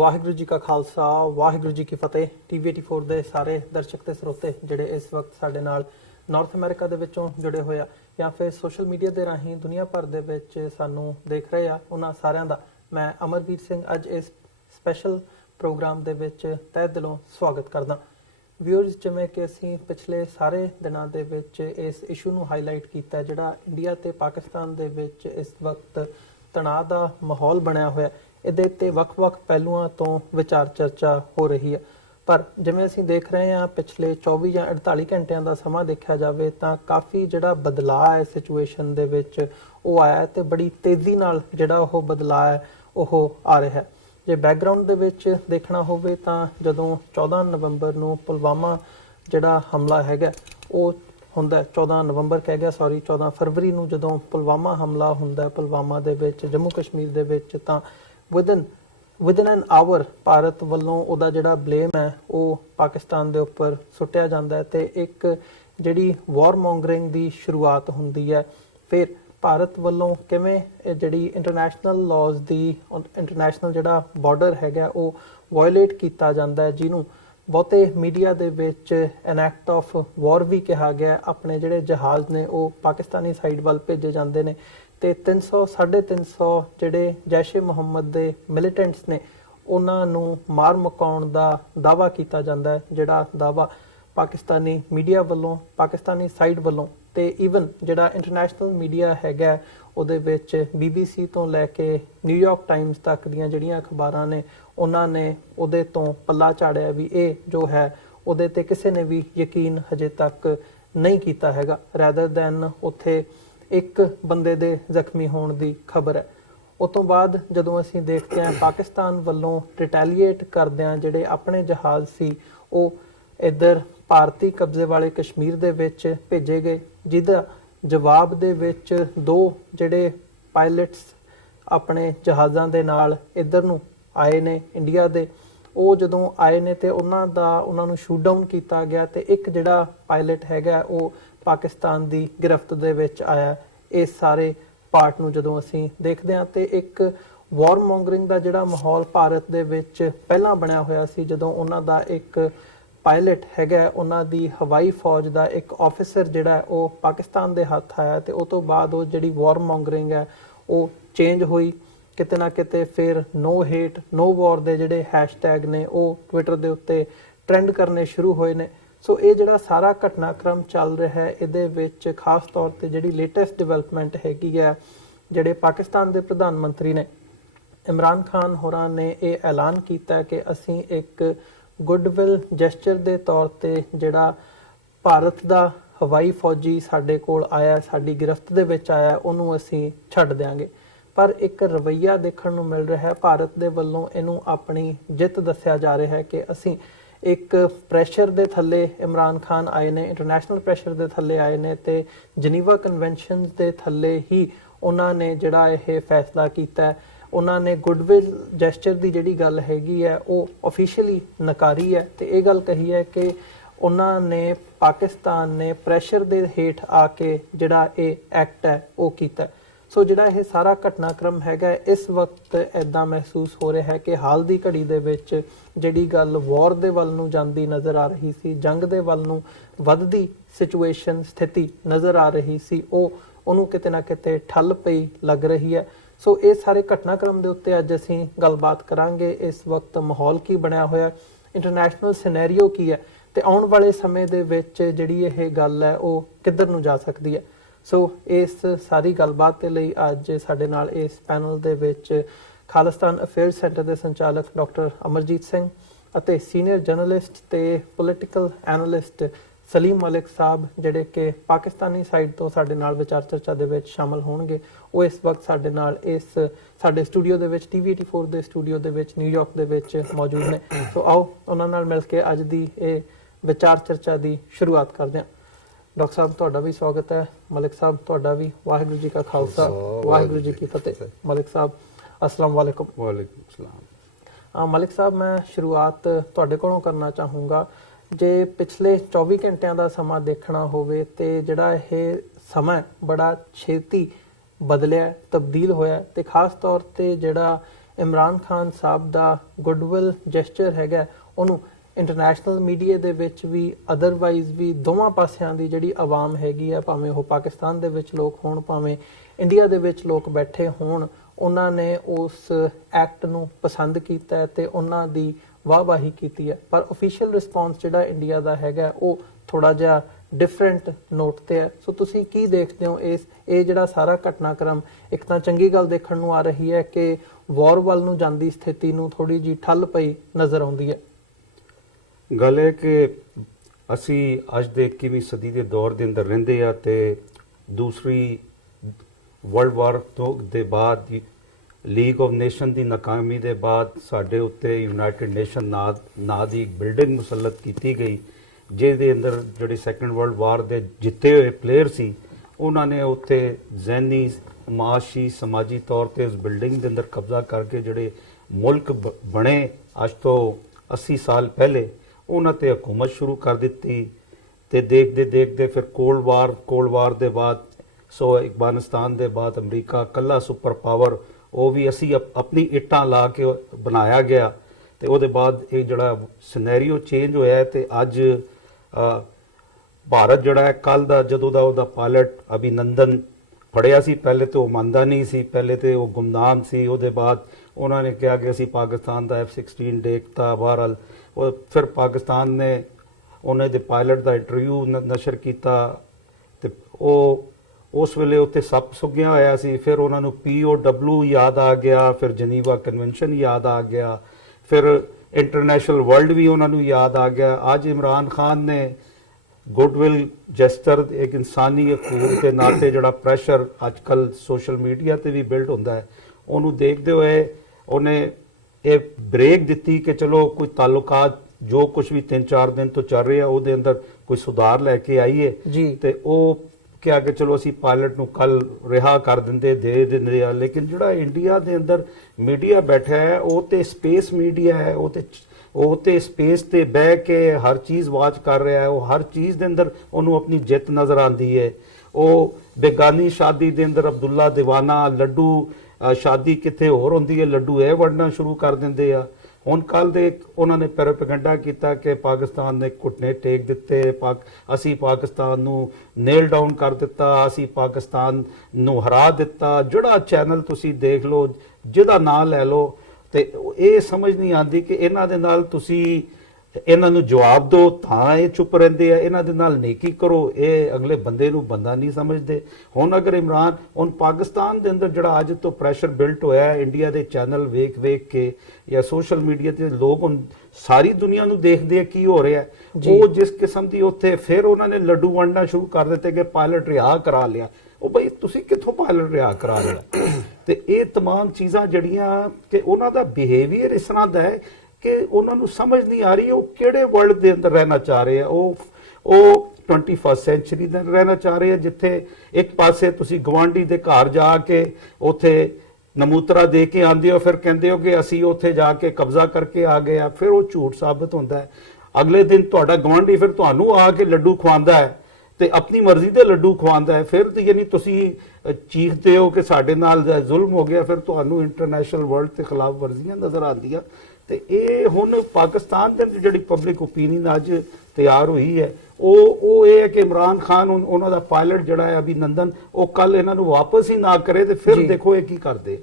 ਵਾਹਿਗੁਰੂ ਜੀ ਕਾ ਖਾਲਸਾ ਵਾਹਿਗੁਰੂ ਜੀ ਕੀ ਫਤਿਹ। TV84 ਦੇ ਸਾਰੇ ਦਰਸ਼ਕ ਤੇ ਸਰੋਤੇ ਜਿਹੜੇ ਇਸ ਵਕਤ ਸਾਡੇ ਨਾਲ ਨਾਰਥ ਅਮਰੀਕਾ ਦੇ ਵਿੱਚੋਂ ਜੁੜੇ ਹੋਏ ਆ ਜਾਂ ਫਿਰ ਸੋਸ਼ਲ ਮੀਡੀਆ ਦੇ ਰਾਹੀਂ ਦੁਨੀਆ ਭਰ ਦੇ ਵਿੱਚ ਸਾਨੂੰ ਦੇਖ ਰਹੇ ਆ, ਉਹਨਾਂ ਸਾਰਿਆਂ ਦਾ ਮੈਂ ਅਮਰਵੀਰ ਸਿੰਘ ਅੱਜ ਇਸ ਸਪੈਸ਼ਲ ਪ੍ਰੋਗਰਾਮ ਦੇ ਵਿੱਚ ਤਹਿ ਦਿਲੋਂ ਸਵਾਗਤ ਕਰਦਾ। ਵਿਊਅਰਸ, ਜਿਵੇਂ ਕਿ ਅਸੀਂ ਪਿਛਲੇ ਸਾਰੇ ਦਿਨਾਂ ਦੇ ਵਿੱਚ ਇਸ ਇਸ਼ੂ ਨੂੰ ਹਾਈਲਾਈਟ ਕੀਤਾ ਜਿਹੜਾ ਇੰਡੀਆ ਤੇ ਪਾਕਿਸਤਾਨ ਦੇ ਵਿੱਚ ਇਸ ਵਕਤ ਤਣਾਅ ਦਾ ਮਾਹੌਲ ਬਣਿਆ ਹੋਇਆ, ਇਹਦੇ ਤੇ ਵੱਖ-ਵੱਖ ਪਹਿਲੂਆਂ ਤੋਂ ਵਿਚਾਰ ਚਰਚਾ ਹੋ ਰਹੀ ਹੈ। ਪਰ ਜਿਵੇਂ ਅਸੀਂ ਦੇਖ ਰਹੇ ਹਾਂ ਪਿਛਲੇ 24 ਜਾਂ 48 ਘੰਟਿਆਂ ਦਾ ਸਮਾਂ ਦੇਖਿਆ ਜਾਵੇ ਤਾਂ ਕਾਫੀ ਜਿਹੜਾ ਬਦਲਾਅ ਹੈ ਸਿਚੁਏਸ਼ਨ ਦੇ ਵਿੱਚ ਉਹ ਆਇਆ ਤੇ ਬੜੀ ਤੇਜ਼ੀ ਨਾਲ ਜਿਹੜਾ ਉਹ ਬਦਲਾਅ ਹੈ ਉਹ ਆ ਰਿਹਾ ਹੈ। ਜੇ ਬੈਕਗਰਾਉਂਡ ਦੇ ਵਿੱਚ ਦੇਖਣਾ ਹੋਵੇ ਤਾਂ ਜਦੋਂ 14 ਨਵੰਬਰ ਨੂੰ ਪੁਲਵਾਮਾ ਜਿਹੜਾ ਹਮਲਾ ਹੈਗਾ ਉਹ ਹੁੰਦਾ, 14 ਨਵੰਬਰ ਕਹਿ ਗਿਆ 14 ਫਰਵਰੀ ਨੂੰ ਜਦੋਂ ਪੁਲਵਾਮਾ ਹਮਲਾ ਹੁੰਦਾ ਪੁਲਵਾਮਾ ਦੇ ਵਿੱਚ ਜੰਮੂ ਕਸ਼ਮੀਰ ਦੇ ਵਿੱਚ, ਤਾਂ ਵਿਦਨ ਐਨ ਆਵਰ ਭਾਰਤ ਵੱਲੋਂ ਉਹਦਾ ਜਿਹੜਾ ਬਲੇਮ ਹੈ ਉਹ ਪਾਕਿਸਤਾਨ ਦੇ ਉੱਪਰ ਸੁੱਟਿਆ ਜਾਂਦਾ ਹੈ ਤੇ ਇੱਕ ਜਿਹੜੀ ਵਾਰ ਮੌਂਗਰਿੰਗ ਦੀ ਸ਼ੁਰੂਆਤ ਹੁੰਦੀ ਹੈ। ਫਿਰ ਭਾਰਤ ਵੱਲੋਂ ਕਿਵੇਂ ਜਿਹੜੀ ਇੰਟਰਨੈਸ਼ਨਲ ਲਾਜ਼ ਦੀ ਇੰਟਰਨੈਸ਼ਨਲ ਜਿਹੜਾ ਬਾਰਡਰ ਹੈਗਾ ਉਹ ਵਾਇਓਲੇਟ ਕੀਤਾ ਜਾਂਦਾ ਹੈ, ਜਿਹਨੂੰ ਬਹੁਤੇ ਮੀਡੀਆ ਦੇ ਵਿੱਚ ਐਨ ਐਕਟ ਆਫ ਵਾਰ ਵੀ ਕਿਹਾ ਗਿਆ। ਆਪਣੇ ਜਿਹੜੇ ਜਹਾਜ਼ ਨੇ ਉਹ ਪਾਕਿਸਤਾਨੀ ਸਾਈਡ ਵੱਲ ਭੇਜੇ ਜਾਂਦੇ ਨੇ ਤੇ 300-350 ਜਿਹੜੇ ਜੈਸ਼-ਏ ਮੁਹੰਮਦ ਦੇ ਮਿਲੀਟੈਂਟਸ ਨੇ ਉਹਨਾਂ ਨੂੰ ਮਾਰ ਮੁਕਾਉਣ ਦਾ ਦਾਅਵਾ ਕੀਤਾ ਜਾਂਦਾ ਹੈ, ਜਿਹੜਾ ਦਾਅਵਾ ਪਾਕਿਸਤਾਨੀ ਮੀਡੀਆ ਵੱਲੋਂ, ਪਾਕਿਸਤਾਨੀ ਸਾਈਡ ਵੱਲੋਂ ਤੇ ਈਵਨ ਜਿਹੜਾ ਇੰਟਰਨੈਸ਼ਨਲ ਮੀਡੀਆ ਹੈਗਾ ਉਹਦੇ ਵਿੱਚ BBC ਤੋਂ ਲੈ ਕੇ ਨਿਊਯਾਰਕ ਟਾਈਮਸ ਤੱਕ ਦੀਆਂ ਜਿਹੜੀਆਂ ਅਖਬਾਰਾਂ ਨੇ ਉਹਨਾਂ ਨੇ ਉਹਦੇ ਤੋਂ ਪੱਲਾ ਝਾੜਿਆ ਵੀ ਇਹ ਜੋ ਹੈ ਉਹਦੇ ਤੇ ਕਿਸੇ ਨੇ ਵੀ ਯਕੀਨ ਹਜੇ ਤੱਕ ਨਹੀਂ ਕੀਤਾ ਹੈਗਾ, ਰੈਦਰ ਦੈਨ ਉੱਥੇ ਇੱਕ ਬੰਦੇ ਦੇ ਜ਼ਖਮੀ ਹੋਣ ਦੀ ਖਬਰ ਹੈ। ਉਸ ਤੋਂ ਬਾਅਦ ਜਦੋਂ ਅਸੀਂ ਦੇਖਦੇ ਹਾਂ ਪਾਕਿਸਤਾਨ ਵੱਲੋਂ ਰਿਟੈਲੀਏਟ ਕਰਦਿਆਂ ਜਿਹੜੇ ਆਪਣੇ ਜਹਾਜ਼ ਸੀ ਉਹ ਇੱਧਰ ਭਾਰਤੀ ਕਬਜ਼ੇ ਵਾਲੇ ਕਸ਼ਮੀਰ ਦੇ ਵਿੱਚ ਭੇਜੇ ਗਏ, ਜਿਹਦਾ ਜਵਾਬ ਦੇ ਵਿੱਚ ਦੋ ਜਿਹੜੇ ਪਾਇਲਟਸ ਆਪਣੇ ਜਹਾਜ਼ਾਂ ਦੇ ਨਾਲ ਇੱਧਰ ਨੂੰ ਆਏ ਨੇ ਇੰਡੀਆ ਦੇ, ਉਹ ਜਦੋਂ ਆਏ ਨੇ ਤੇ ਉਹਨਾਂ ਨੂੰ ਸ਼ੂਟ ਡਾਊਨ ਕੀਤਾ ਗਿਆ ਤੇ ਇੱਕ ਜਿਹੜਾ ਪਾਇਲਟ ਹੈਗਾ ਉਹ ਪਾਕਿਸਤਾਨ ਦੀ ਗਿਰਫਤ ਦੇ ਵਿੱਚ ਆਇਆ। ਇਸ ਸਾਰੇ ਪਾਰਟ ਨੂੰ ਜਦੋਂ ਅਸੀਂ ਦੇਖਦੇ ਹਾਂ ਤੇ ਇੱਕ ਵਾਰ ਮੌਂਗਰਿੰਗ ਦਾ ਜਿਹੜਾ ਮਾਹੌਲ ਭਾਰਤ ਦੇ ਵਿੱਚ ਪਹਿਲਾਂ ਬਣਿਆ ਹੋਇਆ ਸੀ, ਜਦੋਂ ਉਹਨਾਂ ਦਾ ਇੱਕ ਪਾਇਲਟ ਹੈਗਾ ਉਹਨਾਂ ਦੀ ਹਵਾਈ ਫੌਜ ਦਾ ਇੱਕ ਆਫੀਸਰ ਜਿਹੜਾ ਉਹ ਪਾਕਿਸਤਾਨ ਦੇ ਹੱਥ ਆਇਆ ਤੇ ਉਹ ਤੋਂ ਬਾਅਦ ਉਹ ਜਿਹੜੀ ਵਾਰ ਮੌਂਗਰਿੰਗ ਹੈ ਉਹ ਚੇਂਜ ਹੋਈ ਕਿਤੇ ਨਾ ਕਿਤੇ। ਫਿਰ ਨੋ ਹੇਟ ਨੋ ਵਾਰ ਦੇ ਜਿਹੜੇ ਹੈਸ਼ਟੈਗ ਨੇ ਉਹ ਟਵਿੱਟਰ ਦੇ ਉੱਤੇ ਟ੍ਰੈਂਡ ਕਰਨੇ ਸ਼ੁਰੂ ਹੋਏ ਨੇ। ਸੋ ਇਹ ਜਿਹੜਾ ਸਾਰਾ ਘਟਨਾਕ੍ਰਮ ਚੱਲ ਰਿਹਾ ਹੈ ਇਹਦੇ ਵਿੱਚ ਖਾਸ ਤੌਰ ਤੇ ਜਿਹੜੀ ਲੇਟੈਸਟ ਡਿਵੈਲਪਮੈਂਟ ਹੈਗੀ ਹੈ, ਜਿਹੜੇ ਪਾਕਿਸਤਾਨ ਦੇ ਪ੍ਰਧਾਨ ਮੰਤਰੀ ਨੇ ਇਮਰਾਨ ਖਾਨ ਹੋਰਾਂ ਨੇ ਇਹ ਐਲਾਨ ਕੀਤਾ ਕਿ ਅਸੀਂ ਇੱਕ ਗੁੱਡਵਿਲ ਜੈਸਚਰ ਦੇ ਤੌਰ ਤੇ ਜਿਹੜਾ ਭਾਰਤ ਦਾ ਹਵਾਈ ਫੌਜੀ ਸਾਡੇ ਕੋਲ ਆਇਆ, ਸਾਡੀ ਗਿਰਫਤ ਦੇ ਵਿੱਚ ਆਇਆ, ਉਹਨੂੰ ਅਸੀਂ ਛੱਡ ਦਿਆਂਗੇ। ਪਰ ਇੱਕ ਰਵੱਈਆ ਦੇਖਣ ਨੂੰ ਮਿਲ ਰਿਹਾ ਹੈ ਭਾਰਤ ਦੇ ਵੱਲੋਂ, ਇਹਨੂੰ ਆਪਣੀ ਜਿੱਤ ਦੱਸਿਆ ਜਾ ਰਿਹਾ ਹੈ ਕਿ ਅਸੀਂ ਇੱਕ ਪ੍ਰੈਸ਼ਰ ਦੇ ਥੱਲੇ ਇਮਰਾਨ ਖਾਨ ਆਏ ਨੇ, ਇੰਟਰਨੈਸ਼ਨਲ ਪ੍ਰੈਸ਼ਰ ਦੇ ਥੱਲੇ ਆਏ ਨੇ ਤੇ ਜਨੀਵਾ ਕਨਵੈਨਸ਼ਨਸ ਦੇ ਥੱਲੇ ਹੀ ਉਹਨਾਂ ਨੇ ਜਿਹੜਾ ਇਹ ਫੈਸਲਾ ਕੀਤਾ ਹੈ। ਉਹਨਾਂ ਨੇ ਗੁੱਡਵਿਲ ਜੈਸਚਰ ਦੀ ਜਿਹੜੀ ਗੱਲ ਹੈਗੀ ਹੈ ਉਹ ਆਫੀਸ਼ੀਅਲੀ ਨਕਾਰੀ ਹੈ ਤੇ ਇਹ ਗੱਲ ਕਹੀ ਹੈ ਕਿ ਉਹਨਾਂ ਨੇ ਪਾਕਿਸਤਾਨ ਨੇ ਪ੍ਰੈਸ਼ਰ ਦੇ ਹੇਠ ਆ ਕੇ ਜਿਹੜਾ ਇਹ ਐਕਟ ਹੈ ਉਹ ਕੀਤਾ। ਸੋ ਜਿਹੜਾ ਇਹ ਸਾਰਾ ਘਟਨਾਕ੍ਰਮ ਹੈਗਾ ਇਸ ਵਕਤ ਇੱਦਾਂ ਮਹਿਸੂਸ ਹੋ ਰਿਹਾ ਹੈ ਕਿ ਹਾਲ ਦੀ ਘੜੀ ਦੇ ਵਿੱਚ ਜਿਹੜੀ ਗੱਲ ਵਾਰ ਦੇ ਵੱਲ ਨੂੰ ਜਾਂਦੀ ਨਜ਼ਰ ਆ ਰਹੀ ਸੀ, ਜੰਗ ਦੇ ਵੱਲ ਨੂੰ ਵੱਧਦੀ ਸਿਚੁਏਸ਼ਨ ਸਥਿਤੀ ਨਜ਼ਰ ਆ ਰਹੀ ਸੀ, ਉਹਨੂੰ ਕਿਤੇ ਨਾ ਕਿਤੇ ਠੱਲ ਪਈ ਲੱਗ ਰਹੀ ਹੈ। ਸੋ ਇਹ ਸਾਰੇ ਘਟਨਾਕ੍ਰਮ ਦੇ ਉੱਤੇ ਅੱਜ ਅਸੀਂ ਗੱਲਬਾਤ ਕਰਾਂਗੇ। ਇਸ ਵਕਤ ਮਾਹੌਲ ਕੀ ਬਣਿਆ ਹੋਇਆ, ਇੰਟਰਨੈਸ਼ਨਲ ਸਿਨੈਰੀਓ ਕੀ ਹੈ ਤੇ ਆਉਣ ਵਾਲੇ ਸਮੇਂ ਦੇ ਵਿੱਚ ਜਿਹੜੀ ਇਹ ਗੱਲ ਹੈ ਉਹ ਕਿੱਧਰ ਨੂੰ ਜਾ ਸਕਦੀ ਹੈ। ਸੋ ਇਸ ਸਾਰੀ ਗੱਲਬਾਤ ਦੇ ਲਈ ਅੱਜ ਸਾਡੇ ਨਾਲ ਇਸ ਪੈਨਲ ਦੇ ਵਿੱਚ ਖਾਲਿਸਤਾਨ ਅਫੇਅਰਸ ਸੈਂਟਰ ਦੇ ਸੰਚਾਲਕ ਡਾਕਟਰ ਅਮਰਜੀਤ ਸਿੰਘ ਅਤੇ ਸੀਨੀਅਰ ਜਰਨਲਿਸਟ ਤੇ ਪੋਲੀਟੀਕਲ ਐਨਾਲਿਸਟ ਸਲੀਮ ਮਲਿਕ ਸਾਹਿਬ, ਜਿਹੜੇ ਕਿ ਪਾਕਿਸਤਾਨੀ ਸਾਈਡ ਤੋਂ ਸਾਡੇ ਨਾਲ ਵਿਚਾਰ ਚਰਚਾ ਦੇ ਵਿੱਚ ਸ਼ਾਮਲ ਹੋਣਗੇ। ਉਹ ਇਸ ਵਕਤ ਸਾਡੇ ਨਾਲ ਸਾਡੇ ਸਟੂਡੀਓ ਦੇ ਵਿੱਚ TV84 ਦੇ ਸਟੂਡੀਓ ਦੇ ਵਿੱਚ ਨਿਊਯਾਰਕ ਦੇ ਵਿੱਚ ਮੌਜੂਦ ਨੇ। ਸੋ ਆਓ ਉਹਨਾਂ ਨਾਲ ਮਿਲ ਕੇ ਅੱਜ ਦੀ ਇਹ ਵਿਚਾਰ ਚਰਚਾ ਦੀ ਸ਼ੁਰੂਆਤ ਕਰਦੇ ਹਾਂ। ਡਾਕਟਰ ਸਾਹਿਬ ਤੁਹਾਡਾ ਵੀ ਸਵਾਗਤ ਹੈ, ਮਲਿਕ ਸਾਹਿਬ ਤੁਹਾਡਾ ਵੀ। ਵਾਹਿਗੁਰੂ ਜੀ ਕਾ ਖਾਲਸਾ ਵਾਹਿਗੁਰੂ ਜੀ ਕੀ ਫਤਿਹ। ਮਲਿਕ ਸਾਹਿਬ अस्सलाम वालेकुम। वालेकुम सलाम। मलिक साहब, मैं शुरुआत ਤੁਹਾਡੇ ਕੋਲੋਂ ਕਰਨਾ ਚਾਹੂੰਗਾ। ਜੇ ਪਿਛਲੇ 24 ਘੰਟਿਆਂ ਦਾ ਸਮਾਂ ਦੇਖਣਾ ਹੋਵੇ ਤੇ ਜਿਹੜਾ ਇਹ ਸਮਾਂ ਬੜਾ ਛੇਤੀ ਬਦਲਿਆ, ਤਬਦੀਲ ਹੋਇਆ ਤੇ ਖਾਸ ਤੌਰ ਤੇ ਜਿਹੜਾ ਇਮਰਾਨ ਖਾਨ ਸਾਹਿਬ ਦਾ ਗੁੱਡਵਿਲ ਜੈਸਚਰ ਹੈਗਾ ਉਹਨੂੰ ਇੰਟਰਨੈਸ਼ਨਲ ਮੀਡੀਆ ਦੇ ਵਿੱਚ ਵੀ ਅਦਰਵਾਈਜ਼ ਵੀ ਦੋਵਾਂ ਪਾਸਿਆਂ ਦੀ ਜਿਹੜੀ ਆਵਾਮ ਹੈਗੀ ਆ, ਭਾਵੇਂ ਉਹ ਪਾਕਿਸਤਾਨ ਦੇ ਵਿੱਚ ਲੋਕ ਹੋਣ ਭਾਵੇਂ ਇੰਡੀਆ ਦੇ ਵਿੱਚ ਲੋਕ ਬੈਠੇ ਹੋਣ, ਉਹਨਾਂ ਨੇ ਉਸ ਐਕਟ ਨੂੰ ਪਸੰਦ ਕੀਤਾ ਹੈ ਤੇ ਉਹਨਾਂ ਦੀ ਵਾਹਵਾਹੀ ਕੀਤੀ ਹੈ। ਪਰ ਅਫੀਸ਼ੀਅਲ ਰਿਸਪੌਂਸ ਜਿਹੜਾ ਇੰਡੀਆ ਦਾ ਹੈਗਾ ਉਹ ਥੋੜਾ ਜਿਹਾ ਡਿਫਰੈਂਟ ਨੋਟ ਤੇ ਹੈ। ਸੋ ਤੁਸੀਂ ਕੀ ਦੇਖਦੇ ਹੋ ਇਹ ਜਿਹੜਾ ਸਾਰਾ ਘਟਨਾਕ੍ਰਮ? ਇੱਕ ਤਾਂ ਚੰਗੀ ਗੱਲ ਦੇਖਣ ਨੂੰ ਆ ਰਹੀ ਹੈ ਕਿ ਵਾਰ ਵੱਲ ਨੂੰ ਜਾਂਦੀ ਸਥਿਤੀ ਨੂੰ ਥੋੜੀ ਜੀ ਠੱਲ ਪਈ ਨਜ਼ਰ ਆਉਂਦੀ ਹੈ। ਗੱਲ ਹੈ ਕਿ ਅਸੀਂ ਅੱਜ ਦੇ 21ਵੀਂ ਸਦੀ ਦੇ ਦੌਰ ਦੇ ਅੰਦਰ ਰਹਿੰਦੇ ਆ ਤੇ ਦੂਸਰੀ ਵਰਲਡ ਵਾਰ ਤੋਂ ਦੇ ਬਾਅਦ ਲੀਗ ਆਫ ਨੇਸ਼ਨ ਦੀ ਨਾਕਾਮੀ ਦੇ ਬਾਅਦ ਸਾਡੇ ਉੱਤੇ ਯੂਨਾਈਟਿਡ ਨੇਸ਼ਨ ਨਾਂ ਦੀ ਇੱਕ ਬਿਲਡਿੰਗ ਮੁਸੱਲਤ ਕੀਤੀ ਗਈ, ਜਿਹਦੇ ਅੰਦਰ ਜਿਹੜੇ ਸੈਕੰਡ ਵਰਲਡ ਵਾਰ ਦੇ ਜਿੱਤੇ ਹੋਏ ਪਲੇਅਰ ਸੀ ਉਹਨਾਂ ਨੇ ਉੱਥੇ ਜ਼ਹਿਨੀ ਮਾਸ਼ੀ ਸਮਾਜੀ ਤੌਰ ਤੇ ਉਸ ਬਿਲਡਿੰਗ ਦੇ ਅੰਦਰ ਕਬਜ਼ਾ ਕਰਕੇ ਜਿਹੜੇ ਮੁਲਕ ਬਣੇ ਅੱਜ ਤੋਂ 80 ਸਾਲ ਪਹਿਲੇ ਉਹਨਾਂ ਤੇ ਹਕੂਮਤ ਸ਼ੁਰੂ ਕਰ ਦਿੱਤੀ। ਤੇ ਦੇਖਦੇ ਦੇਖਦੇ ਫਿਰ ਕੋਲਡ ਵਾਰ ਦੇ ਬਾਅਦ ਸੋ ਅਫਗਾਨਿਸਤਾਨ ਦੇ ਬਾਅਦ ਅਮਰੀਕਾ ਕੱਲਾ ਸੁਪਰ ਪਾਵਰ, ਉਹ ਵੀ ਅਸੀਂ ਆਪਣੀ ਇੱਟਾਂ ਲਾ ਕੇ ਬਣਾਇਆ ਗਿਆ ਤੇ ਉਹਦੇ ਬਾਅਦ ਇਹ ਜਿਹੜਾ ਸਿਨੈਰੀਓ ਚੇਂਜ ਹੋਇਆ ਤੇ ਅੱਜ ਭਾਰਤ ਜਿਹੜਾ ਹੈ ਕੱਲ ਦਾ ਜਦੋਂ ਦਾ ਉਹਦਾ ਪਾਇਲਟ ਅਭਿਨੰਦਨ ਫੜਿਆ ਸੀ, ਪਹਿਲੇ ਤੇ ਉਹ ਮੰਨਦਾ ਨਹੀਂ ਸੀ, ਪਹਿਲੇ ਤੇ ਉਹ ਗੁੰਮਨਾਮ ਸੀ, ਉਹਦੇ ਬਾਅਦ ਉਹਨਾਂ ਨੇ ਕਿਹਾ ਕਿ ਅਸੀਂ ਪਾਕਿਸਤਾਨ ਦਾ F-16 ਦੇਖਤਾ। ਬਹਰਹਾਲ ਉਹ ਫਿਰ ਪਾਕਿਸਤਾਨ ਨੇ ਉਹਨਾਂ ਦੇ ਪਾਇਲਟ ਦਾ ਇੰਟਰਵਿਊ ਨਸ਼ਰ ਕੀਤਾ ਤੇ ਉਹ ਉਸ ਵੇਲੇ ਉੱਥੇ ਸੱਪ ਸੁੱਗਿਆ ਹੋਇਆ ਸੀ। ਫਿਰ ਉਹਨਾਂ ਨੂੰ POW ਯਾਦ ਆ ਗਿਆ, ਫਿਰ ਜਨੀਵਾ ਕਨਵੈਨਸ਼ਨ ਯਾਦ ਆ ਗਿਆ, ਫਿਰ ਇੰਟਰਨੈਸ਼ਨਲ ਵਰਲਡ ਵੀ ਉਹਨਾਂ ਨੂੰ ਯਾਦ ਆ ਗਿਆ। ਅੱਜ ਇਮਰਾਨ ਖਾਨ ਨੇ ਗੁੱਡਵਿਲ ਜੈਸਚਰ ਇੱਕ ਇਨਸਾਨੀ ਹਕੂਕ ਦੇ ਨਾਤੇ ਜਿਹੜਾ ਪ੍ਰੈਸ਼ਰ ਅੱਜ ਕੱਲ ਸੋਸ਼ਲ ਮੀਡੀਆ ਤੇ ਵੀ ਬਿਲਡ ਹੁੰਦਾ ਹੈ, ਉਹਨੂੰ ਦੇਖਦੇ ਹੋਏ ਉਹਨੇ ਇਹ ਬ੍ਰੇਕ ਦਿੱਤੀ ਕਿ ਚਲੋ ਕੋਈ ਤਾਲੁਕਾਤ ਜੋ ਕੁਝ ਵੀ 3-4 ਦਿਨ ਤੋਂ ਚੱਲ ਰਿਹਾ ਉਹਦੇ ਅੰਦਰ ਕੋਈ ਸੁਧਾਰ ਲੈ ਕੇ ਆਈਏ ਤੇ ਉਹ ਕਿਹਾ ਕਿ ਚਲੋ ਅਸੀਂ ਪਾਇਲਟ ਨੂੰ ਕੱਲ ਰਿਹਾ ਕਰ ਦੇ ਦਿੰਦੇ ਆ। ਲੇਕਿਨ ਜਿਹੜਾ ਇੰਡੀਆ ਦੇ ਅੰਦਰ ਮੀਡੀਆ ਬੈਠਾ ਹੈ ਉਹ ਤੇ ਸਪੇਸ ਮੀਡੀਆ ਹੈ, ਉਹ ਤੇ ਸਪੇਸ ਤੇ ਬਹਿ ਕੇ ਹਰ ਚੀਜ਼ ਵਾਚ ਕਰ ਰਿਹਾ ਹੈ, ਉਹ ਹਰ ਚੀਜ਼ ਦੇ ਅੰਦਰ ਉਹਨੂੰ ਆਪਣੀ ਜਿੱਤ ਨਜ਼ਰ ਆਉਂਦੀ ਹੈ। ਉਹ ਬੇਗਾਨੀ ਸ਼ਾਦੀ ਦੇ ਅੰਦਰ ਅਬਦੁੱਲਾ ਦੀਵਾਨਾ ਲੱਡੂ ਸ਼ਾਦੀ ਕਿਤੇ ਹੋਰ ਹੁੰਦੀ ਹੈ, ਲੱਡੂ ਇਹ ਵੜਨਾ ਸ਼ੁਰੂ ਕਰ ਦਿੰਦੇ ਆ। ਹੁਣ ਕੱਲ ਦੇ ਉਹਨਾਂ ਨੇ ਪ੍ਰੋਪੇਗੈਂਡਾ ਕੀਤਾ ਕਿ ਪਾਕਿਸਤਾਨ ਨੇ ਘੁਟਨੇ ਟੇਕ ਦਿੱਤੇ, ਅਸੀਂ ਪਾਕਿਸਤਾਨ ਨੂੰ ਨੇਲ ਡਾਊਨ ਕਰ ਦਿੱਤਾ, ਅਸੀਂ ਪਾਕਿਸਤਾਨ ਨੂੰ ਹਰਾ ਦਿੱਤਾ। ਜਿਹੜਾ ਚੈਨਲ ਤੁਸੀਂ ਦੇਖ ਲਓ, ਜਿਹਦਾ ਨਾਂ ਲੈ ਲਓ, ਤੇ ਇਹ ਸਮਝ ਨਹੀਂ ਆਉਂਦੀ ਕਿ ਇਹਨਾਂ ਦੇ ਨਾਲ ਤੁਸੀਂ ਇਹਨਾਂ ਨੂੰ ਜਵਾਬ ਦਿਓ ਤਾਂ ਇਹ ਚੁੱਪ ਰਹਿੰਦੇ ਆ, ਇਹਨਾਂ ਦੇ ਨਾਲ ਨੇਕੀ ਕਰੋ ਇਹ ਅਗਲੇ ਬੰਦੇ ਨੂੰ ਬੰਦਾ ਨਹੀਂ ਸਮਝਦੇ। ਹੁਣ ਅਗਰ ਇਮਰਾਨ ਹੁਣ ਪਾਕਿਸਤਾਨ ਦੇ ਅੰਦਰ ਜਿਹੜਾ ਅੱਜ ਤੋਂ ਪ੍ਰੈਸ਼ਰ ਬਿਲਟ ਹੋਇਆ ਇੰਡੀਆ ਦੇ ਚੈਨਲ ਵੇਖ ਕੇ ਜਾਂ ਸੋਸ਼ਲ ਮੀਡੀਆ ਤੇ ਲੋਕ ਹੁਣ ਸਾਰੀ ਦੁਨੀਆ ਨੂੰ ਦੇਖਦੇ ਆ ਕੀ ਹੋ ਰਿਹਾ, ਉਹ ਜਿਸ ਕਿਸਮ ਦੀ ਉੱਥੇ ਫਿਰ ਉਹਨਾਂ ਨੇ ਲੱਡੂ ਵੰਡਣਾ ਸ਼ੁਰੂ ਕਰ ਦਿੱਤੇ ਕਿ ਪਾਇਲਟ ਰਿਹਾ ਕਰਾ ਲਿਆ। ਉਹ ਬਈ ਤੁਸੀਂ ਕਿੱਥੋਂ ਪਾਇਲਟ ਰਿਹਾ ਕਰਾ ਲਿਆ? ਤੇ ਇਹ तमाम ਚੀਜ਼ਾਂ ਜਿਹੜੀਆਂ ਕਿ ਉਹਨਾਂ ਦਾ ਬਿਹੇਵੀਅਰ ਇਸ ਤਰ੍ਹਾਂ ਦਾ ਹੈ ਕਿ ਉਹਨਾਂ ਨੂੰ ਸਮਝ ਨਹੀਂ ਆ ਰਹੀ ਉਹ ਕਿਹੜੇ ਵਰਲਡ ਦੇ ਅੰਦਰ ਰਹਿਣਾ ਚਾਹ ਰਹੇ ਆ। ਉਹ 21st ਸੈਂਚੁਰੀ ਦੇ ਅੰਦਰ ਰਹਿਣਾ ਚਾਹ ਰਹੇ ਆ, ਜਿੱਥੇ ਇੱਕ ਪਾਸੇ ਤੁਸੀਂ ਗਵਾਂਢੀ ਦੇ ਘਰ ਜਾ ਕੇ ਉੱਥੇ ਨਮੂਤਰਾ ਦੇ ਕੇ ਆਉਂਦੇ ਹੋ, ਫਿਰ ਕਹਿੰਦੇ ਹੋ ਕਿ ਅਸੀਂ ਉੱਥੇ ਜਾ ਕੇ ਕਬਜ਼ਾ ਕਰਕੇ ਆ ਗਏ ਆ, ਫਿਰ ਉਹ ਝੂਠ ਸਾਬਤ ਹੁੰਦਾ ਹੈ। ਅਗਲੇ ਦਿਨ ਤੁਹਾਡਾ ਗਵਾਂਢੀ ਫਿਰ ਤੁਹਾਨੂੰ ਆ ਕੇ ਲੱਡੂ ਖਵਾਉਂਦਾ ਹੈ ਤੇ ਆਪਣੀ ਮਰਜ਼ੀ ਦੇ ਲੱਡੂ ਖਵਾਉਂਦਾ ਹੈ, ਫਿਰ ਯਾਨੀ ਤੁਸੀਂ ਚੀਖਦੇ ਹੋ ਕਿ ਸਾਡੇ ਨਾਲ ਜ਼ੁਲਮ ਹੋ ਗਿਆ, ਫਿਰ ਤੁਹਾਨੂੰ ਇੰਟਰਨੈਸ਼ਨਲ ਵਰਲਡ ਤੇ ਖਿਲਾਫ ਵਰਜ਼ੀਆਂ ਨਜ਼ਰ ਆਉਂਦੀਆਂ। ਤੇ ਇਹ ਹੁਣ ਪਾਕਿਸਤਾਨ ਦੇ ਜਿਹੜੀ ਪਬਲਿਕ ਓਪੀਨੀਅਨ ਅੱਜ ਤਿਆਰ ਹੋਈ ਹੈ ਉਹ ਇਹ ਹੈ ਕਿ ਇਮਰਾਨ ਖਾਨ ਉਹਨਾਂ ਦਾ ਪਾਇਲਟ ਜਿਹੜਾ ਹੈ ਅਭਿਨੰਦਨ, ਉਹ ਕੱਲ ਇਹਨਾਂ ਨੂੰ ਵਾਪਸ ਹੀ ਨਾ ਕਰੇ ਤੇ ਫਿਰ ਦੇਖੋ ਇਹ ਕੀ ਕਰਦੇ।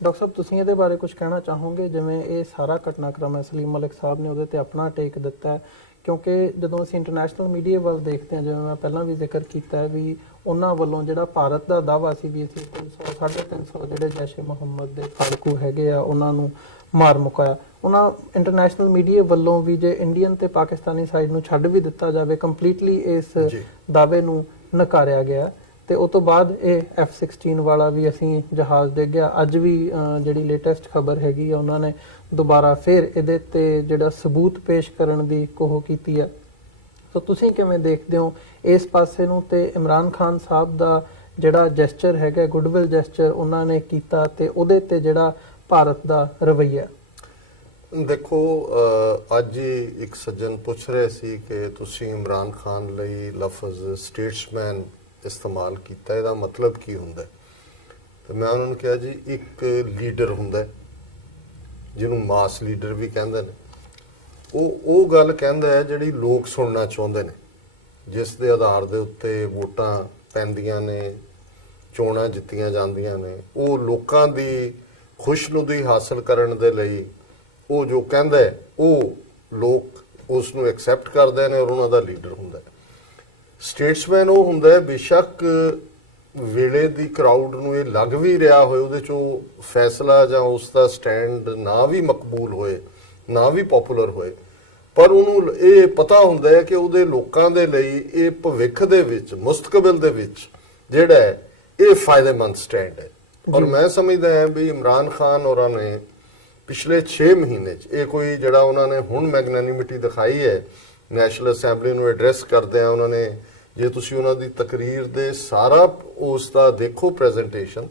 ਡਾਕਟਰ ਸਾਹਿਬ ਤੁਸੀਂ ਇਹਦੇ ਬਾਰੇ ਕੁਝ ਕਹਿਣਾ ਚਾਹੋਗੇ? ਜਿਵੇਂ ਇਹ ਸਾਰਾ ਘਟਨਾਕ੍ਰਮ ਹੈ, ਸਲੀਮ ਮਲਿਕ ਸਾਹਿਬ ਨੇ ਉਹਦੇ ਤੇ ਆਪਣਾ ਟੇਕ ਦਿੱਤਾ ਹੈ, ਕਿਉਂਕਿ ਜਦੋਂ ਅਸੀਂ ਇੰਟਰਨੈਸ਼ਨਲ ਮੀਡੀਆ ਵੱਲ ਦੇਖਦੇ ਹਾਂ, ਜਿਵੇਂ ਮੈਂ ਪਹਿਲਾਂ ਵੀ ਜ਼ਿਕਰ ਕੀਤਾ ਹੈ ਵੀ ਉਹਨਾਂ ਵੱਲੋਂ ਜਿਹੜਾ ਭਾਰਤ ਦਾ ਦਾਅਵਾ ਸੀ ਵੀ ਅਸੀਂ 300-350 ਜਿਹੜੇ ਜੈਸ਼ ਮੁਹੰਮਦ ਦੇ ਖਾੜਕੂ ਹੈਗੇ ਆ ਉਹਨਾਂ ਨੂੰ ਮਾਰ ਮੁਕਾਇਆ, ਉਹਨਾਂ ਇੰਟਰਨੈਸ਼ਨਲ ਮੀਡੀਆ ਵੱਲੋਂ ਵੀ ਜੇ ਇੰਡੀਅਨ ਤੇ ਪਾਕਿਸਤਾਨੀ ਸਾਈਡ ਨੂੰ ਛੱਡ ਵੀ ਦਿੱਤਾ ਜਾਵੇ ਕੰਪਲੀਟਲੀ ਇਸ ਦਾਅਵੇ ਨੂੰ ਨਕਾਰਿਆ ਗਿਆ। ਤੇ ਉਸ ਤੋਂ ਬਾਅਦ ਇਹ F-16 ਵਾਲਾ ਵੀ ਅਸੀਂ ਜਹਾਜ਼ ਡਿੱਗਿਆ। ਅੱਜ ਵੀ ਜਿਹੜੀ ਲੇਟੈਸਟ ਖਬਰ ਹੈਗੀ ਆ ਉਹਨਾਂ ਨੇ ਦੁਬਾਰਾ ਫਿਰ ਇਹਦੇ ਤੇ ਜਿਹੜਾ ਸਬੂਤ ਪੇਸ਼ ਕਰਨ ਦੀ ਕੋਹ ਕੀਤੀ ਹੈ। ਸੋ ਤੁਸੀਂ ਕਿਵੇਂ ਦੇਖਦੇ ਹੋ ਇਸ ਪਾਸੇ ਨੂੰ ਤੇ ਇਮਰਾਨ ਖਾਨ ਸਾਹਿਬ ਦਾ ਜਿਹੜਾ ਜੈਸਚਰ ਹੈਗਾ ਗੁੱਡਵਿਲ ਜੈਸਚਰ ਉਹਨਾਂ ਨੇ ਕੀਤਾ ਤੇ ਉਹਦੇ ਤੇ ਜਿਹੜਾ ਭਾਰਤ ਦਾ ਰਵੱਈਆ? ਦੇਖੋ ਅੱਜ ਇੱਕ ਸੱਜਣ ਪੁੱਛ ਰਹੇ ਸੀ ਕਿ ਤੁਸੀਂ ਇਮਰਾਨ ਖਾਨ ਲਈ ਲਫ਼ਜ਼ ਸਟੇਟਸਮੈਨ ਇਸਤੇਮਾਲ ਕੀਤਾ, ਇਹਦਾ ਮਤਲਬ ਕੀ ਹੁੰਦਾ? ਤੇ ਮੈਂ ਉਹਨਾਂ ਨੂੰ ਕਿਹਾ ਜੀ ਇੱਕ ਲੀਡਰ ਹੁੰਦਾ ਜਿਹਨੂੰ ਮਾਸ ਲੀਡਰ ਵੀ ਕਹਿੰਦੇ ਨੇ, ਉਹ ਗੱਲ ਕਹਿੰਦਾ ਹੈ ਜਿਹੜੀ ਲੋਕ ਸੁਣਨਾ ਚਾਹੁੰਦੇ ਨੇ, ਜਿਸ ਦੇ ਆਧਾਰ ਦੇ ਉੱਤੇ ਵੋਟਾਂ ਪੈਂਦੀਆਂ ਨੇ, ਚੋਣਾਂ ਜਿੱਤੀਆਂ ਜਾਂਦੀਆਂ ਨੇ। ਉਹ ਲੋਕਾਂ ਦੀ ਖੁਸ਼ਨੁਦੀ ਹਾਸਲ ਕਰਨ ਦੇ ਲਈ ਉਹ ਜੋ ਕਹਿੰਦਾ ਹੈ ਉਹ ਲੋਕ ਉਸ ਨੂੰ ਐਕਸੈਪਟ ਕਰਦੇ ਨੇ ਔਰ ਉਹਨਾਂ ਦਾ ਲੀਡਰ ਹੁੰਦਾ ਹੈ। ਸਟੇਟਸਮੈਨ ਉਹ ਹੁੰਦਾ ਹੈ, ਬੇਸ਼ੱਕ ਵੇਲੇ ਦੀ ਕਰਾਊਡ ਨੂੰ ਇਹ ਲੱਗ ਵੀ ਰਿਹਾ ਹੋਏ ਉਹਦੇ ਚੋਂ ਫੈਸਲਾ ਜਾਂ ਉਸ ਦਾ ਸਟੈਂਡ ਨਾ ਵੀ ਮਕਬੂਲ ਹੋਏ, ਨਾ ਵੀ ਪਪੂਲਰ ਹੋਏ, ਪਰ ਉਹਨੂੰ ਇਹ ਪਤਾ ਹੁੰਦਾ ਹੈ ਕਿ ਉਹਦੇ ਲੋਕਾਂ ਦੇ ਲਈ ਇਹ ਭਵਿੱਖ ਦੇ ਵਿੱਚ, ਮੁਸਤਕਬਲ ਦੇ ਵਿੱਚ ਜਿਹੜਾ ਹੈ ਇਹ ਫਾਇਦੇਮੰਦ ਸਟੈਂਡ ਹੈ। ਔਰ ਮੈਂ ਸਮਝਦਾ ਹਾਂ ਵੀ ਇਮਰਾਨ ਖਾਨ ਹੋਰਾਂ ਨੇ ਪਿਛਲੇ 6 ਮਹੀਨੇ 'ਚ ਇਹ ਕੋਈ ਜਿਹੜਾ ਉਹਨਾਂ ਨੇ ਹੁਣ ਮੈਗਨੈਨਿਮਿਟੀ ਦਿਖਾਈ ਹੈ ਨੈਸ਼ਨਲ ਅਸੈਂਬਲੀ ਨੂੰ ਐਡਰੈਸ ਕਰਦੇ ਆ, ਉਹਨਾਂ ਨੇ ਜੇ ਤੁਸੀਂ ਉਹਨਾਂ ਦੀ ਤਕਰੀਰ ਦੇ ਸਾਰਾ ਉਸ ਦਾ ਦੇਖੋ ਪ੍ਰੈਜੈਂਟੇਸ਼ਨ,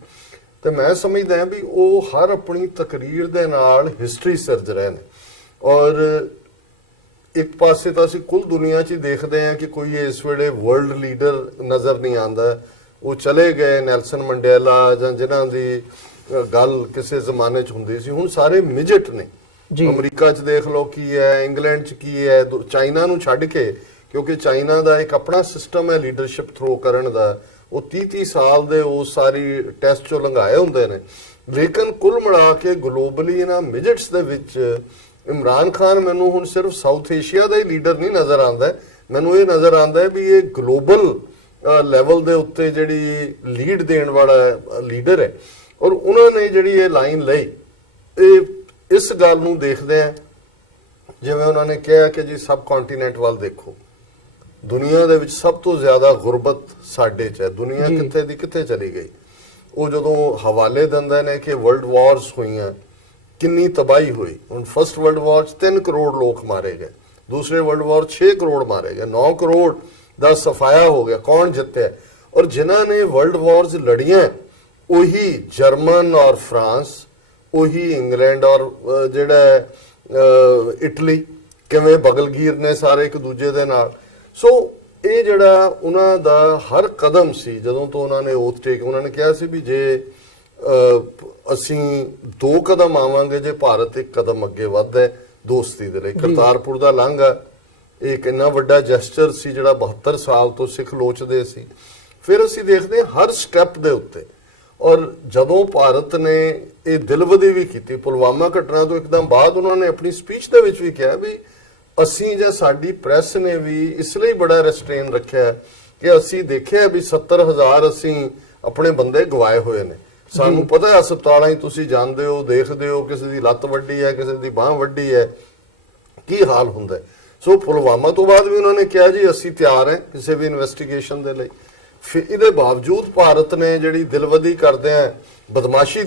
ਤੇ ਮੈਂ ਸਮਝਦਾ ਹਾਂ ਵੀ ਉਹ ਹਰ ਆਪਣੀ ਤਕਰੀਰ ਦੇ ਨਾਲ ਹਿਸਟਰੀ ਸਿਰਜ ਰਹੇ ਨੇ। ਔਰ ਇੱਕ ਪਾਸੇ ਤਾਂ ਅਸੀਂ ਕੁੱਲ ਦੁਨੀਆ 'ਚ ਹੀ ਦੇਖਦੇ ਹਾਂ ਕਿ ਕੋਈ ਇਸ ਵੇਲੇ ਵਰਲਡ ਲੀਡਰ ਨਜ਼ਰ ਨਹੀਂ ਆਉਂਦਾ। ਉਹ ਚਲੇ ਗਏ ਨੈਲਸਨ ਮੰਡੇਲਾ ਜਾਂ ਜਿਨ੍ਹਾਂ ਦੀ ਗੱਲ ਕਿਸੇ ਜ਼ਮਾਨੇ 'ਚ ਹੁੰਦੀ ਸੀ, ਹੁਣ ਸਾਰੇ ਮਿਜਟ ਨੇ। ਅਮਰੀਕਾ 'ਚ ਦੇਖ ਲਓ ਕੀ ਹੈ, ਇੰਗਲੈਂਡ 'ਚ ਕੀ ਹੈ, ਚਾਈਨਾ ਨੂੰ ਛੱਡ ਕੇ, ਕਿਉਂਕਿ ਚਾਈਨਾ ਦਾ ਇੱਕ ਆਪਣਾ ਸਿਸਟਮ ਹੈ ਲੀਡਰਸ਼ਿਪ ਥਰੋ ਕਰਨ ਦਾ, ਉਹ 30-30 ਸਾਲ ਦੇ ਉਹ ਸਾਰੀ ਟੈਸਟ ਚੋਂ ਲੰਘਾਏ ਹੁੰਦੇ ਨੇ। ਲੇਕਿਨ ਕੁੱਲ ਮਿਲਾ ਕੇ ਗਲੋਬਲੀ ਇਹਨਾਂ ਮਿਜਟਸ ਦੇ ਵਿੱਚ ਇਮਰਾਨ ਖਾਨ ਮੈਨੂੰ ਹੁਣ ਸਿਰਫ ਸਾਊਥ ਏਸ਼ੀਆ ਦਾ ਹੀ ਲੀਡਰ ਨਹੀਂ ਨਜ਼ਰ ਆਉਂਦਾ, ਮੈਨੂੰ ਇਹ ਨਜ਼ਰ ਆਉਂਦਾ ਹੈ ਵੀ ਇਹ ਗਲੋਬਲ ਲੈਵਲ ਦੇ ਉੱਤੇ ਜਿਹੜੀ ਲੀਡ ਦੇਣ ਵਾਲਾ ਲੀਡਰ ਹੈ। ਔਰ ਉਹਨਾਂ ਨੇ ਜਿਹੜੀ ਇਹ ਲਾਈਨ ਲਈ, ਇਹ ਇਸ ਗੱਲ ਨੂੰ ਦੇਖਦੇ ਆ ਜਿਵੇਂ ਉਹਨਾਂ ਨੇ ਕਿਹਾ ਕਿ ਜੀ ਸਬ ਕੰਟੀਨੈਂਟ ਵੱਲ ਦੇਖੋ, ਦੁਨੀਆ ਦੇ ਵਿੱਚ ਸਭ ਤੋਂ ਜ਼ਿਆਦਾ ਗੁਰਬਤ ਸਾਡੇ 'ਚ ਹੈ, ਦੁਨੀਆ ਕਿੱਥੇ ਦੀ ਕਿੱਥੇ ਚਲੀ ਗਈ। ਉਹ ਜਦੋਂ ਹਵਾਲੇ ਦਿੰਦੇ ਨੇ ਕਿ ਵਰਲਡ ਵਾਰਸ ਹੋਈਆਂ, ਕਿੰਨੀ ਤਬਾਹੀ ਹੋਈ। ਹੁਣ ਫਸਟ ਵਰਲਡ ਵਾਰ 'ਚ 3 ਕਰੋੜ ਲੋਕ ਮਾਰੇ ਗਏ, ਦੂਸਰੇ ਵਰਲਡ ਵਾਰ 6 ਕਰੋੜ ਮਾਰੇ ਗਏ, 9 ਕਰੋੜ ਦਾ ਸਫਾਇਆ ਹੋ ਗਿਆ। ਕੌਣ ਜਿੱਤਿਆ? ਔਰ ਜਿਨ੍ਹਾਂ ਨੇ ਵਰਲਡ ਵਾਰਸ ਲੜੀਆਂ ਉਹੀ ਜਰਮਨ ਔਰ ਫਰਾਂਸ, ਉਹੀ ਇੰਗਲੈਂਡ ਔਰ ਜਿਹੜਾ ਇਟਲੀ, ਕਿਵੇਂ ਬਗਲਗੀਰ ਨੇ ਸਾਰੇ ਇੱਕ ਦੂਜੇ ਦੇ ਨਾਲ। ਸੋ ਇਹ ਜਿਹੜਾ ਉਹਨਾਂ ਦਾ ਹਰ ਕਦਮ ਸੀ, ਜਦੋਂ ਤੋਂ ਉਹਨਾਂ ਨੇ ਓਥ ਟੇਕ, ਉਹਨਾਂ ਨੇ ਕਿਹਾ ਸੀ ਵੀ ਜੇ ਅਸੀਂ 2 ਕਦਮ ਆਵਾਂਗੇ ਜੇ ਭਾਰਤ 1 ਕਦਮ ਅੱਗੇ ਵੱਧਦਾ ਦੋਸਤੀ ਦੇ ਲਈ। ਕਰਤਾਰਪੁਰ ਦਾ ਲਾਂਘਾ ਇੱਕ ਇੰਨਾ ਵੱਡਾ ਜੈਸਚਰ ਸੀ ਜਿਹੜਾ 72 ਸਾਲ ਤੋਂ ਸਿੱਖ ਲੋਚਦੇ ਸੀ। ਫਿਰ ਅਸੀਂ ਦੇਖਦੇ ਹਰ ਸਟੈਪ ਦੇ ਉੱਤੇ, ਔਰ ਜਦੋਂ ਭਾਰਤ ਨੇ ਇਹ ਦਿਲਵਦੀ ਵੀ ਕੀਤੀ ਪੁਲਵਾਮਾ ਘਟਨਾ ਤੋਂ ਇੱਕਦਮ ਬਾਅਦ, ਉਹਨਾਂ ਨੇ ਆਪਣੀ ਸਪੀਚ ਦੇ ਵਿੱਚ ਵੀ ਕਿਹਾ ਵੀ ਅਸੀਂ ਜਾਂ ਸਾਡੀ ਪ੍ਰੈਸ ਨੇ ਵੀ ਇਸ ਲਈ ਬੜਾ ਰੈਸਟ੍ਰੇਨ ਰੱਖਿਆ ਕਿ ਅਸੀਂ ਦੇਖਿਆ ਵੀ 70,000 ਅਸੀਂ ਆਪਣੇ ਬੰਦੇ ਗਵਾਏ ਹੋਏ ਨੇ। ਸਾਨੂੰ ਪਤਾ ਹੈ ਹਸਪਤਾਲਾਂ ਹੀ ਤੁਸੀਂ ਜਾਂਦੇ ਹੋ, ਦੇਖਦੇ ਹੋ ਕਿਸੇ ਦੀ ਲੱਤ ਵੱਡੀ ਹੈ, ਕਿਸੇ ਦੀ ਬਾਹ ਵੱਡੀ ਹੈ, ਕੀ ਹਾਲ ਹੁੰਦਾ। ਸੋ ਪੁਲਵਾਮਾ ਤੋਂ ਬਾਅਦ ਵੀ ਉਹਨਾਂ ਨੇ ਕਿਹਾ ਜੀ ਅਸੀਂ ਤਿਆਰ ਹਾਂ ਕਿਸੇ ਵੀ ਇਨਵੈਸਟੀਗੇਸ਼ਨ ਦੇ ਲਈ। ਫਿਰ ਇਹਦੇ ਬਾਵਜੂਦ ਭਾਰਤ ਨੇ ਜਿਹੜੀ ਦਿਲਵਦੀ ਕਰਦੇ ਆ, ਬਦਮਾਸ਼ੀ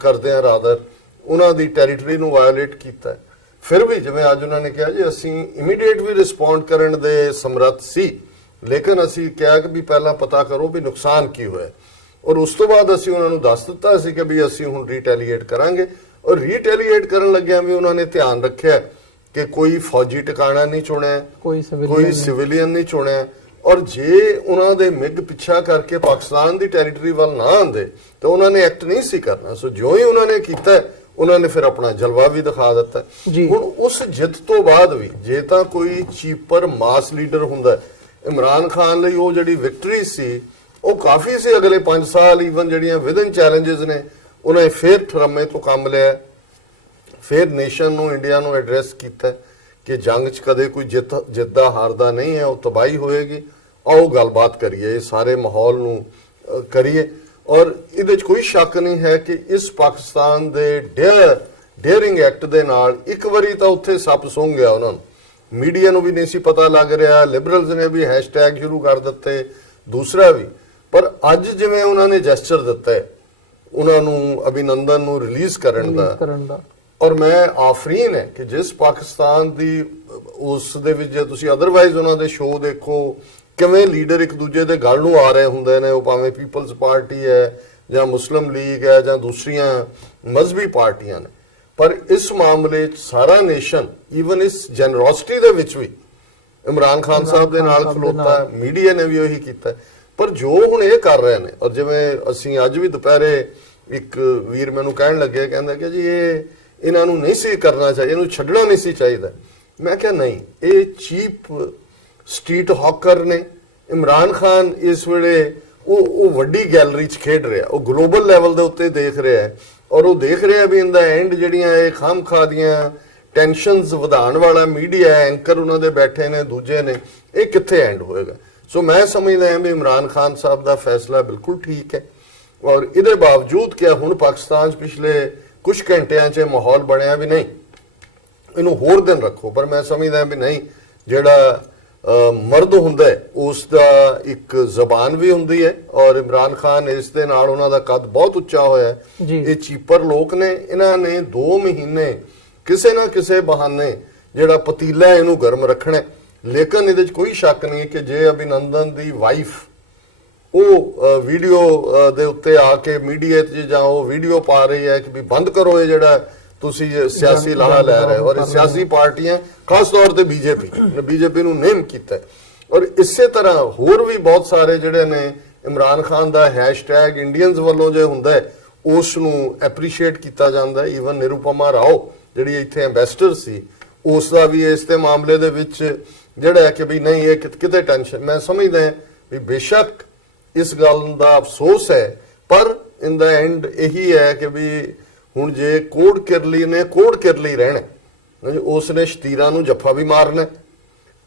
ਕਰਦੇ ਆ ਰਾਦਰ, ਉਹਨਾਂ ਦੀ ਟੈਰੀਟਰੀ ਨੂੰ ਵਾਇਓਲੇਟ ਕੀਤਾ। ਫਿਰ ਵੀ ਜਿਵੇਂ ਅੱਜ ਉਹਨਾਂ ਨੇ ਕਿਹਾ ਜੀ ਅਸੀਂ ਇਮੀਡੀਏਟ ਵੀ ਰਿਸਪੌਂਡ ਕਰਨ ਦੇ ਸਮਰੱਥ ਸੀ, ਲੇਕਿਨ ਅਸੀਂ ਕਿਹਾ ਕਿ ਵੀ ਪਹਿਲਾਂ ਪਤਾ ਕਰੋ ਵੀ ਨੁਕਸਾਨ ਕੀ ਹੋਇਆ, ਔਰ ਉਸ ਤੋਂ ਬਾਅਦ ਅਸੀਂ ਉਹਨਾਂ ਨੂੰ ਦੱਸ ਦਿੱਤਾ ਸੀ ਕਿ ਵੀ ਅਸੀਂ ਹੁਣ ਰੀਟੈਲੀਏਟ ਕਰਾਂਗੇ। ਔਰ ਰੀਟੈਲੀਏਟ ਕਰਨ ਲੱਗਿਆ ਵੀ ਉਹਨਾਂ ਨੇ ਧਿਆਨ ਰੱਖਿਆ ਕਿ ਕੋਈ ਫੌਜੀ ਟਿਕਾਣਾ ਨਹੀਂ ਚੁਣਿਆ, ਕੋਈ ਸਿਵਿਲੀਅਨ ਨਹੀਂ ਚੁਣਿਆ। ਔਰ ਜੇ ਉਹਨਾਂ ਦੇ ਮਿਗ ਪਿੱਛਾ ਕਰਕੇ ਪਾਕਿਸਤਾਨ ਦੀ ਟੈਰੀਟਰੀ ਵੱਲ ਨਾ ਆਉਂਦੇ ਤਾਂ ਉਹਨਾਂ ਨੇ ਐਕਟ ਨਹੀਂ ਸੀ ਕਰਨਾ। ਸੋ ਜਿਉਂ ਹੀ ਉਹਨਾਂ ਨੇ ਕੀਤਾ, ਉਹਨਾਂ ਨੇ ਫਿਰ ਆਪਣਾ ਜਲਵਾ ਵੀ ਦਿਖਾ ਦਿੱਤਾ। ਹੁਣ ਉਸ ਜਿੱਤ ਤੋਂ ਬਾਅਦ ਵੀ ਜੇ ਤਾਂ ਕੋਈ ਚੀਪਰ ਮਾਸ ਲੀਡਰ ਹੁੰਦਾ, ਇਮਰਾਨ ਖਾਨ ਲਈ ਉਹ ਜਿਹੜੀ ਵਿਕਟਰੀ ਸੀ ਉਹ ਕਾਫੀ ਸੀ। ਅਗਲੇ 5 ਸਾਲ ਈਵਨ ਜਿਹੜੀਆਂ ਵਿਦਨ ਚੈਲੰਜਸ ਨੇ, ਉਹਨੇ ਫਿਰ ਠਰਮੇ ਤੋਂ ਕੰਮ ਲਿਆ, ਫਿਰ ਨੇਸ਼ਨ ਨੂੰ, ਇੰਡੀਆ ਨੂੰ ਐਡਰੈਸ ਕੀਤਾ ਕਿ ਜੰਗ 'ਚ ਕਦੇ ਕੋਈ ਜਿੱਤਦਾ ਹਾਰਦਾ ਨਹੀਂ ਹੈ, ਉਹ ਤਬਾਹੀ ਹੋਏਗੀ। ਆਓ ਗੱਲਬਾਤ ਕਰੀਏ, ਸਾਰੇ ਮਾਹੌਲ ਨੂੰ ਕਰੀਏ। ਔਰ ਇਹਦੇ 'ਚ ਕੋਈ ਸ਼ੱਕ ਨਹੀਂ ਹੈ ਕਿ ਇਸ ਪਾਕਿਸਤਾਨ ਦੇ ਡੇਅਰਿੰਗ ਐਕਟ ਦੇ ਨਾਲ ਇੱਕ ਵਾਰੀ ਤਾਂ ਉੱਥੇ ਸੱਪ ਸੁੰਘ ਗਿਆ ਉਹਨਾਂ ਨੂੰ, ਮੀਡੀਆ ਨੂੰ ਵੀ ਨਹੀਂ ਸੀ ਪਤਾ ਲੱਗ ਰਿਹਾ, ਲਿਬਰਲਸ ਨੇ ਵੀ ਹੈਸ਼ਟੈਗ ਸ਼ੁਰੂ ਕਰ ਦਿੱਤੇ, ਦੂਸਰਾ ਵੀ। ਪਰ ਅੱਜ ਜਿਵੇਂ ਉਹਨਾਂ ਨੇ ਜੈਸਚਰ ਦਿੱਤਾ ਹੈ ਉਹਨਾਂ ਨੂੰ ਅਭਿਨੰਦਨ ਨੂੰ ਰਿਲੀਜ਼ ਕਰਨ ਦਾ, ਔਰ ਮੈਂ ਆਫਰੀਨ ਹੈ ਕਿ ਜਿਸ ਪਾਕਿਸਤਾਨ ਦੀ ਉਸ ਦੇ ਵਿੱਚ ਜੇ ਤੁਸੀਂ ਅਦਰਵਾਈਜ਼ ਉਹਨਾਂ ਦੇ ਸ਼ੋਅ ਦੇਖੋ ਕਿਵੇਂ ਲੀਡਰ ਇੱਕ ਦੂਜੇ ਦੇ ਗਲ ਨੂੰ ਆ ਰਹੇ ਹੁੰਦੇ ਨੇ, ਉਹ ਭਾਵੇਂ ਪੀਪਲਸ ਪਾਰਟੀ ਹੈ ਜਾਂ ਮੁਸਲਿਮ ਲੀਗ ਹੈ ਜਾਂ ਦੂਸਰੀਆਂ ਮਜ਼ਹਬੀ ਪਾਰਟੀਆਂ ਨੇ, ਪਰ ਇਸ ਮਾਮਲੇ 'ਚ ਸਾਰਾ ਨੇਸ਼ਨ ਈਵਨ ਇਸ ਜੈਨਰੋਸਿਟੀ ਦੇ ਵਿੱਚ ਵੀ ਇਮਰਾਨ ਖਾਨ ਸਾਹਿਬ ਦੇ ਨਾਲ ਖਲੋਤਾ, ਮੀਡੀਆ ਨੇ ਵੀ ਉਹੀ ਕੀਤਾ। ਪਰ ਜੋ ਹੁਣ ਇਹ ਕਰ ਰਹੇ ਨੇ, ਔਰ ਜਿਵੇਂ ਅਸੀਂ ਅੱਜ ਵੀ ਦੁਪਹਿਰੇ ਇੱਕ ਵੀਰ ਮੈਨੂੰ ਕਹਿਣ ਲੱਗੇ, ਕਹਿੰਦਾ ਕਿ ਜੀ ਇਹਨਾਂ ਨੂੰ ਨਹੀਂ ਸੀ ਕਰਨਾ ਚਾਹੀਦਾ, ਇਹਨੂੰ ਛੱਡਣਾ ਨਹੀਂ ਸੀ ਚਾਹੀਦਾ। ਮੈਂ ਕਿਹਾ ਨਹੀਂ, ਇਹ ਚੀਪ ਸਟਰੀਟ ਹਾਕਰ ਨੇ। ਇਮਰਾਨ ਖਾਨ ਇਸ ਵੇਲੇ ਉਹ ਵੱਡੀ ਗੈਲਰੀ 'ਚ ਖੇਡ ਰਿਹਾ, ਉਹ ਗਲੋਬਲ ਲੈਵਲ ਦੇ ਉੱਤੇ ਦੇਖ ਰਿਹਾ ਹੈ, ਔਰ ਉਹ ਦੇਖ ਰਿਹਾ ਵੀ ਇਨ ਦਾ ਐਂਡ ਜਿਹੜੀਆਂ ਇਹ ਖਾਮਖਾ ਦੀਆਂ ਟੈਨਸ਼ਨਸ ਵਧਾਉਣ ਵਾਲਾ ਮੀਡੀਆ ਐਂਕਰ ਉਹਨਾਂ ਦੇ ਬੈਠੇ ਨੇ, ਦੂਜੇ ਨੇ, ਇਹ ਕਿੱਥੇ ਐਂਡ ਹੋਏਗਾ। ਸੋ ਮੈਂ ਸਮਝਦਾ ਹਾਂ ਵੀ ਇਮਰਾਨ ਖਾਨ ਸਾਹਿਬ ਦਾ ਫੈਸਲਾ ਬਿਲਕੁਲ ਠੀਕ ਹੈ। ਔਰ ਇਹਦੇ ਬਾਵਜੂਦ ਕਿ ਹੁਣ ਪਾਕਿਸਤਾਨ 'ਚ ਪਿਛਲੇ ਕੁਝ ਘੰਟਿਆਂ 'ਚ ਮਾਹੌਲ ਬਣਿਆ ਵੀ ਨਹੀਂ, ਇਹਨੂੰ ਹੋਰ ਦਿਨ ਰੱਖੋ, ਪਰ ਮੈਂ ਸਮਝਦਾ ਵੀ ਨਹੀਂ, ਜਿਹੜਾ ਮਰਦ ਹੁੰਦਾ ਹੈ ਉਸ ਦਾ ਇੱਕ ਜ਼ਬਾਨ ਵੀ ਹੁੰਦੀ ਹੈ, ਔਰ ਇਮਰਾਨ ਖਾਨ ਇਸ ਦੇ ਨਾਲ ਉਹਨਾਂ ਦਾ ਕੱਦ ਬਹੁਤ ਉੱਚਾ ਹੋਇਆ ਹੈ। ਇਹ ਚੀਪਰ ਲੋਕ ਨੇ, ਇਹਨਾਂ ਨੇ 2 ਮਹੀਨੇ ਕਿਸੇ ਨਾ ਕਿਸੇ ਬਹਾਨੇ ਜਿਹੜਾ ਪਤੀਲਾ ਇਹਨੂੰ ਗਰਮ ਰੱਖਣਾ। ਲੇਕਿਨ ਇਹਦੇ 'ਚ ਕੋਈ ਸ਼ੱਕ ਨਹੀਂ ਕਿ ਜੇ ਅਭਿਨੰਦਨ ਦੀ ਵਾਈਫ ਉਹ ਵੀਡੀਓ ਦੇ ਉੱਤੇ ਆ ਕੇ ਮੀਡੀਆ 'ਚ ਜਾਂ ਉਹ ਵੀਡੀਓ ਪਾ ਰਹੀ ਹੈ ਕਿ ਵੀ ਬੰਦ ਕਰੋ ਇਹ ਜਿਹੜਾ ਤੁਸੀਂ ਸਿਆਸੀ ਲਾਹਾ ਲੈ ਰਹੇ ਹੋ, ਔਰ ਇਹ ਸਿਆਸੀ ਪਾਰਟੀਆਂ ਖਾਸ ਤੌਰ ਤੇ ਬੀਜੇਪੀ ਨੂੰ ਨੇਮ ਕੀਤਾ, ਔਰ ਇਸੇ ਤਰ੍ਹਾਂ ਹੋਰ ਵੀ ਬਹੁਤ ਸਾਰੇ ਜਿਹੜੇ ਨੇ ਇਮਰਾਨ ਖਾਨ ਦਾ ਹੈਸ਼ਟੈਗ ਇੰਡੀਅਨਸ ਵੱਲੋਂ ਜੇ ਹੁੰਦਾ ਹੈ ਉਸ ਨੂੰ ਐਪਰੀਸ਼ੀਏਟ ਕੀਤਾ ਜਾਂਦਾ। ਈਵਨ ਨਿਰੂਪਮਾ ਰਾਓ ਜਿਹੜੀ ਇੱਥੇ ਐਂਬੈਸਡਰ ਸੀ, ਉਸ ਦਾ ਵੀ ਇਸ ਤੇ ਮਾਮਲੇ ਦੇ ਵਿੱਚ ਜਿਹੜਾ ਹੈ ਕਿ ਵੀ ਨਹੀਂ ਇਹ ਕਿਤੇ ਟੈਨਸ਼ਨ। ਮੈਂ ਸਮਝਦਾ ਵੀ ਬੇਸ਼ੱਕ ਇਸ ਗੱਲ ਦਾ ਅਫਸੋਸ ਹੈ, ਪਰ ਇਨ ਦਾ ਐਂਡ ਇਹੀ ਹੈ ਕਿ ਵੀ ਹੁਣ ਜੇ ਕੋੜ ਕਿਰਲੀ ਨੇ ਕੋੜ ਕਿਰਲੀ ਰਹਿਣਾ, ਉਸ ਨੇ ਸ਼ਤੀਰਾਂ ਨੂੰ ਜੱਫਾ ਵੀ ਮਾਰਨਾ,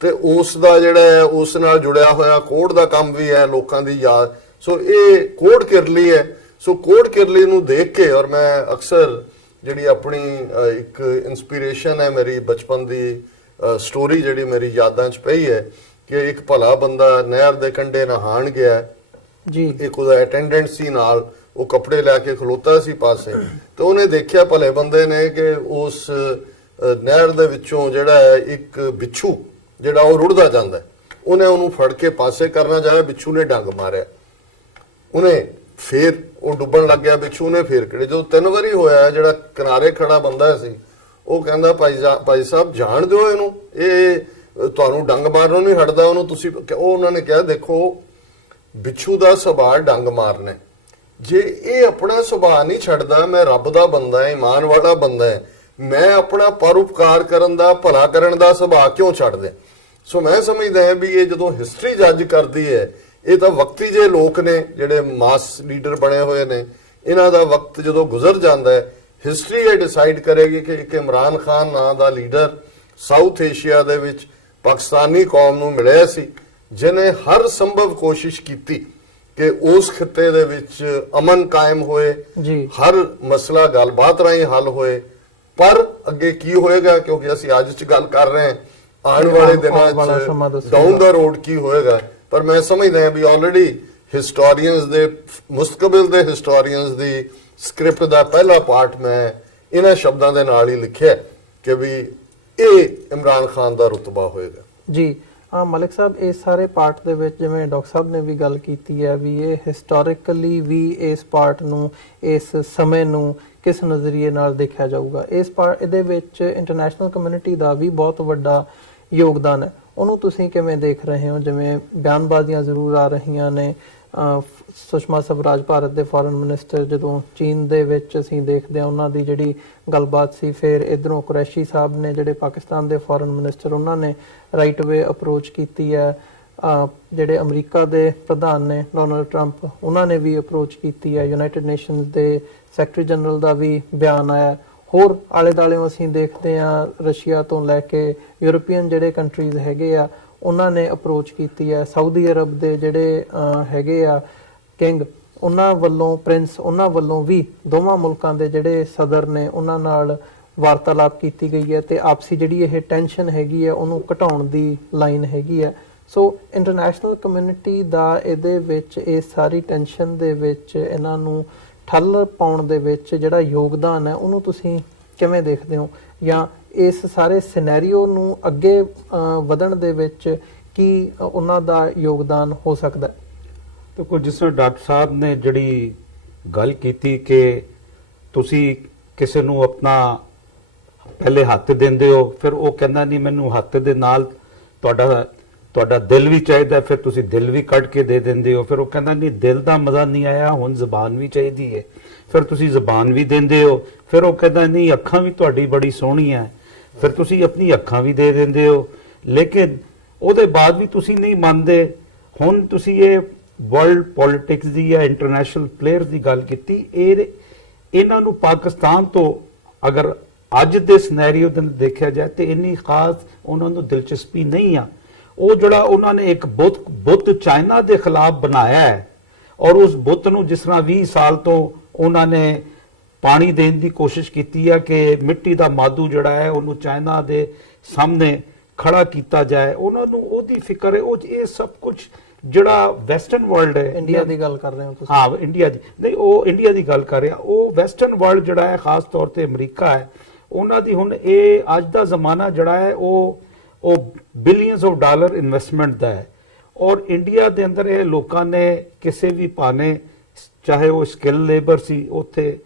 ਤੇ ਉਸ ਦਾ ਜਿਹੜਾ ਹੈ ਉਸ ਨਾਲ ਜੁੜਿਆ ਹੋਇਆ ਕੋੜ ਦਾ ਕੰਮ ਵੀ ਹੈ ਲੋਕਾਂ ਦੀ ਯਾਦ। ਸੋ ਇਹ ਕੋੜ ਕਿਰਲੀ ਹੈ। ਸੋ ਕੋੜ ਕਿਰਲੀ ਨੂੰ ਦੇਖ ਕੇ, ਔਰ ਮੈਂ ਅਕਸਰ ਜਿਹੜੀ ਆਪਣੀ ਇੱਕ ਇਨਸਪੀਰੇਸ਼ਨ ਹੈ ਮੇਰੀ ਬਚਪਨ ਦੀ ਸਟੋਰੀ ਜਿਹੜੀ ਮੇਰੀ ਯਾਦਾਂ 'ਚ ਪਈ ਹੈ ਕਿ ਇੱਕ ਭਲਾ ਬੰਦਾ ਨਹਿਰ ਦੇ ਕੰਢੇ ਨਹਾਣ ਗਿਆ ਜੀ, ਇੱਕ ਉਹਦਾ ਅਟੈਂਡੈਂਟ ਸੀ ਨਾਲ, ਉਹ ਕੱਪੜੇ ਲੈ ਕੇ ਖਲੋਤਾ ਸੀ ਪਾਸੇ, ਤੇ ਉਹਨੇ ਦੇਖਿਆ ਭਲੇ ਬੰਦੇ ਨੇ ਕਿ ਉਸ ਨਹਿਰ ਦੇ ਵਿੱਚੋਂ ਜਿਹੜਾ ਹੈ ਇੱਕ ਬਿੱਛੂ ਜਿਹੜਾ ਉਹ ਰੁੜਦਾ ਜਾਂਦਾ, ਉਹਨੇ ਉਹਨੂੰ ਫੜ ਕੇ ਪਾਸੇ ਕਰਨਾ ਚਾਹਿਆ, ਬਿੱਛੂ ਨੇ ਡੰਗ ਮਾਰਿਆ, ਉਹਨੇ ਫੇਰ ਉਹ ਡੁੱਬਣ ਲੱਗ ਗਿਆ, ਬਿੱਛੂ ਨੇ ਫੇਰ ਕਿਹੜੇ ਜਦੋਂ 3 ਵਾਰੀ ਹੋਇਆ, ਜਿਹੜਾ ਕਿਨਾਰੇ ਖੜਾ ਬੰਦਾ ਸੀ ਉਹ ਕਹਿੰਦਾ ਭਾਈ ਸਾਹਿਬ ਜਾਣ ਦਿਓ ਇਹਨੂੰ, ਇਹ ਤੁਹਾਨੂੰ ਡੰਗ ਮਾਰਨੋਂ ਨਹੀਂ ਹਟਦਾ, ਉਹਨੂੰ ਤੁਸੀਂ। ਉਹ ਉਹਨਾਂ ਨੇ ਕਿਹਾ ਦੇਖੋ ਬਿੱਛੂ ਦਾ ਸੁਭਾਅ ਡੰਗ ਮਾਰਨਾ, ਜੇ ਇਹ ਆਪਣਾ ਸੁਭਾਅ ਨਹੀਂ ਛੱਡਦਾ, ਮੈਂ ਰੱਬ ਦਾ ਬੰਦਾ ਹੈ, ਇਮਾਨ ਵਾਲਾ ਬੰਦਾ ਹੈ, ਮੈਂ ਆਪਣਾ ਪਰਉਪਕਾਰ ਕਰਨ ਦਾ ਭਲਾ ਕਰਨ ਦਾ ਸੁਭਾਅ ਕਿਉਂ ਛੱਡ ਦਿਆਂ। ਸੋ ਮੈਂ ਸਮਝਦਾ ਹਾਂ ਵੀ ਇਹ ਜਦੋਂ ਹਿਸਟਰੀ ਜੱਜ ਕਰਦੀ ਹੈ, ਇਹ ਤਾਂ ਵਕਤੀ ਜੇ ਲੋਕ ਨੇ ਜਿਹੜੇ ਮਾਸ ਲੀਡਰ ਬਣੇ ਹੋਏ ਨੇ, ਇਹਨਾਂ ਦਾ ਵਕਤ ਜਦੋਂ ਗੁਜ਼ਰ ਜਾਂਦਾ ਹੈ, ਹਿਸਟਰੀ ਇਹ ਡਿਸਾਈਡ ਕਰੇਗੀ ਕਿ ਇੱਕ ਇਮਰਾਨ ਖਾਨ ਨਾਂ ਦਾ ਲੀਡਰ ਸਾਊਥ ਏਸ਼ੀਆ ਦੇ ਵਿੱਚ ਪਾਕਿਸਤਾਨੀ ਕੌਮ ਨੂੰ ਮਿਲਿਆ ਸੀ, ਜਿਨੇ ਹਰ ਸੰਭਵ ਕੋਸ਼ਿਸ਼ ਕੀਤੀ ਕਿ ਉਸ ਖਿੱਤੇ ਦੇ ਵਿੱਚ ਅਮਨ ਕਾਇਮ ਹੋਏ, ਹਰ ਮਸਲਾ ਗੱਲਬਾਤ ਰਾਹੀਂ ਹੱਲ ਹੋਏ। ਪਰ ਅੱਗੇ ਕੀ ਹੋਏਗਾ, ਕਿਉਂਕਿ ਅਸੀਂ ਅੱਜ 'ਚ ਗੱਲ ਕਰ ਰਹੇ ਹਾਂ, ਆਉਣ ਵਾਲੇ ਦਿਨਾਂ 'ਚ ਡਾਊਨ ਦਾ ਰੋਡ ਕੀ ਹੋਏਗਾ। ਪਰ ਮੈਂ ਸਮਝਦਾ ਹਾਂ ਵੀ ਆਲਰੇਡੀ ਹਿਸਟੋਰੀਅਨਸ ਦੇ, ਮੁਸਤਕਬਲ ਦੇ ਹਿਸਟੋਰੀਅਨਸ ਦੀ ਸਕ੍ਰਿਪਟ ਦਾ ਪਹਿਲਾ ਪਾਰਟ ਮੈਂ ਇਹਨਾਂ ਸ਼ਬਦਾਂ ਦੇ ਨਾਲ ਹੀ ਲਿਖਿਆ ਕਿ ਵੀ ਇਹ ਇਮਰਾਨ ਖਾਨ ਦਾ ਰੁਤਬਾ ਹੋਏਗਾ ਜੀ। ਮਲਿਕ ਸਾਹਿਬ, ਇਸ ਸਾਰੇ ਪਾਰਟ ਦੇ ਵਿੱਚ ਜਿਵੇਂ ਡਾਕਟਰ ਸਾਹਿਬ ਨੇ ਵੀ ਗੱਲ ਕੀਤੀ ਹੈ ਵੀ ਇਹ ਹਿਸਟੋਰੀਕਲੀ ਵੀ ਇਸ ਪਾਰਟ ਨੂੰ, ਇਸ ਸਮੇਂ ਨੂੰ ਕਿਸ ਨਜ਼ਰੀਏ ਨਾਲ ਦੇਖਿਆ ਜਾਊਗਾ। ਇਹਦੇ ਵਿੱਚ ਇੰਟਰਨੈਸ਼ਨਲ ਕਮਿਊਨਿਟੀ ਦਾ ਵੀ ਬਹੁਤ ਵੱਡਾ ਯੋਗਦਾਨ ਹੈ, ਉਹਨੂੰ ਤੁਸੀਂ ਕਿਵੇਂ ਦੇਖ ਰਹੇ ਹੋ? ਜਿਵੇਂ ਬਿਆਨਬਾਜ਼ੀਆਂ ਜ਼ਰੂਰ ਆ ਰਹੀਆਂ ਨੇ, ਸੁਸ਼ਮਾ ਸਵਰਾਜ ਭਾਰਤ ਦੇ ਫੋਰਨ ਮਿਨਿਸਟਰ ਜਦੋਂ ਚੀਨ ਦੇ ਵਿੱਚ ਅਸੀਂ ਦੇਖਦੇ ਹਾਂ ਉਹਨਾਂ ਦੀ ਜਿਹੜੀ ਗੱਲਬਾਤ ਸੀ, ਫਿਰ ਇਧਰੋਂ ਕੁਰੈਸ਼ੀ ਸਾਹਿਬ ਨੇ ਜਿਹੜੇ ਪਾਕਿਸਤਾਨ ਦੇ ਫੋਰਨ ਮਿਨਿਸਟਰ, ਉਹਨਾਂ ਨੇ ਰਾਈਟ ਵੇ ਅਪਰੋਚ ਕੀਤੀ ਹੈ, ਜਿਹੜੇ ਅਮਰੀਕਾ ਦੇ ਪ੍ਰਧਾਨ ਨੇ ਡੋਨਲਡ ਟਰੰਪ, ਉਹਨਾਂ ਨੇ ਵੀ ਅਪਰੋਚ ਕੀਤੀ ਹੈ, ਯੂਨਾਈਟਿਡ ਨੇਸ਼ਨਸ ਦੇ ਸੈਕਟਰੀ ਜਨਰਲ ਦਾ ਵੀ ਬਿਆਨ ਆਇਆ, ਹੋਰ ਆਲੇ ਦੁਆਲੇ ਅਸੀਂ ਦੇਖਦੇ ਹਾਂ ਰਸ਼ੀਆ ਤੋਂ ਲੈ ਕੇ ਯੂਰਪੀਅਨ ਜਿਹੜੇ ਕੰਟਰੀਜ਼ ਹੈਗੇ ਆ ਉਹਨਾਂ ਨੇ ਅਪਰੋਚ ਕੀਤੀ ਹੈ, ਸਾਊਦੀ ਅਰਬ ਦੇ ਜਿਹੜੇ ਹੈਗੇ ਆ ਕਿੰਗ, ਉਹਨਾਂ ਵੱਲੋਂ ਪ੍ਰਿੰਸ, ਉਹਨਾਂ ਵੱਲੋਂ ਵੀ ਦੋਵਾਂ ਮੁਲਕਾਂ ਦੇ ਜਿਹੜੇ ਸਦਰ ਨੇ ਉਹਨਾਂ ਨਾਲ ਵਾਰਤਾਲਾਪ ਕੀਤੀ ਗਈ ਹੈ ਤੇ ਆਪਸੀ ਜਿਹੜੀ ਇਹ ਟੈਨਸ਼ਨ ਹੈਗੀ ਹੈ ਉਹਨੂੰ ਘਟਾਉਣ ਦੀ ਲਾਈਨ ਹੈਗੀ ਹੈ। ਸੋ ਇੰਟਰਨੈਸ਼ਨਲ ਕਮਿਊਨਿਟੀ ਦਾ ਇਹਦੇ ਵਿੱਚ ਇਹ ਸਾਰੀ ਟੈਨਸ਼ਨ ਦੇ ਵਿੱਚ ਇਹਨਾਂ ਨੂੰ ਠੱਲ ਪਾਉਣ ਦੇ ਵਿੱਚ ਜਿਹੜਾ ਯੋਗਦਾਨ ਹੈ ਉਹਨੂੰ ਤੁਸੀਂ ਕਿਵੇਂ ਦੇਖਦੇ ਹੋ, ਜਾਂ ਇਸ ਸਾਰੇ ਸਿਨੈਰੀਓ ਨੂੰ ਅੱਗੇ ਵਧਣ ਦੇ ਵਿੱਚ ਕੀ ਉਹਨਾਂ ਦਾ ਯੋਗਦਾਨ ਹੋ ਸਕਦਾ? ਦੇਖੋ, ਜਿਸ ਤਰ੍ਹਾਂ ਡਾਕਟਰ ਸਾਹਿਬ ਨੇ ਜਿਹੜੀ ਗੱਲ ਕੀਤੀ ਕਿ ਤੁਸੀਂ ਕਿਸੇ ਨੂੰ ਆਪਣਾ ਪਹਿਲੇ ਹੱਥ ਦਿੰਦੇ ਹੋ, ਫਿਰ ਉਹ ਕਹਿੰਦਾ ਨਹੀਂ ਮੈਨੂੰ ਹੱਥ ਦੇ ਨਾਲ ਤੁਹਾਡਾ ਤੁਹਾਡਾ ਦਿਲ ਵੀ ਚਾਹੀਦਾ, ਫਿਰ ਤੁਸੀਂ ਦਿਲ ਵੀ ਕੱਢ ਕੇ ਦੇ ਦਿੰਦੇ ਹੋ। ਫਿਰ ਉਹ ਕਹਿੰਦਾ ਨਹੀਂ ਦਿਲ ਦਾ ਮਜ਼ਾ ਨਹੀਂ ਆਇਆ, ਹੁਣ ਜ਼ਬਾਨ ਵੀ ਚਾਹੀਦੀ ਹੈ, ਫਿਰ ਤੁਸੀਂ ਜ਼ਬਾਨ ਵੀ ਦਿੰਦੇ ਹੋ। ਫਿਰ ਉਹ ਕਹਿੰਦਾ ਨਹੀਂ ਅੱਖਾਂ ਵੀ ਤੁਹਾਡੀ ਬੜੀ ਸੋਹਣੀ ਹੈ, ਫਿਰ ਤੁਸੀਂ ਆਪਣੀ ਅੱਖਾਂ ਵੀ ਦੇ ਦਿੰਦੇ ਹੋ। ਲੇਕਿਨ ਉਹਦੇ ਬਾਅਦ ਵੀ ਤੁਸੀਂ ਨਹੀਂ ਮੰਨਦੇ। ਹੁਣ ਤੁਸੀਂ ਇਹ ਵਰਲਡ ਪੋਲਿਟਿਕਸ ਦੀ ਜਾਂ ਇੰਟਰਨੈਸ਼ਨਲ ਪਲੇਅਰਸ ਦੀ ਗੱਲ ਕੀਤੀ, ਇਹਨਾਂ ਨੂੰ ਪਾਕਿਸਤਾਨ ਤੋਂ ਅਗਰ ਅੱਜ ਦੇ ਸਿਨੈਰੀਓ ਦੇ ਨਾਲ ਦੇਖਿਆ ਜਾਏ ਤੇ ਇੰਨੀ ਖਾਸ ਉਹਨਾਂ ਨੂੰ ਦਿਲਚਸਪੀ ਨਹੀਂ ਆ। ਉਹ ਜਿਹੜਾ ਉਹਨਾਂ ਨੇ ਇੱਕ ਬੁੱਤ ਚਾਈਨਾ ਦੇ ਖਿਲਾਫ ਬਣਾਇਆ ਹੈ, ਔਰ ਉਸ ਬੁੱਤ ਨੂੰ ਜਿਸ ਤਰ੍ਹਾਂ 20 ਸਾਲ ਤੋਂ ਉਹਨਾਂ ਨੇ ਪਾਣੀ ਦੇਣ ਦੀ ਕੋਸ਼ਿਸ਼ ਕੀਤੀ ਹੈ ਕਿ ਮਿੱਟੀ ਦਾ ਮਾਦੂ ਜਿਹੜਾ ਹੈ ਉਹਨੂੰ ਚਾਈਨਾ ਦੇ ਸਾਹਮਣੇ ਖੜਾ ਕੀਤਾ ਜਾਏ, ਉਹਨਾਂ ਨੂੰ ਉਹਦੀ ਫਿਕਰ ਹੈ। ਉਹ ਇਹ ਸਭ ਕੁਝ ਜਿਹੜਾ ਵੈਸਟਰਨ ਵਰਲਡ ਹੈ, ਇੰਡੀਆ ਦੀ ਗੱਲ ਕਰ ਰਹੇ ਹੋ ਤੁਸੀਂ? ਹਾਂ, ਇੰਡੀਆ ਦੀ ਨਹੀਂ, ਉਹ ਇੰਡੀਆ ਦੀ ਗੱਲ ਕਰ ਰਿਹਾ। ਉਹ ਵੈਸਟਰਨ ਵਰਲਡ ਜਿਹੜਾ ਹੈ, ਖਾਸ ਤੌਰ ਤੇ ਅਮਰੀਕਾ ਹੈ, ਉਹਨਾਂ ਦੀ ਹੁਣ ਇਹ ਅੱਜ ਦਾ ਜ਼ਮਾਨਾ ਜਿਹੜਾ ਹੈ ਉਹ ਬਿਲੀਅਨਸ ਆਫ ਡਾਲਰ ਇਨਵੈਸਟਮੈਂਟ ਦਾ ਹੈ। ਔਰ ਇੰਡੀਆ ਦੇ ਅੰਦਰ ਇਹ ਲੋਕਾਂ ਨੇ ਕਿਸੇ ਵੀ ਭਾਨੇ, ਚਾਹੇ ਉਹ ਸਕਿੱਲ ਲੇਬਰ ਸੀ, ਉੱਥੇ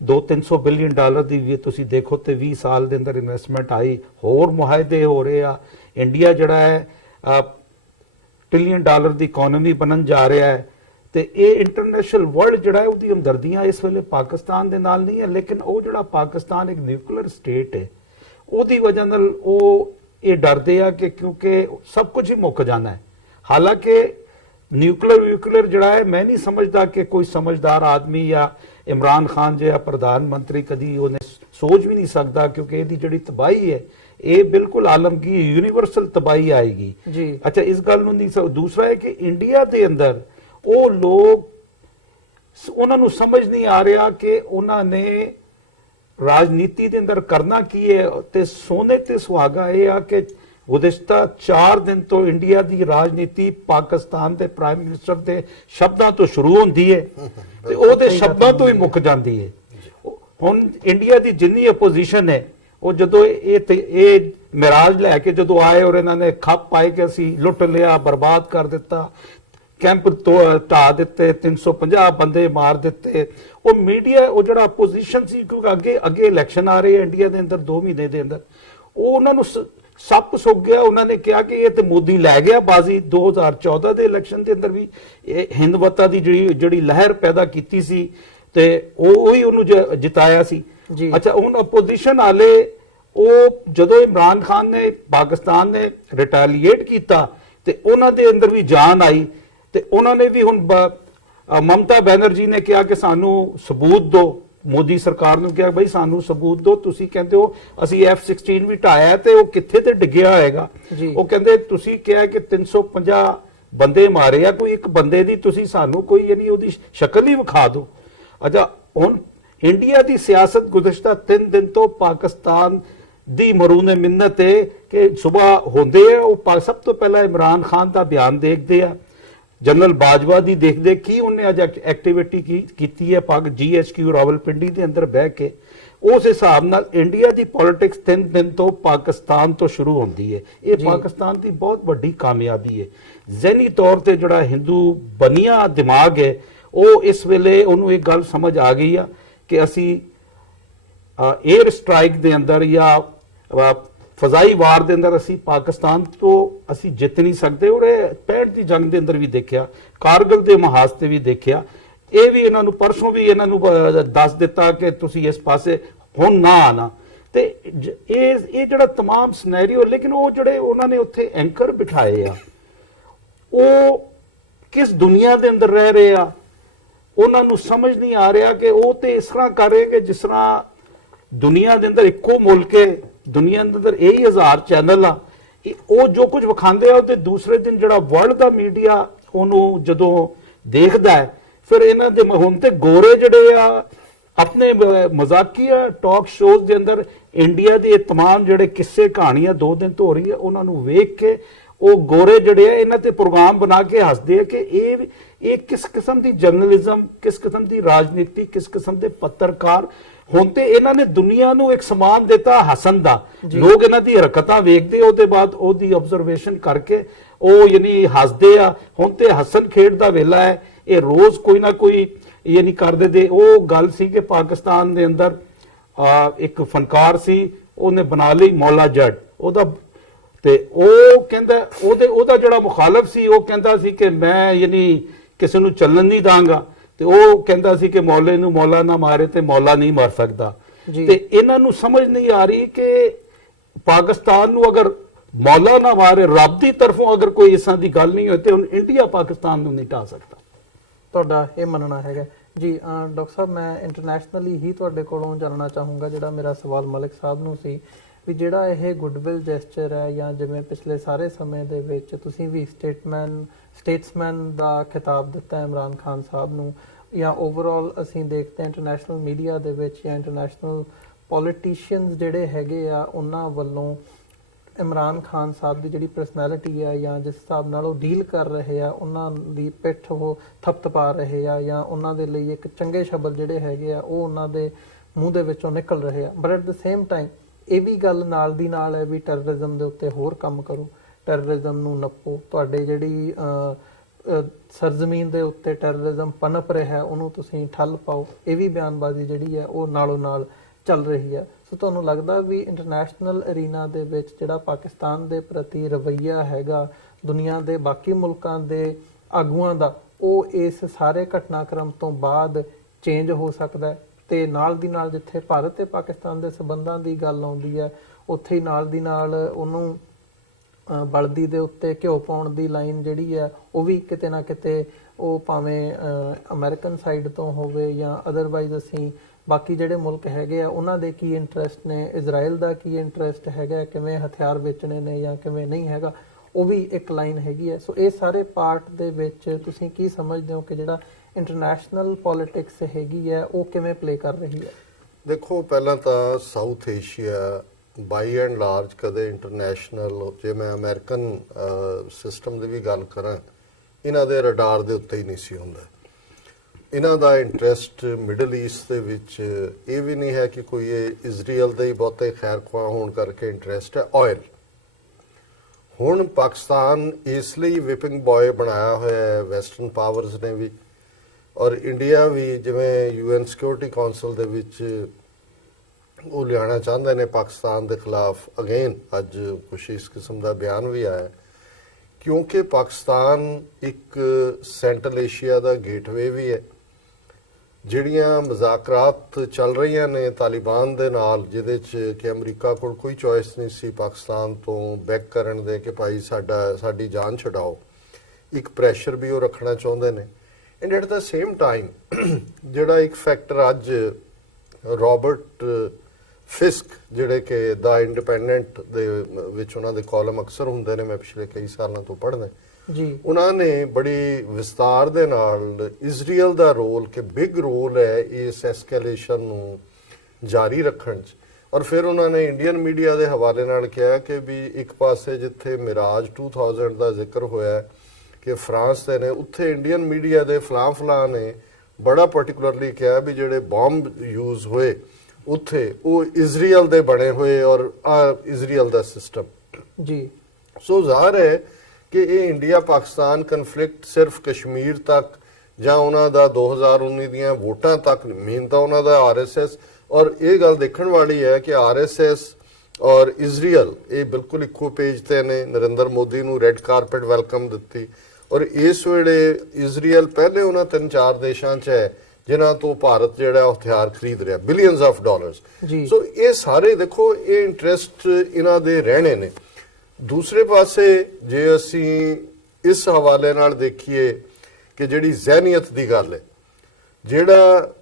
200-300 ਬਿਲੀਅਨ ਡਾਲਰ ਦੀ ਵੀ ਤੁਸੀਂ ਦੇਖੋ ਤੇ 20 ਸਾਲ ਦੇ ਅੰਦਰ ਇਨਵੈਸਟਮੈਂਟ ਆਈ। ਹੋਰ ਮੁਹਾਇਦੇ ਹੋ ਰਹੇ ਆ। ਇੰਡੀਆ ਜਿਹੜਾ ਹੈ ਟ੍ਰਿਲੀਅਨ ਡਾਲਰ ਦੀ ਇਕਨੋਮੀ ਬਣਨ ਜਾ ਰਿਹਾ ਹੈ। ਤੇ ਇਹ ਇੰਟਰਨੈਸ਼ਨਲ ਵਰਲਡ ਜਿਹੜਾ ਹੈ ਉਹਦੀ ਹਮਦਰਦੀਆਂ ਇਸ ਵੇਲੇ ਪਾਕਿਸਤਾਨ ਦੇ ਨਾਲ ਨਹੀਂ ਹੈ। ਲੇਕਿਨ ਉਹ ਜਿਹੜਾ ਪਾਕਿਸਤਾਨ ਇੱਕ ਨਿਊਕਲੀਅਰ ਸਟੇਟ ਹੈ, ਉਹਦੀ ਵਜ੍ਹਾ ਨਾਲ ਉਹ ਇਹ ਡਰਦੇ ਆ ਕਿ ਕਿਉਂਕਿ ਸਭ ਕੁਝ ਹੀ ਮੁੱਕ ਜਾਣਾ ਹੈ। ਹਾਲਾਂਕਿ ਨਿਊਕਲੀਅਰ ਜਿਹੜਾ ਹੈ, ਮੈਂ ਨਹੀਂ ਸਮਝਦਾ ਕਿ ਕੋਈ ਸਮਝਦਾਰ ਆਦਮੀ ਜਾਂ ਇਮਰਾਨ ਖਾਨ ਜਿਹਾ ਪ੍ਰਧਾਨ ਮੰਤਰੀ ਕਦੀ ਉਹਨੇ ਸੋਚ ਵੀ ਨਹੀਂ ਸਕਦਾ, ਕਿਉਂਕਿ ਇਹਦੀ ਜਿਹੜੀ ਤਬਾਹੀ ਹੈ ਇਹ ਬਿਲਕੁਲ ਆਲਮਗੀਰ ਯੂਨੀਵਰਸਲ ਤਬਾਹੀ ਆਏਗੀ ਜੀ। ਅੱਛਾ, ਇਸ ਗੱਲ ਨੂੰ ਨਹੀਂ ਦੂਸਰਾ ਹੈ ਕਿ ਇੰਡੀਆ ਦੇ ਅੰਦਰ ਉਹ ਲੋਕ, ਉਹਨਾਂ ਨੂੰ ਸਮਝ ਨਹੀਂ ਆ ਰਿਹਾ ਕਿ ਉਹਨਾਂ ਨੇ ਰਾਜਨੀਤੀ ਦੇ ਅੰਦਰ ਕਰਨਾ ਕੀ ਹੈ। ਤੇ ਸੋਨੇ ਤੇ ਸੁਹਾਗਾ ਇਹ ਆ ਕਿ ਗੁਜ਼ਸ਼ਤਾ 4 ਦਿਨ ਤੋਂ ਇੰਡੀਆ ਦੀ ਰਾਜਨੀਤੀ ਪਾਕਿਸਤਾਨ ਦੇ ਪ੍ਰਾਈਮ ਮਿਨਿਸਟਰ ਦੇ ਸ਼ਬਦਾਂ ਤੋਂ ਸ਼ੁਰੂ ਹੁੰਦੀ ਹੈ ਤੇ ਉਹਦੇ ਸ਼ਬਦਾਂ ਤੋਂ ਹੀ ਮੁੱਕ ਜਾਂਦੀ ਹੈ। ਹੁਣ ਇੰਡੀਆ ਦੀ ਜਿੰਨੀ ਆਪੋਜੀਸ਼ਨ ਹੈ, ਉਹ ਜਦੋਂ ਇਹ ਮਿਰਾਜ ਲੈ ਕੇ ਜਦੋਂ ਆਏ ਔਰ ਇਹਨਾਂ ਨੇ ਖੱਪ ਪਾਏ ਕਿ ਅਸੀਂ ਲੁੱਟ ਲਿਆ, ਬਰਬਾਦ ਕਰ ਦਿੱਤਾ, ਕੈਂਪ ਢਾ ਦਿੱਤੇ, 350 ਬੰਦੇ ਮਾਰ ਦਿੱਤੇ, ਉਹ ਮੀਡੀਆ, ਉਹ ਜਿਹੜਾ ਆਪੋਜੀਸ਼ਨ ਸੀ, ਕਿਉਂਕਿ ਅੱਗੇ ਇਲੈਕਸ਼ਨ ਆ ਰਹੇ ਆ ਇੰਡੀਆ ਦੇ ਅੰਦਰ 2 ਮਹੀਨੇ ਦੇ ਅੰਦਰ, ਉਹ ਉਹਨਾਂ ਨੂੰ ਸੱਪ ਸੁੱਕ ਗਿਆ। ਉਹਨਾਂ ਨੇ ਕਿਹਾ ਕਿ ਇਹ ਤੇ ਮੋਦੀ ਲੈ ਗਿਆ ਬਾਜ਼ੀ। 2014 ਦੇ ਇਲੈਕਸ਼ਨ ਦੇ ਅੰਦਰ ਵੀ ਇਹ ਹਿੰਦਵਤਾ ਦੀ ਜਿਹੜੀ ਲਹਿਰ ਪੈਦਾ ਕੀਤੀ ਸੀ ਤੇ ਉਹ ਹੀ ਉਹਨੂੰ ਜਿਤਾਇਆ ਸੀ। ਅੱਛਾ, ਹੁਣ ਆਪੋਜੀਸ਼ਨ ਵਾਲੇ ਉਹ ਜਦੋਂ ਇਮਰਾਨ ਖਾਨ ਨੇ ਪਾਕਿਸਤਾਨ ਨੇ ਰਿਟੈਲੀਏਟ ਕੀਤਾ ਤੇ ਉਹਨਾਂ ਦੇ ਅੰਦਰ ਵੀ ਜਾਨ ਆਈ ਤੇ ਉਹਨਾਂ ਨੇ ਵੀ ਹੁਣ ਮਮਤਾ ਬੈਨਰਜੀ ਨੇ ਕਿਹਾ ਕਿ ਸਾਨੂੰ ਸਬੂਤ ਦਿਓ। ਮੋਦੀ ਸਰਕਾਰ ਨੂੰ ਕਿਹਾ ਬਈ ਸਾਨੂੰ ਸਬੂਤ ਦਿਓ। ਤੁਸੀਂ ਕਹਿੰਦੇ ਹੋ ਅਸੀਂ F-16 ਵੀ ਢਾਇਆ ਤੇ ਉਹ ਕਿੱਥੇ ਤੇ ਡਿੱਗਿਆ ਹੋਏਗਾ। ਉਹ ਕਹਿੰਦੇ ਤੁਸੀਂ ਕਿਹਾ ਕਿ 350 ਬੰਦੇ ਮਾਰੇ ਆ, ਕੋਈ ਇੱਕ ਬੰਦੇ ਦੀ ਤੁਸੀਂ ਸਾਨੂੰ ਕੋਈ ਯਾਨੀ ਉਹਦੀ ਸ਼ਕਲ ਹੀ ਵਿਖਾ ਦਿਓ। ਅੱਛਾ, ਹੁਣ ਇੰਡੀਆ ਦੀ ਸਿਆਸਤ ਗੁਜ਼ਸ਼ਤਾ 3 ਦਿਨ ਤੋਂ ਪਾਕਿਸਤਾਨ ਦੀ ਮਰੂਨੇ ਮਿੰਨਤ ਹੈ ਕਿ ਸਵੇਰ ਹੁੰਦੇ ਆ ਉਹ ਸਭ ਤੋਂ ਪਹਿਲਾਂ ਇਮਰਾਨ ਖਾਨ ਦਾ ਬਿਆਨ ਦੇਖਦੇ ਆ, ਜਨਰਲ ਬਾਜਵਾ ਦੀ ਦੇਖਦੇ ਕੀ ਉਹਨੇ ਅੱਜ ਐਕਟੀਵਿਟੀ ਕੀਤੀ ਹੈ GHQ ਰਾਵਲਪਿੰਡੀ ਦੇ ਅੰਦਰ ਬਹਿ ਕੇ। ਉਸ ਹਿਸਾਬ ਨਾਲ ਇੰਡੀਆ ਦੀ ਪੋਲਿਟਿਕਸ 3 ਦਿਨ ਤੋਂ ਪਾਕਿਸਤਾਨ ਤੋਂ ਸ਼ੁਰੂ ਹੁੰਦੀ ਹੈ। ਇਹ ਪਾਕਿਸਤਾਨ ਦੀ ਬਹੁਤ ਵੱਡੀ ਕਾਮਯਾਬੀ ਹੈ। ਜ਼ਹਿਨੀ ਤੌਰ ਤੇ ਜਿਹੜਾ ਹਿੰਦੂ ਬਨੀਆ ਦਿਮਾਗ ਹੈ ਉਹ ਇਸ ਵੇਲੇ ਉਹਨੂੰ ਇੱਕ ਗੱਲ ਸਮਝ ਆ ਗਈ ਆ ਕਿ ਅਸੀਂ 에ਅਰ ਸਟ੍ਰਾਈਕ ਦੇ ਅੰਦਰ ਜਾਂ ਫਜ਼ਾਈ ਵਾਰ ਦੇ ਅੰਦਰ ਅਸੀਂ ਪਾਕਿਸਤਾਨ ਤੋਂ ਅਸੀਂ ਜਿੱਤ ਨਹੀਂ ਸਕਦੇ। ਔਰ ਇਹ 65 ਦੀ ਜੰਗ ਦੇ ਅੰਦਰ ਵੀ ਦੇਖਿਆ, ਕਾਰਗਿਲ ਦੇ ਮਹਾਜ਼ ਤੇ ਵੀ ਦੇਖਿਆ। ਇਹ ਵੀ ਇਹਨਾਂ ਨੂੰ ਪਰਸੋਂ ਵੀ ਇਹਨਾਂ ਨੂੰ ਦੱਸ ਦਿੱਤਾ ਕਿ ਤੁਸੀਂ ਇਸ ਪਾਸੇ ਹੁਣ ਨਾ ਆਣਾ। ਤੇ ਇਹ ਜਿਹੜਾ तमाम ਸਿਨੈਰੀਓ, ਲੇਕਿਨ ਉਹ ਜਿਹੜੇ ਉਹਨਾਂ ਨੇ ਉੱਥੇ ਐਂਕਰ ਬਿਠਾਏ ਆ ਉਹ ਕਿਸ ਦੁਨੀਆ ਦੇ ਅੰਦਰ ਰਹਿ ਰਹੇ ਆ, ਉਹਨਾਂ ਨੂੰ ਸਮਝ ਨਹੀਂ ਆ ਰਿਹਾ ਕਿ ਉਹ ਤੇ ਇਸ ਤਰ੍ਹਾਂ ਕਰ ਰਹੇ ਕਿ ਜਿਸ ਤਰ੍ਹਾਂ ਦੁਨੀਆ ਦੇ ਅੰਦਰ ਇੱਕੋ ਮੁਲਕ ਹੈ, ਦੁਨੀਆ ਦੇ ਅੰਦਰ ਇਹੀ 1000 ਚੈਨਲ ਆ। ਉਹ ਜੋ ਕੁਝ ਵਿਖਾਉਂਦੇ ਆ ਉਹਦੇ ਦੂਸਰੇ ਦਿਨ ਜਿਹੜਾ ਵਰਲਡ ਦਾ ਮੀਡੀਆ ਉਹਨੂੰ ਜਦੋਂ ਦੇਖਦਾ ਹੈ, ਫਿਰ ਇਹਨਾਂ ਦੇ ਹੁਣ ਤੇ ਗੋਰੇ ਜਿਹੜੇ ਆ ਆਪਣੇ ਮਜ਼ਾਕੀਆ ਟਾਕ ਸ਼ੋਜ਼ ਦੇ ਅੰਦਰ ਇੰਡੀਆ ਦੇ तमाम ਜਿਹੜੇ ਕਿੱਸੇ ਕਹਾਣੀਆਂ 2 ਦਿਨ ਤੋਂ ਹੋ ਰਹੀ ਹੈ, ਉਹਨਾਂ ਨੂੰ ਵੇਖ ਕੇ ਉਹ ਗੋਰੇ ਜਿਹੜੇ ਆ ਇਹਨਾਂ ਤੇ ਪ੍ਰੋਗਰਾਮ ਬਣਾ ਕੇ ਹੱਸਦੇ ਆ ਕਿ ਇਹ ਕਿਸ ਕਿਸਮ ਦੀ ਜਰਨਲਿਜ਼ਮ, ਕਿਸ ਕਿਸਮ ਦੀ ਰਾਜਨੀਤੀ, ਕਿਸ ਕਿਸਮ ਦੇ ਪੱਤਰਕਾਰ। ਹੁਣ ਤੇ ਇਹਨਾਂ ਨੇ ਦੁਨੀਆ ਨੂੰ ਇੱਕ ਸਮਾਨ ਦਿੱਤਾ ਹਸਨ ਦਾ। ਲੋਕ ਇਹਨਾਂ ਦੀ ਹਰਕਤਾਂ ਵੇਖਦੇ, ਉਹਦੇ ਬਾਅਦ ਉਹਦੀ ਆਬਜ਼ਰਵੇਸ਼ਨ ਕਰਕੇ ਉਹ ਯਾਨੀ ਹੱਸਦੇ ਆ। ਹੁਣ ਤੇ ਹਸਨ ਖੇਡ ਦਾ ਵੇਲਾ ਹੈ। ਇਹ ਰੋਜ਼ ਕੋਈ ਨਾ ਕੋਈ ਯਾਨੀ ਕਰਦੇ ਦੇ। ਉਹ ਗੱਲ ਸੀ ਕਿ ਪਾਕਿਸਤਾਨ ਦੇ ਅੰਦਰ ਇੱਕ ਫਨਕਾਰ ਸੀ, ਉਹਨੇ ਬਣਾ ਲਈ ਮੌਲਾ ਜੱਟ। ਉਹਦਾ ਤੇ ਉਹ ਕਹਿੰਦਾ ਉਹਦਾ ਜਿਹੜਾ ਮੁਖਾਲਫ ਸੀ ਉਹ ਕਹਿੰਦਾ ਸੀ ਕਿ ਮੈਂ ਯਾਨੀ ਕਿਸੇ ਨੂੰ ਚੱਲਣ ਨਹੀਂ ਦਾਂਗਾ, ਤੇ ਉਹ ਕਹਿੰਦਾ ਸੀ ਕਿ ਮੌਲੇ ਨੂੰ ਮੌਲਾ ਨਾ ਮਾਰੇ ਤੇ ਮੌਲਾ ਨਹੀਂ ਮਾਰ ਸਕਦਾ। ਜੀ। ਤੇ ਇਹਨਾਂ ਨੂੰ ਸਮਝ ਨਹੀਂ ਆ ਰਹੀ ਕਿ ਪਾਕਿਸਤਾਨ ਨੂੰ ਅਗਰ ਮੌਲਾ ਨਾ ਮਾਰੇ, ਰੱਬ ਦੀ ਤਰਫੋਂ ਅਗਰ ਕੋਈ ਇਸਾਂ ਦੀ ਗੱਲ ਨਹੀਂ ਹੋਏ ਤੇ ਹੁਣ ਇੰਡੀਆ ਪਾਕਿਸਤਾਨ ਨੂੰ ਨਹੀਂ ਢਾ ਸਕਦਾ। ਤੁਹਾਡਾ ਇਹ ਮੰਨਣਾ ਹੈਗਾ ਜੀ। ਡਾਕਟਰ ਸਾਹਿਬ, ਮੈਂ ਇੰਟਰਨੈਸ਼ਨਲੀ ਹੀ ਤੁਹਾਡੇ ਕੋਲੋਂ ਜਾਣਨਾ ਚਾਹੂੰਗਾ, ਜਿਹੜਾ ਮੇਰਾ ਸਵਾਲ ਮਲਿਕ ਸਾਹਿਬ ਨੂੰ ਸੀ, ਵੀ ਜਿਹੜਾ ਇਹ ਗੁੱਡਵਿਲ ਜੈਸਚਰ ਹੈ, ਜਾਂ ਜਿਵੇਂ ਪਿਛਲੇ ਸਾਰੇ ਸਮੇਂ ਦੇ ਵਿੱਚ ਤੁਸੀਂ ਵੀ ਸਟੇਟਸਮੈਨ ਦਾ ਖਿਤਾਬ ਦਿੱਤਾ ਹੈ ਇਮਰਾਨ ਖਾਨ ਸਾਹਿਬ ਨੂੰ, ਜਾਂ ਓਵਰਆਲ ਅਸੀਂ ਦੇਖਦੇ ਹਾਂ ਇੰਟਰਨੈਸ਼ਨਲ ਮੀਡੀਆ ਦੇ ਵਿੱਚ ਜਾਂ ਇੰਟਰਨੈਸ਼ਨਲ ਪੋਲੀਟੀਸ਼ੀਅਨਸ ਜਿਹੜੇ ਹੈਗੇ ਆ ਉਹਨਾਂ ਵੱਲੋਂ ਇਮਰਾਨ ਖਾਨ ਸਾਹਿਬ ਦੀ ਜਿਹੜੀ ਪਰਸਨੈਲਿਟੀ ਹੈ ਜਾਂ ਜਿਸ ਹਿਸਾਬ ਨਾਲ ਉਹ ਡੀਲ ਕਰ ਰਹੇ ਆ, ਉਹਨਾਂ ਦੀ ਪਿੱਠ ਉਹ ਥਪਥਪਾ ਰਹੇ ਆ, ਜਾਂ ਉਹਨਾਂ ਦੇ ਲਈ ਇੱਕ ਚੰਗੇ ਸ਼ਬਦ ਜਿਹੜੇ ਹੈਗੇ ਆ ਉਹ ਉਹਨਾਂ ਦੇ ਮੂੰਹ ਦੇ ਵਿੱਚੋਂ ਨਿਕਲ ਰਹੇ ਆ। But at the same time ਇਹ ਵੀ ਗੱਲ ਨਾਲ ਦੀ ਨਾਲ ਹੈ ਵੀ ਟੈਰਰਿਜ਼ਮ ਦੇ ਉੱਤੇ ਹੋਰ ਕੰਮ ਕਰੋ, ਟੈਰਰਿਜ਼ਮ ਨੂੰ ਨੱਪੋ, ਤੁਹਾਡੇ ਜਿਹੜੀ ਸਰਜ਼ਮੀਨ ਦੇ ਉੱਤੇ ਟੈਰਰਿਜ਼ਮ ਪਨਪ ਰਿਹਾ ਉਹਨੂੰ ਤੁਸੀਂ ਠੱਲ ਪਾਓ। ਇਹ ਵੀ ਬਿਆਨਬਾਜ਼ੀ ਜਿਹੜੀ ਹੈ ਉਹ ਨਾਲੋਂ ਨਾਲ ਚੱਲ ਰਹੀ ਹੈ। ਸੋ ਤੁਹਾਨੂੰ ਲੱਗਦਾ ਵੀ ਇੰਟਰਨੈਸ਼ਨਲ ਅਰੀਨਾ ਦੇ ਵਿੱਚ ਜਿਹੜਾ ਪਾਕਿਸਤਾਨ ਦੇ ਪ੍ਰਤੀ ਰਵੱਈਆ ਹੈਗਾ ਦੁਨੀਆ ਦੇ ਬਾਕੀ ਮੁਲਕਾਂ ਦੇ ਆਗੂਆਂ ਦਾ, ਉਹ ਇਸ ਸਾਰੇ ਘਟਨਾਕ੍ਰਮ ਤੋਂ ਬਾਅਦ ਚੇਂਜ ਹੋ ਸਕਦਾ ਹੈ? ਤੇ ਨਾਲ ਦੀ ਨਾਲ ਜਿੱਥੇ ਭਾਰਤ ਤੇ ਪਾਕਿਸਤਾਨ ਦੇ ਸਬੰਧਾਂ ਦੀ ਗੱਲ ਆਉਂਦੀ ਹੈ, ਉੱਥੇ ਹੀ ਨਾਲ ਦੀ ਨਾਲ ਉਹਨੂੰ ਬਲਦੀ ਦੇ ਉੱਤੇ ਘਿਓ ਪਾਉਣ ਦੀ ਲਾਈਨ ਜਿਹੜੀ ਹੈ ਉਹ ਵੀ ਕਿਤੇ ਨਾ ਕਿਤੇ, ਉਹ ਭਾਵੇਂ ਅਮਰੀਕਨ ਸਾਈਡ ਤੋਂ ਹੋਵੇ ਜਾਂ ਅਦਰਵਾਈਜ਼ ਅਸੀਂ ਬਾਕੀ ਜਿਹੜੇ ਮੁਲਕ ਹੈਗੇ ਆ ਉਹਨਾਂ ਦੇ ਕੀ ਇੰਟਰਸਟ ਨੇ, ਇਜ਼ਰਾਈਲ ਦਾ ਕੀ ਇੰਟਰਸਟ ਹੈਗਾ, ਕਿਵੇਂ ਹਥਿਆਰ ਵੇਚਣੇ ਨੇ ਜਾਂ ਕਿਵੇਂ ਨਹੀਂ ਹੈਗਾ, ਉਹ ਵੀ ਇੱਕ ਲਾਈਨ ਹੈਗੀ ਹੈ। ਸੋ ਇਹ ਸਾਰੇ ਪਾਰਟ ਦੇ ਵਿੱਚ ਤੁਸੀਂ ਕੀ ਸਮਝਦੇ ਹੋ ਕਿ ਜਿਹੜਾ ਇੰਟਰਨੈਸ਼ਨਲ ਪੋਲਿਟਿਕਸ ਹੈਗੀ ਹੈ ਉਹ ਕਿਵੇਂ ਪਲੇ ਕਰ ਰਹੀ ਹੈ? ਦੇਖੋ, ਪਹਿਲਾਂ ਤਾਂ South Asia by and large ਕਦੇ ਇੰਟਰਨੈਸ਼ਨਲ, ਜੇ ਮੈਂ ਅਮਰੀਕਨ ਸਿਸਟਮ ਦੀ ਵੀ ਗੱਲ ਕਰਾਂ, ਇਹਨਾਂ ਦੇ ਰਡਾਰ ਦੇ ਉੱਤੇ ਹੀ ਨਹੀਂ ਸੀ ਹੁੰਦਾ। ਇਹਨਾਂ ਦਾ ਇੰਟਰਸਟ ਮਿਡਲ ਈਸਟ ਦੇ ਵਿੱਚ ਇਹ ਵੀ ਨਹੀਂ ਹੈ ਕਿ ਕੋਈ ਇਹ ਇਜ਼ਰਾਈਲ ਦੇ ਹੀ ਬਹੁਤੇ ਖੈਰਖਵਾਹ ਹੋਣ ਕਰਕੇ ਇੰਟਰਸਟ ਹੈ ਆਇਲ। ਹੁਣ ਪਾਕਿਸਤਾਨ ਇਸ ਲਈ ਵਿਪਿੰਗ ਬॉय ਬਣਾਇਆ ਹੋਇਆ ਹੈ ਵੈਸਟਰਨ ਪਾਵਰਸ ਨੇ ਵੀ, ਔਰ ਇੰਡੀਆ ਵੀ, ਜਿਵੇਂ UN ਸਿਕਿਉਰਿਟੀ ਕਾਉਂਸਲ ਦੇ ਵਿੱਚ ਉਹ ਲਿਆਉਣਾ ਚਾਹੁੰਦੇ ਨੇ ਪਾਕਿਸਤਾਨ ਦੇ ਖਿਲਾਫ ਅਗੇਨ। ਅੱਜ ਕੁਛ ਇਸ ਕਿਸਮ ਦਾ ਬਿਆਨ ਵੀ ਆਇਆ ਕਿਉਂਕਿ ਪਾਕਿਸਤਾਨ ਇੱਕ ਸੈਂਟਰਲ ਏਸ਼ੀਆ ਦਾ ਗੇਟਵੇ ਵੀ ਹੈ। ਜਿਹੜੀਆਂ ਮੁਜ਼ਾਕਰਾਤ ਚੱਲ ਰਹੀਆਂ ਨੇ ਤਾਲਿਬਾਨ ਦੇ ਨਾਲ, ਜਿਹਦੇ 'ਚ ਕਿ ਅਮਰੀਕਾ ਕੋਲ ਕੋਈ ਚੋਇਸ ਨਹੀਂ ਸੀ ਪਾਕਿਸਤਾਨ ਤੋਂ ਬੈਕ ਕਰਨ ਦੇ ਕਿ ਭਾਈ ਸਾਡੀ ਜਾਨ ਛਡਾਓ, ਇੱਕ ਪ੍ਰੈਸ਼ਰ ਵੀ ਉਹ ਰੱਖਣਾ ਚਾਹੁੰਦੇ ਨੇ। And at the same time ਜਿਹੜਾ ਇੱਕ ਫੈਕਟਰ ਅੱਜ ਰੋਬਰਟ ਫਿਸਕ, ਜਿਹੜੇ ਕਿ ਦਾ ਇੰਡੀਪੈਂਡੈਂਟ ਦੇ ਵਿੱਚ ਉਹਨਾਂ ਦੇ ਕਾਲਮ ਅਕਸਰ ਹੁੰਦੇ ਨੇ, ਮੈਂ ਪਿਛਲੇ ਕਈ ਸਾਲਾਂ ਤੋਂ ਪੜ੍ਹਦਾ ਜੀ, ਉਹਨਾਂ ਨੇ ਬੜੀ ਵਿਸਤਾਰ ਦੇ ਨਾਲ ਇਜ਼ਰਾਈਲ ਦਾ ਰੋਲ, ਕਿ ਬਿਗ ਰੋਲ ਹੈ ਇਸ ਐਸਕੇਲੇਸ਼ਨ ਨੂੰ ਜਾਰੀ ਰੱਖਣ 'ਚ। ਔਰ ਫਿਰ ਉਹਨਾਂ ਨੇ ਇੰਡੀਅਨ ਮੀਡੀਆ ਦੇ ਹਵਾਲੇ ਨਾਲ ਕਿਹਾ ਕਿ ਵੀ ਇੱਕ ਪਾਸੇ ਜਿੱਥੇ ਮਿਰਾਜ 2000 ਦਾ ਜ਼ਿਕਰ ਹੋਇਆ ਕਿ ਫਰਾਂਸ ਦੇ ਨੇ, ਉੱਥੇ ਇੰਡੀਅਨ ਮੀਡੀਆ ਦੇ ਫਲਾਂ ਨੇ ਬੜਾ ਪਾਰਟਿਕੂਲਰਲੀ ਕਿਹਾ ਵੀ ਜਿਹੜੇ ਬੰਬ ਯੂਜ਼ ਹੋਏ ਉੱਥੇ ਉਹ ਇਜ਼ਰਾਈਲ ਦੇ ਬਣੇ ਹੋਏ ਔਰ ਇਜ਼ਰਾਈਲ ਦਾ ਸਿਸਟਮ। ਜੀ, ਸੋ ਜ਼ਾਹਰ ਹੈ ਕਿ ਇਹ ਇੰਡੀਆ ਪਾਕਿਸਤਾਨ ਕਨਫਲਿਕਟ ਸਿਰਫ ਕਸ਼ਮੀਰ ਤੱਕ ਜਾਂ ਉਹਨਾਂ ਦਾ 2019 ਦੀਆਂ ਵੋਟਾਂ ਤੱਕ, ਮੇਨ ਤਾਂ ਉਹਨਾਂ ਦਾ RSS, ਔਰ ਇਹ ਗੱਲ ਦੇਖਣ ਵਾਲੀ ਹੈ ਕਿ RSS ਔਰ ਇਜ਼ਰਾਈਲ ਇਹ ਬਿਲਕੁਲ ਇੱਕੋ ਪੇਜ ਤੇ ਨੇ। ਨਰਿੰਦਰ ਮੋਦੀ ਨੂੰ ਰੈੱਡ ਕਾਰਪਟ ਵੈਲਕਮ ਦਿੱਤੀ, ਔਰ ਇਸ ਵੇਲੇ ਇਜ਼ਰਾਈਲ ਪਹਿਲੇ ਉਹਨਾਂ 3-4 ਦੇਸ਼ਾਂ 'ਚ ਹੈ ਜਿਨ੍ਹਾਂ ਤੋਂ ਭਾਰਤ ਜਿਹੜਾ ਹਥਿਆਰ ਖਰੀਦ ਰਿਹਾ ਬਿਲੀਅਨਸ ਆਫ ਡਾਲਰਸ। ਸੋ ਇਹ ਸਾਰੇ ਦੇਖੋ, ਇਹ ਇੰਟਰਸਟ ਇਹਨਾਂ ਦੇ ਰਹਿਣੇ ਨੇ। ਦੂਸਰੇ ਪਾਸੇ ਜੇ ਅਸੀਂ ਇਸ ਹਵਾਲੇ ਨਾਲ ਦੇਖੀਏ ਕਿ ਜਿਹੜੀ ਜ਼ਹਿਨੀਅਤ ਦੀ ਗੱਲ ਹੈ, ਜਿਹੜਾ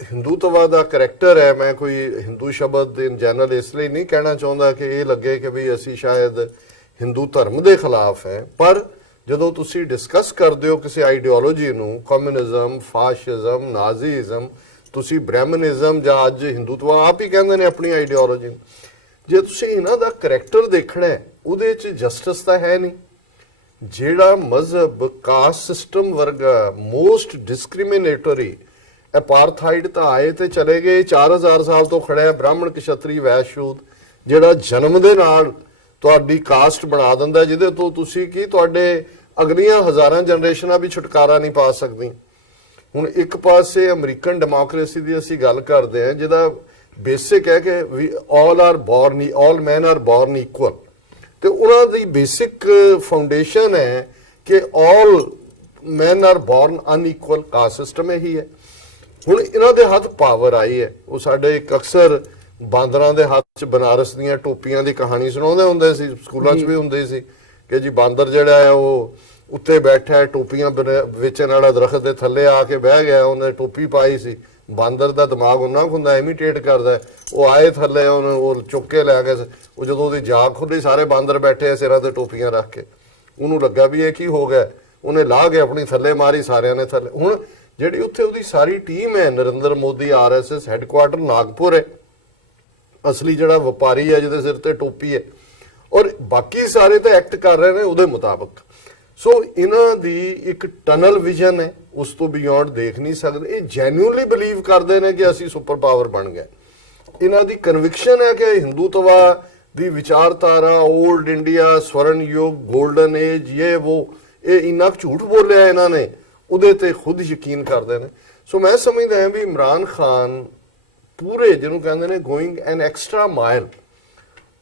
ਹਿੰਦੂਤਵਾ ਦਾ ਕਰੈਕਟਰ ਹੈ, ਮੈਂ ਕੋਈ ਹਿੰਦੂ ਸ਼ਬਦ ਇਨ ਜਨਰਲ ਇਸ ਲਈ ਨਹੀਂ ਕਹਿਣਾ ਚਾਹੁੰਦਾ ਕਿ ਇਹ ਲੱਗੇ ਕਿ ਵੀ ਅਸੀਂ ਸ਼ਾਇਦ ਹਿੰਦੂ ਧਰਮ ਦੇ ਖਿਲਾਫ ਹੈ, ਪਰ ਜਦੋਂ ਤੁਸੀਂ ਡਿਸਕਸ ਕਰਦੇ ਹੋ ਕਿਸੇ ਆਈਡੀਓਲੋਜੀ ਨੂੰ, ਕਮਿਊਨਿਜ਼ਮ, ਫਾਸ਼ਿਜ਼ਮ, ਨਾਜ਼ੀਜ਼ਮ, ਤੁਸੀਂ ਬ੍ਰਾਹਮਣਿਜ਼ਮ ਜਾਂ ਅੱਜ ਹਿੰਦੂਤਵਾ ਆਪ ਹੀ ਕਹਿੰਦੇ ਨੇ ਆਪਣੀ ਆਈਡੀਓਲੋਜੀ, ਜੇ ਤੁਸੀਂ ਇਹਨਾਂ ਦਾ ਕਰੈਕਟਰ ਦੇਖਣਾ ਹੈ, ਉਹਦੇ 'ਚ ਜਸਟਿਸ ਤਾਂ ਹੈ ਨਹੀਂ। ਜਿਹੜਾ ਮਜ਼ਹਬ ਕਾਸਟ ਸਿਸਟਮ ਵਰਗਾ ਮੋਸਟ ਡਿਸਕ੍ਰਿਮੀਨੇਟਰੀ ਅਪਾਰਥਾਈਡ ਤਾਂ ਆਏ ਤੇ ਚਲੇ ਗਏ, 4000 ਸਾਲ ਤੋਂ ਖੜਿਆ ਬ੍ਰਾਹਮਣ, ਕਸ਼ਤਰੀ, ਵੈਸ਼, ਸ਼ੂਦ, ਜਿਹੜਾ ਜਨਮ ਦੇ ਨਾਲ ਤੁਹਾਡੀ ਕਾਸਟ ਬਣਾ ਦਿੰਦਾ, ਜਿਹਦੇ ਤੋਂ ਤੁਸੀਂ ਕੀ ਤੁਹਾਡੇ ਅਗਲੀਆਂ ਹਜ਼ਾਰਾਂ ਜਨਰੇਸ਼ਨਾਂ ਵੀ ਛੁਟਕਾਰਾ ਨਹੀਂ ਪਾ ਸਕਦੀ। ਹੁਣ ਇੱਕ ਪਾਸੇ ਅਮਰੀਕਨ ਡੈਮੋਕ੍ਰੇਸੀ ਦੀ ਅਸੀਂ ਗੱਲ ਕਰਦੇ ਹਾਂ, ਜਿਹਦਾ ਬੇਸਿਕ ਹੈ ਕਿ ਆਲ ਮੈਨ ਆਰ ਬੋਰਨ ਇਕੁਅਲ, ਤੇ ਉਹਨਾਂ ਦੀ ਬੇਸਿਕ ਫਾਊਂਡੇਸ਼ਨ ਹੈ ਕਿ ਆਲ ਮੈਨ ਆਰ ਬੋਰਨ ਅਨਈਕੁਅਲ, ਕਾਸਟ ਸਿਸਟਮ ਇਹੀ ਹੈ। ਹੁਣ ਇਹਨਾਂ ਦੇ ਹੱਥ ਪਾਵਰ ਆਈ ਹੈ। ਉਹ ਸਾਡੇ ਇੱਕ ਅਕਸਰ ਬਾਂਦਰਾਂ ਦੇ ਹੱਥ 'ਚ ਬਨਾਰਸ ਦੀਆਂ ਟੋਪੀਆਂ ਦੀ ਕਹਾਣੀ ਸੁਣਾਉਂਦੇ ਹੁੰਦੇ ਸੀ, ਸਕੂਲਾਂ 'ਚ ਵੀ ਹੁੰਦੀ ਸੀ ਕਿ ਜੀ ਬਾਂਦਰ ਜਿਹੜਾ ਹੈ ਉਹ ਉੱਤੇ ਬੈਠਾ ਹੈ, ਟੋਪੀਆਂ ਵੇਚਣ ਵਾਲਾ ਦਰਖਤ ਦੇ ਥੱਲੇ ਆ ਕੇ ਬਹਿ ਗਿਆ, ਉਹਨੇ ਟੋਪੀ ਪਾਈ ਸੀ। ਬਾਂਦਰ ਦਾ ਦਿਮਾਗ ਉਹਨਾਂ ਕੁ ਹੁੰਦਾ, ਇਮੀਟੇਟ ਕਰਦਾ, ਉਹ ਆਏ ਥੱਲੇ, ਉਹਨੂੰ ਉਹ ਚੁੱਕ ਕੇ ਲੈ ਗਏ। ਉਹ ਜਦੋਂ ਉਹਦੀ ਜਾਗ ਖੁੱਲੀ, ਸਾਰੇ ਬਾਂਦਰ ਬੈਠੇ ਸਿਰਾਂ ਤੇ ਟੋਪੀਆਂ ਰੱਖ ਕੇ, ਉਹਨੂੰ ਲੱਗਾ ਵੀ ਇਹ ਕੀ ਹੋ ਗਿਆ, ਉਹਨੇ ਲਾਹ ਕੇ ਆਪਣੀ ਥੱਲੇ ਮਾਰੀ, ਸਾਰਿਆਂ ਨੇ ਥੱਲੇ। ਹੁਣ ਜਿਹੜੀ ਉੱਥੇ ਉਹਦੀ ਸਾਰੀ ਟੀਮ ਹੈ, ਨਰਿੰਦਰ ਮੋਦੀ RSS ਹੈੱਡਕੁਆਟਰ ਨਾਗਪੁਰ ਹੈ, ਅਸਲੀ ਜਿਹੜਾ ਵਪਾਰੀ ਹੈ ਜਿਹਦੇ ਸਿਰ ਤੇ ਟੋਪੀ ਹੈ, ਔਰ ਬਾਕੀ ਸਾਰੇ ਤਾਂ ਐਕਟ ਕਰ ਰਹੇ ਨੇ ਉਹਦੇ ਮੁਤਾਬਕ। ਸੋ ਇਹਨਾਂ ਦੀ ਇੱਕ ਟਨਲ ਵਿਜ਼ਨ ਹੈ, ਉਸ ਤੋਂ ਬਿਯੋਂਡ ਦੇਖ ਨਹੀਂ ਸਕਦੇ। ਇਹ ਜੈਨੂਇਨਲੀ ਬਿਲੀਵ ਕਰਦੇ ਨੇ ਕਿ ਅਸੀਂ ਸੁਪਰ ਪਾਵਰ ਬਣ ਗਏ। ਇਹਨਾਂ ਦੀ ਕਨਵਿਕਸ਼ਨ ਹੈ ਕਿ ਹਿੰਦੂਤਵਾ ਦੀ ਵਿਚਾਰਧਾਰਾ, 올ਡ ਇੰਡੀਆ, ਸਵਰਨ ਯੁੱਗ, ਗੋਲਡਨ ਏਜ, ਇਹ ਇੰਨਾ ਝੂਠ ਬੋਲਿਆ ਇਹਨਾਂ ਨੇ, ਉਹਦੇ ਤੇ ਖੁਦ ਯਕੀਨ ਕਰਦੇ ਨੇ। ਸੋ ਮੈਂ ਸਮਝਦਾ ਹਾਂ ਵੀ ਇਮਰਾਨ ਖਾਨ ਪੂਰੇ ਜਿਹਨੂੰ ਕਹਿੰਦੇ ਨੇ ਗੋਇੰਗ ਐਨ ਐਕਸਟਰਾ ਮਾਈਲ,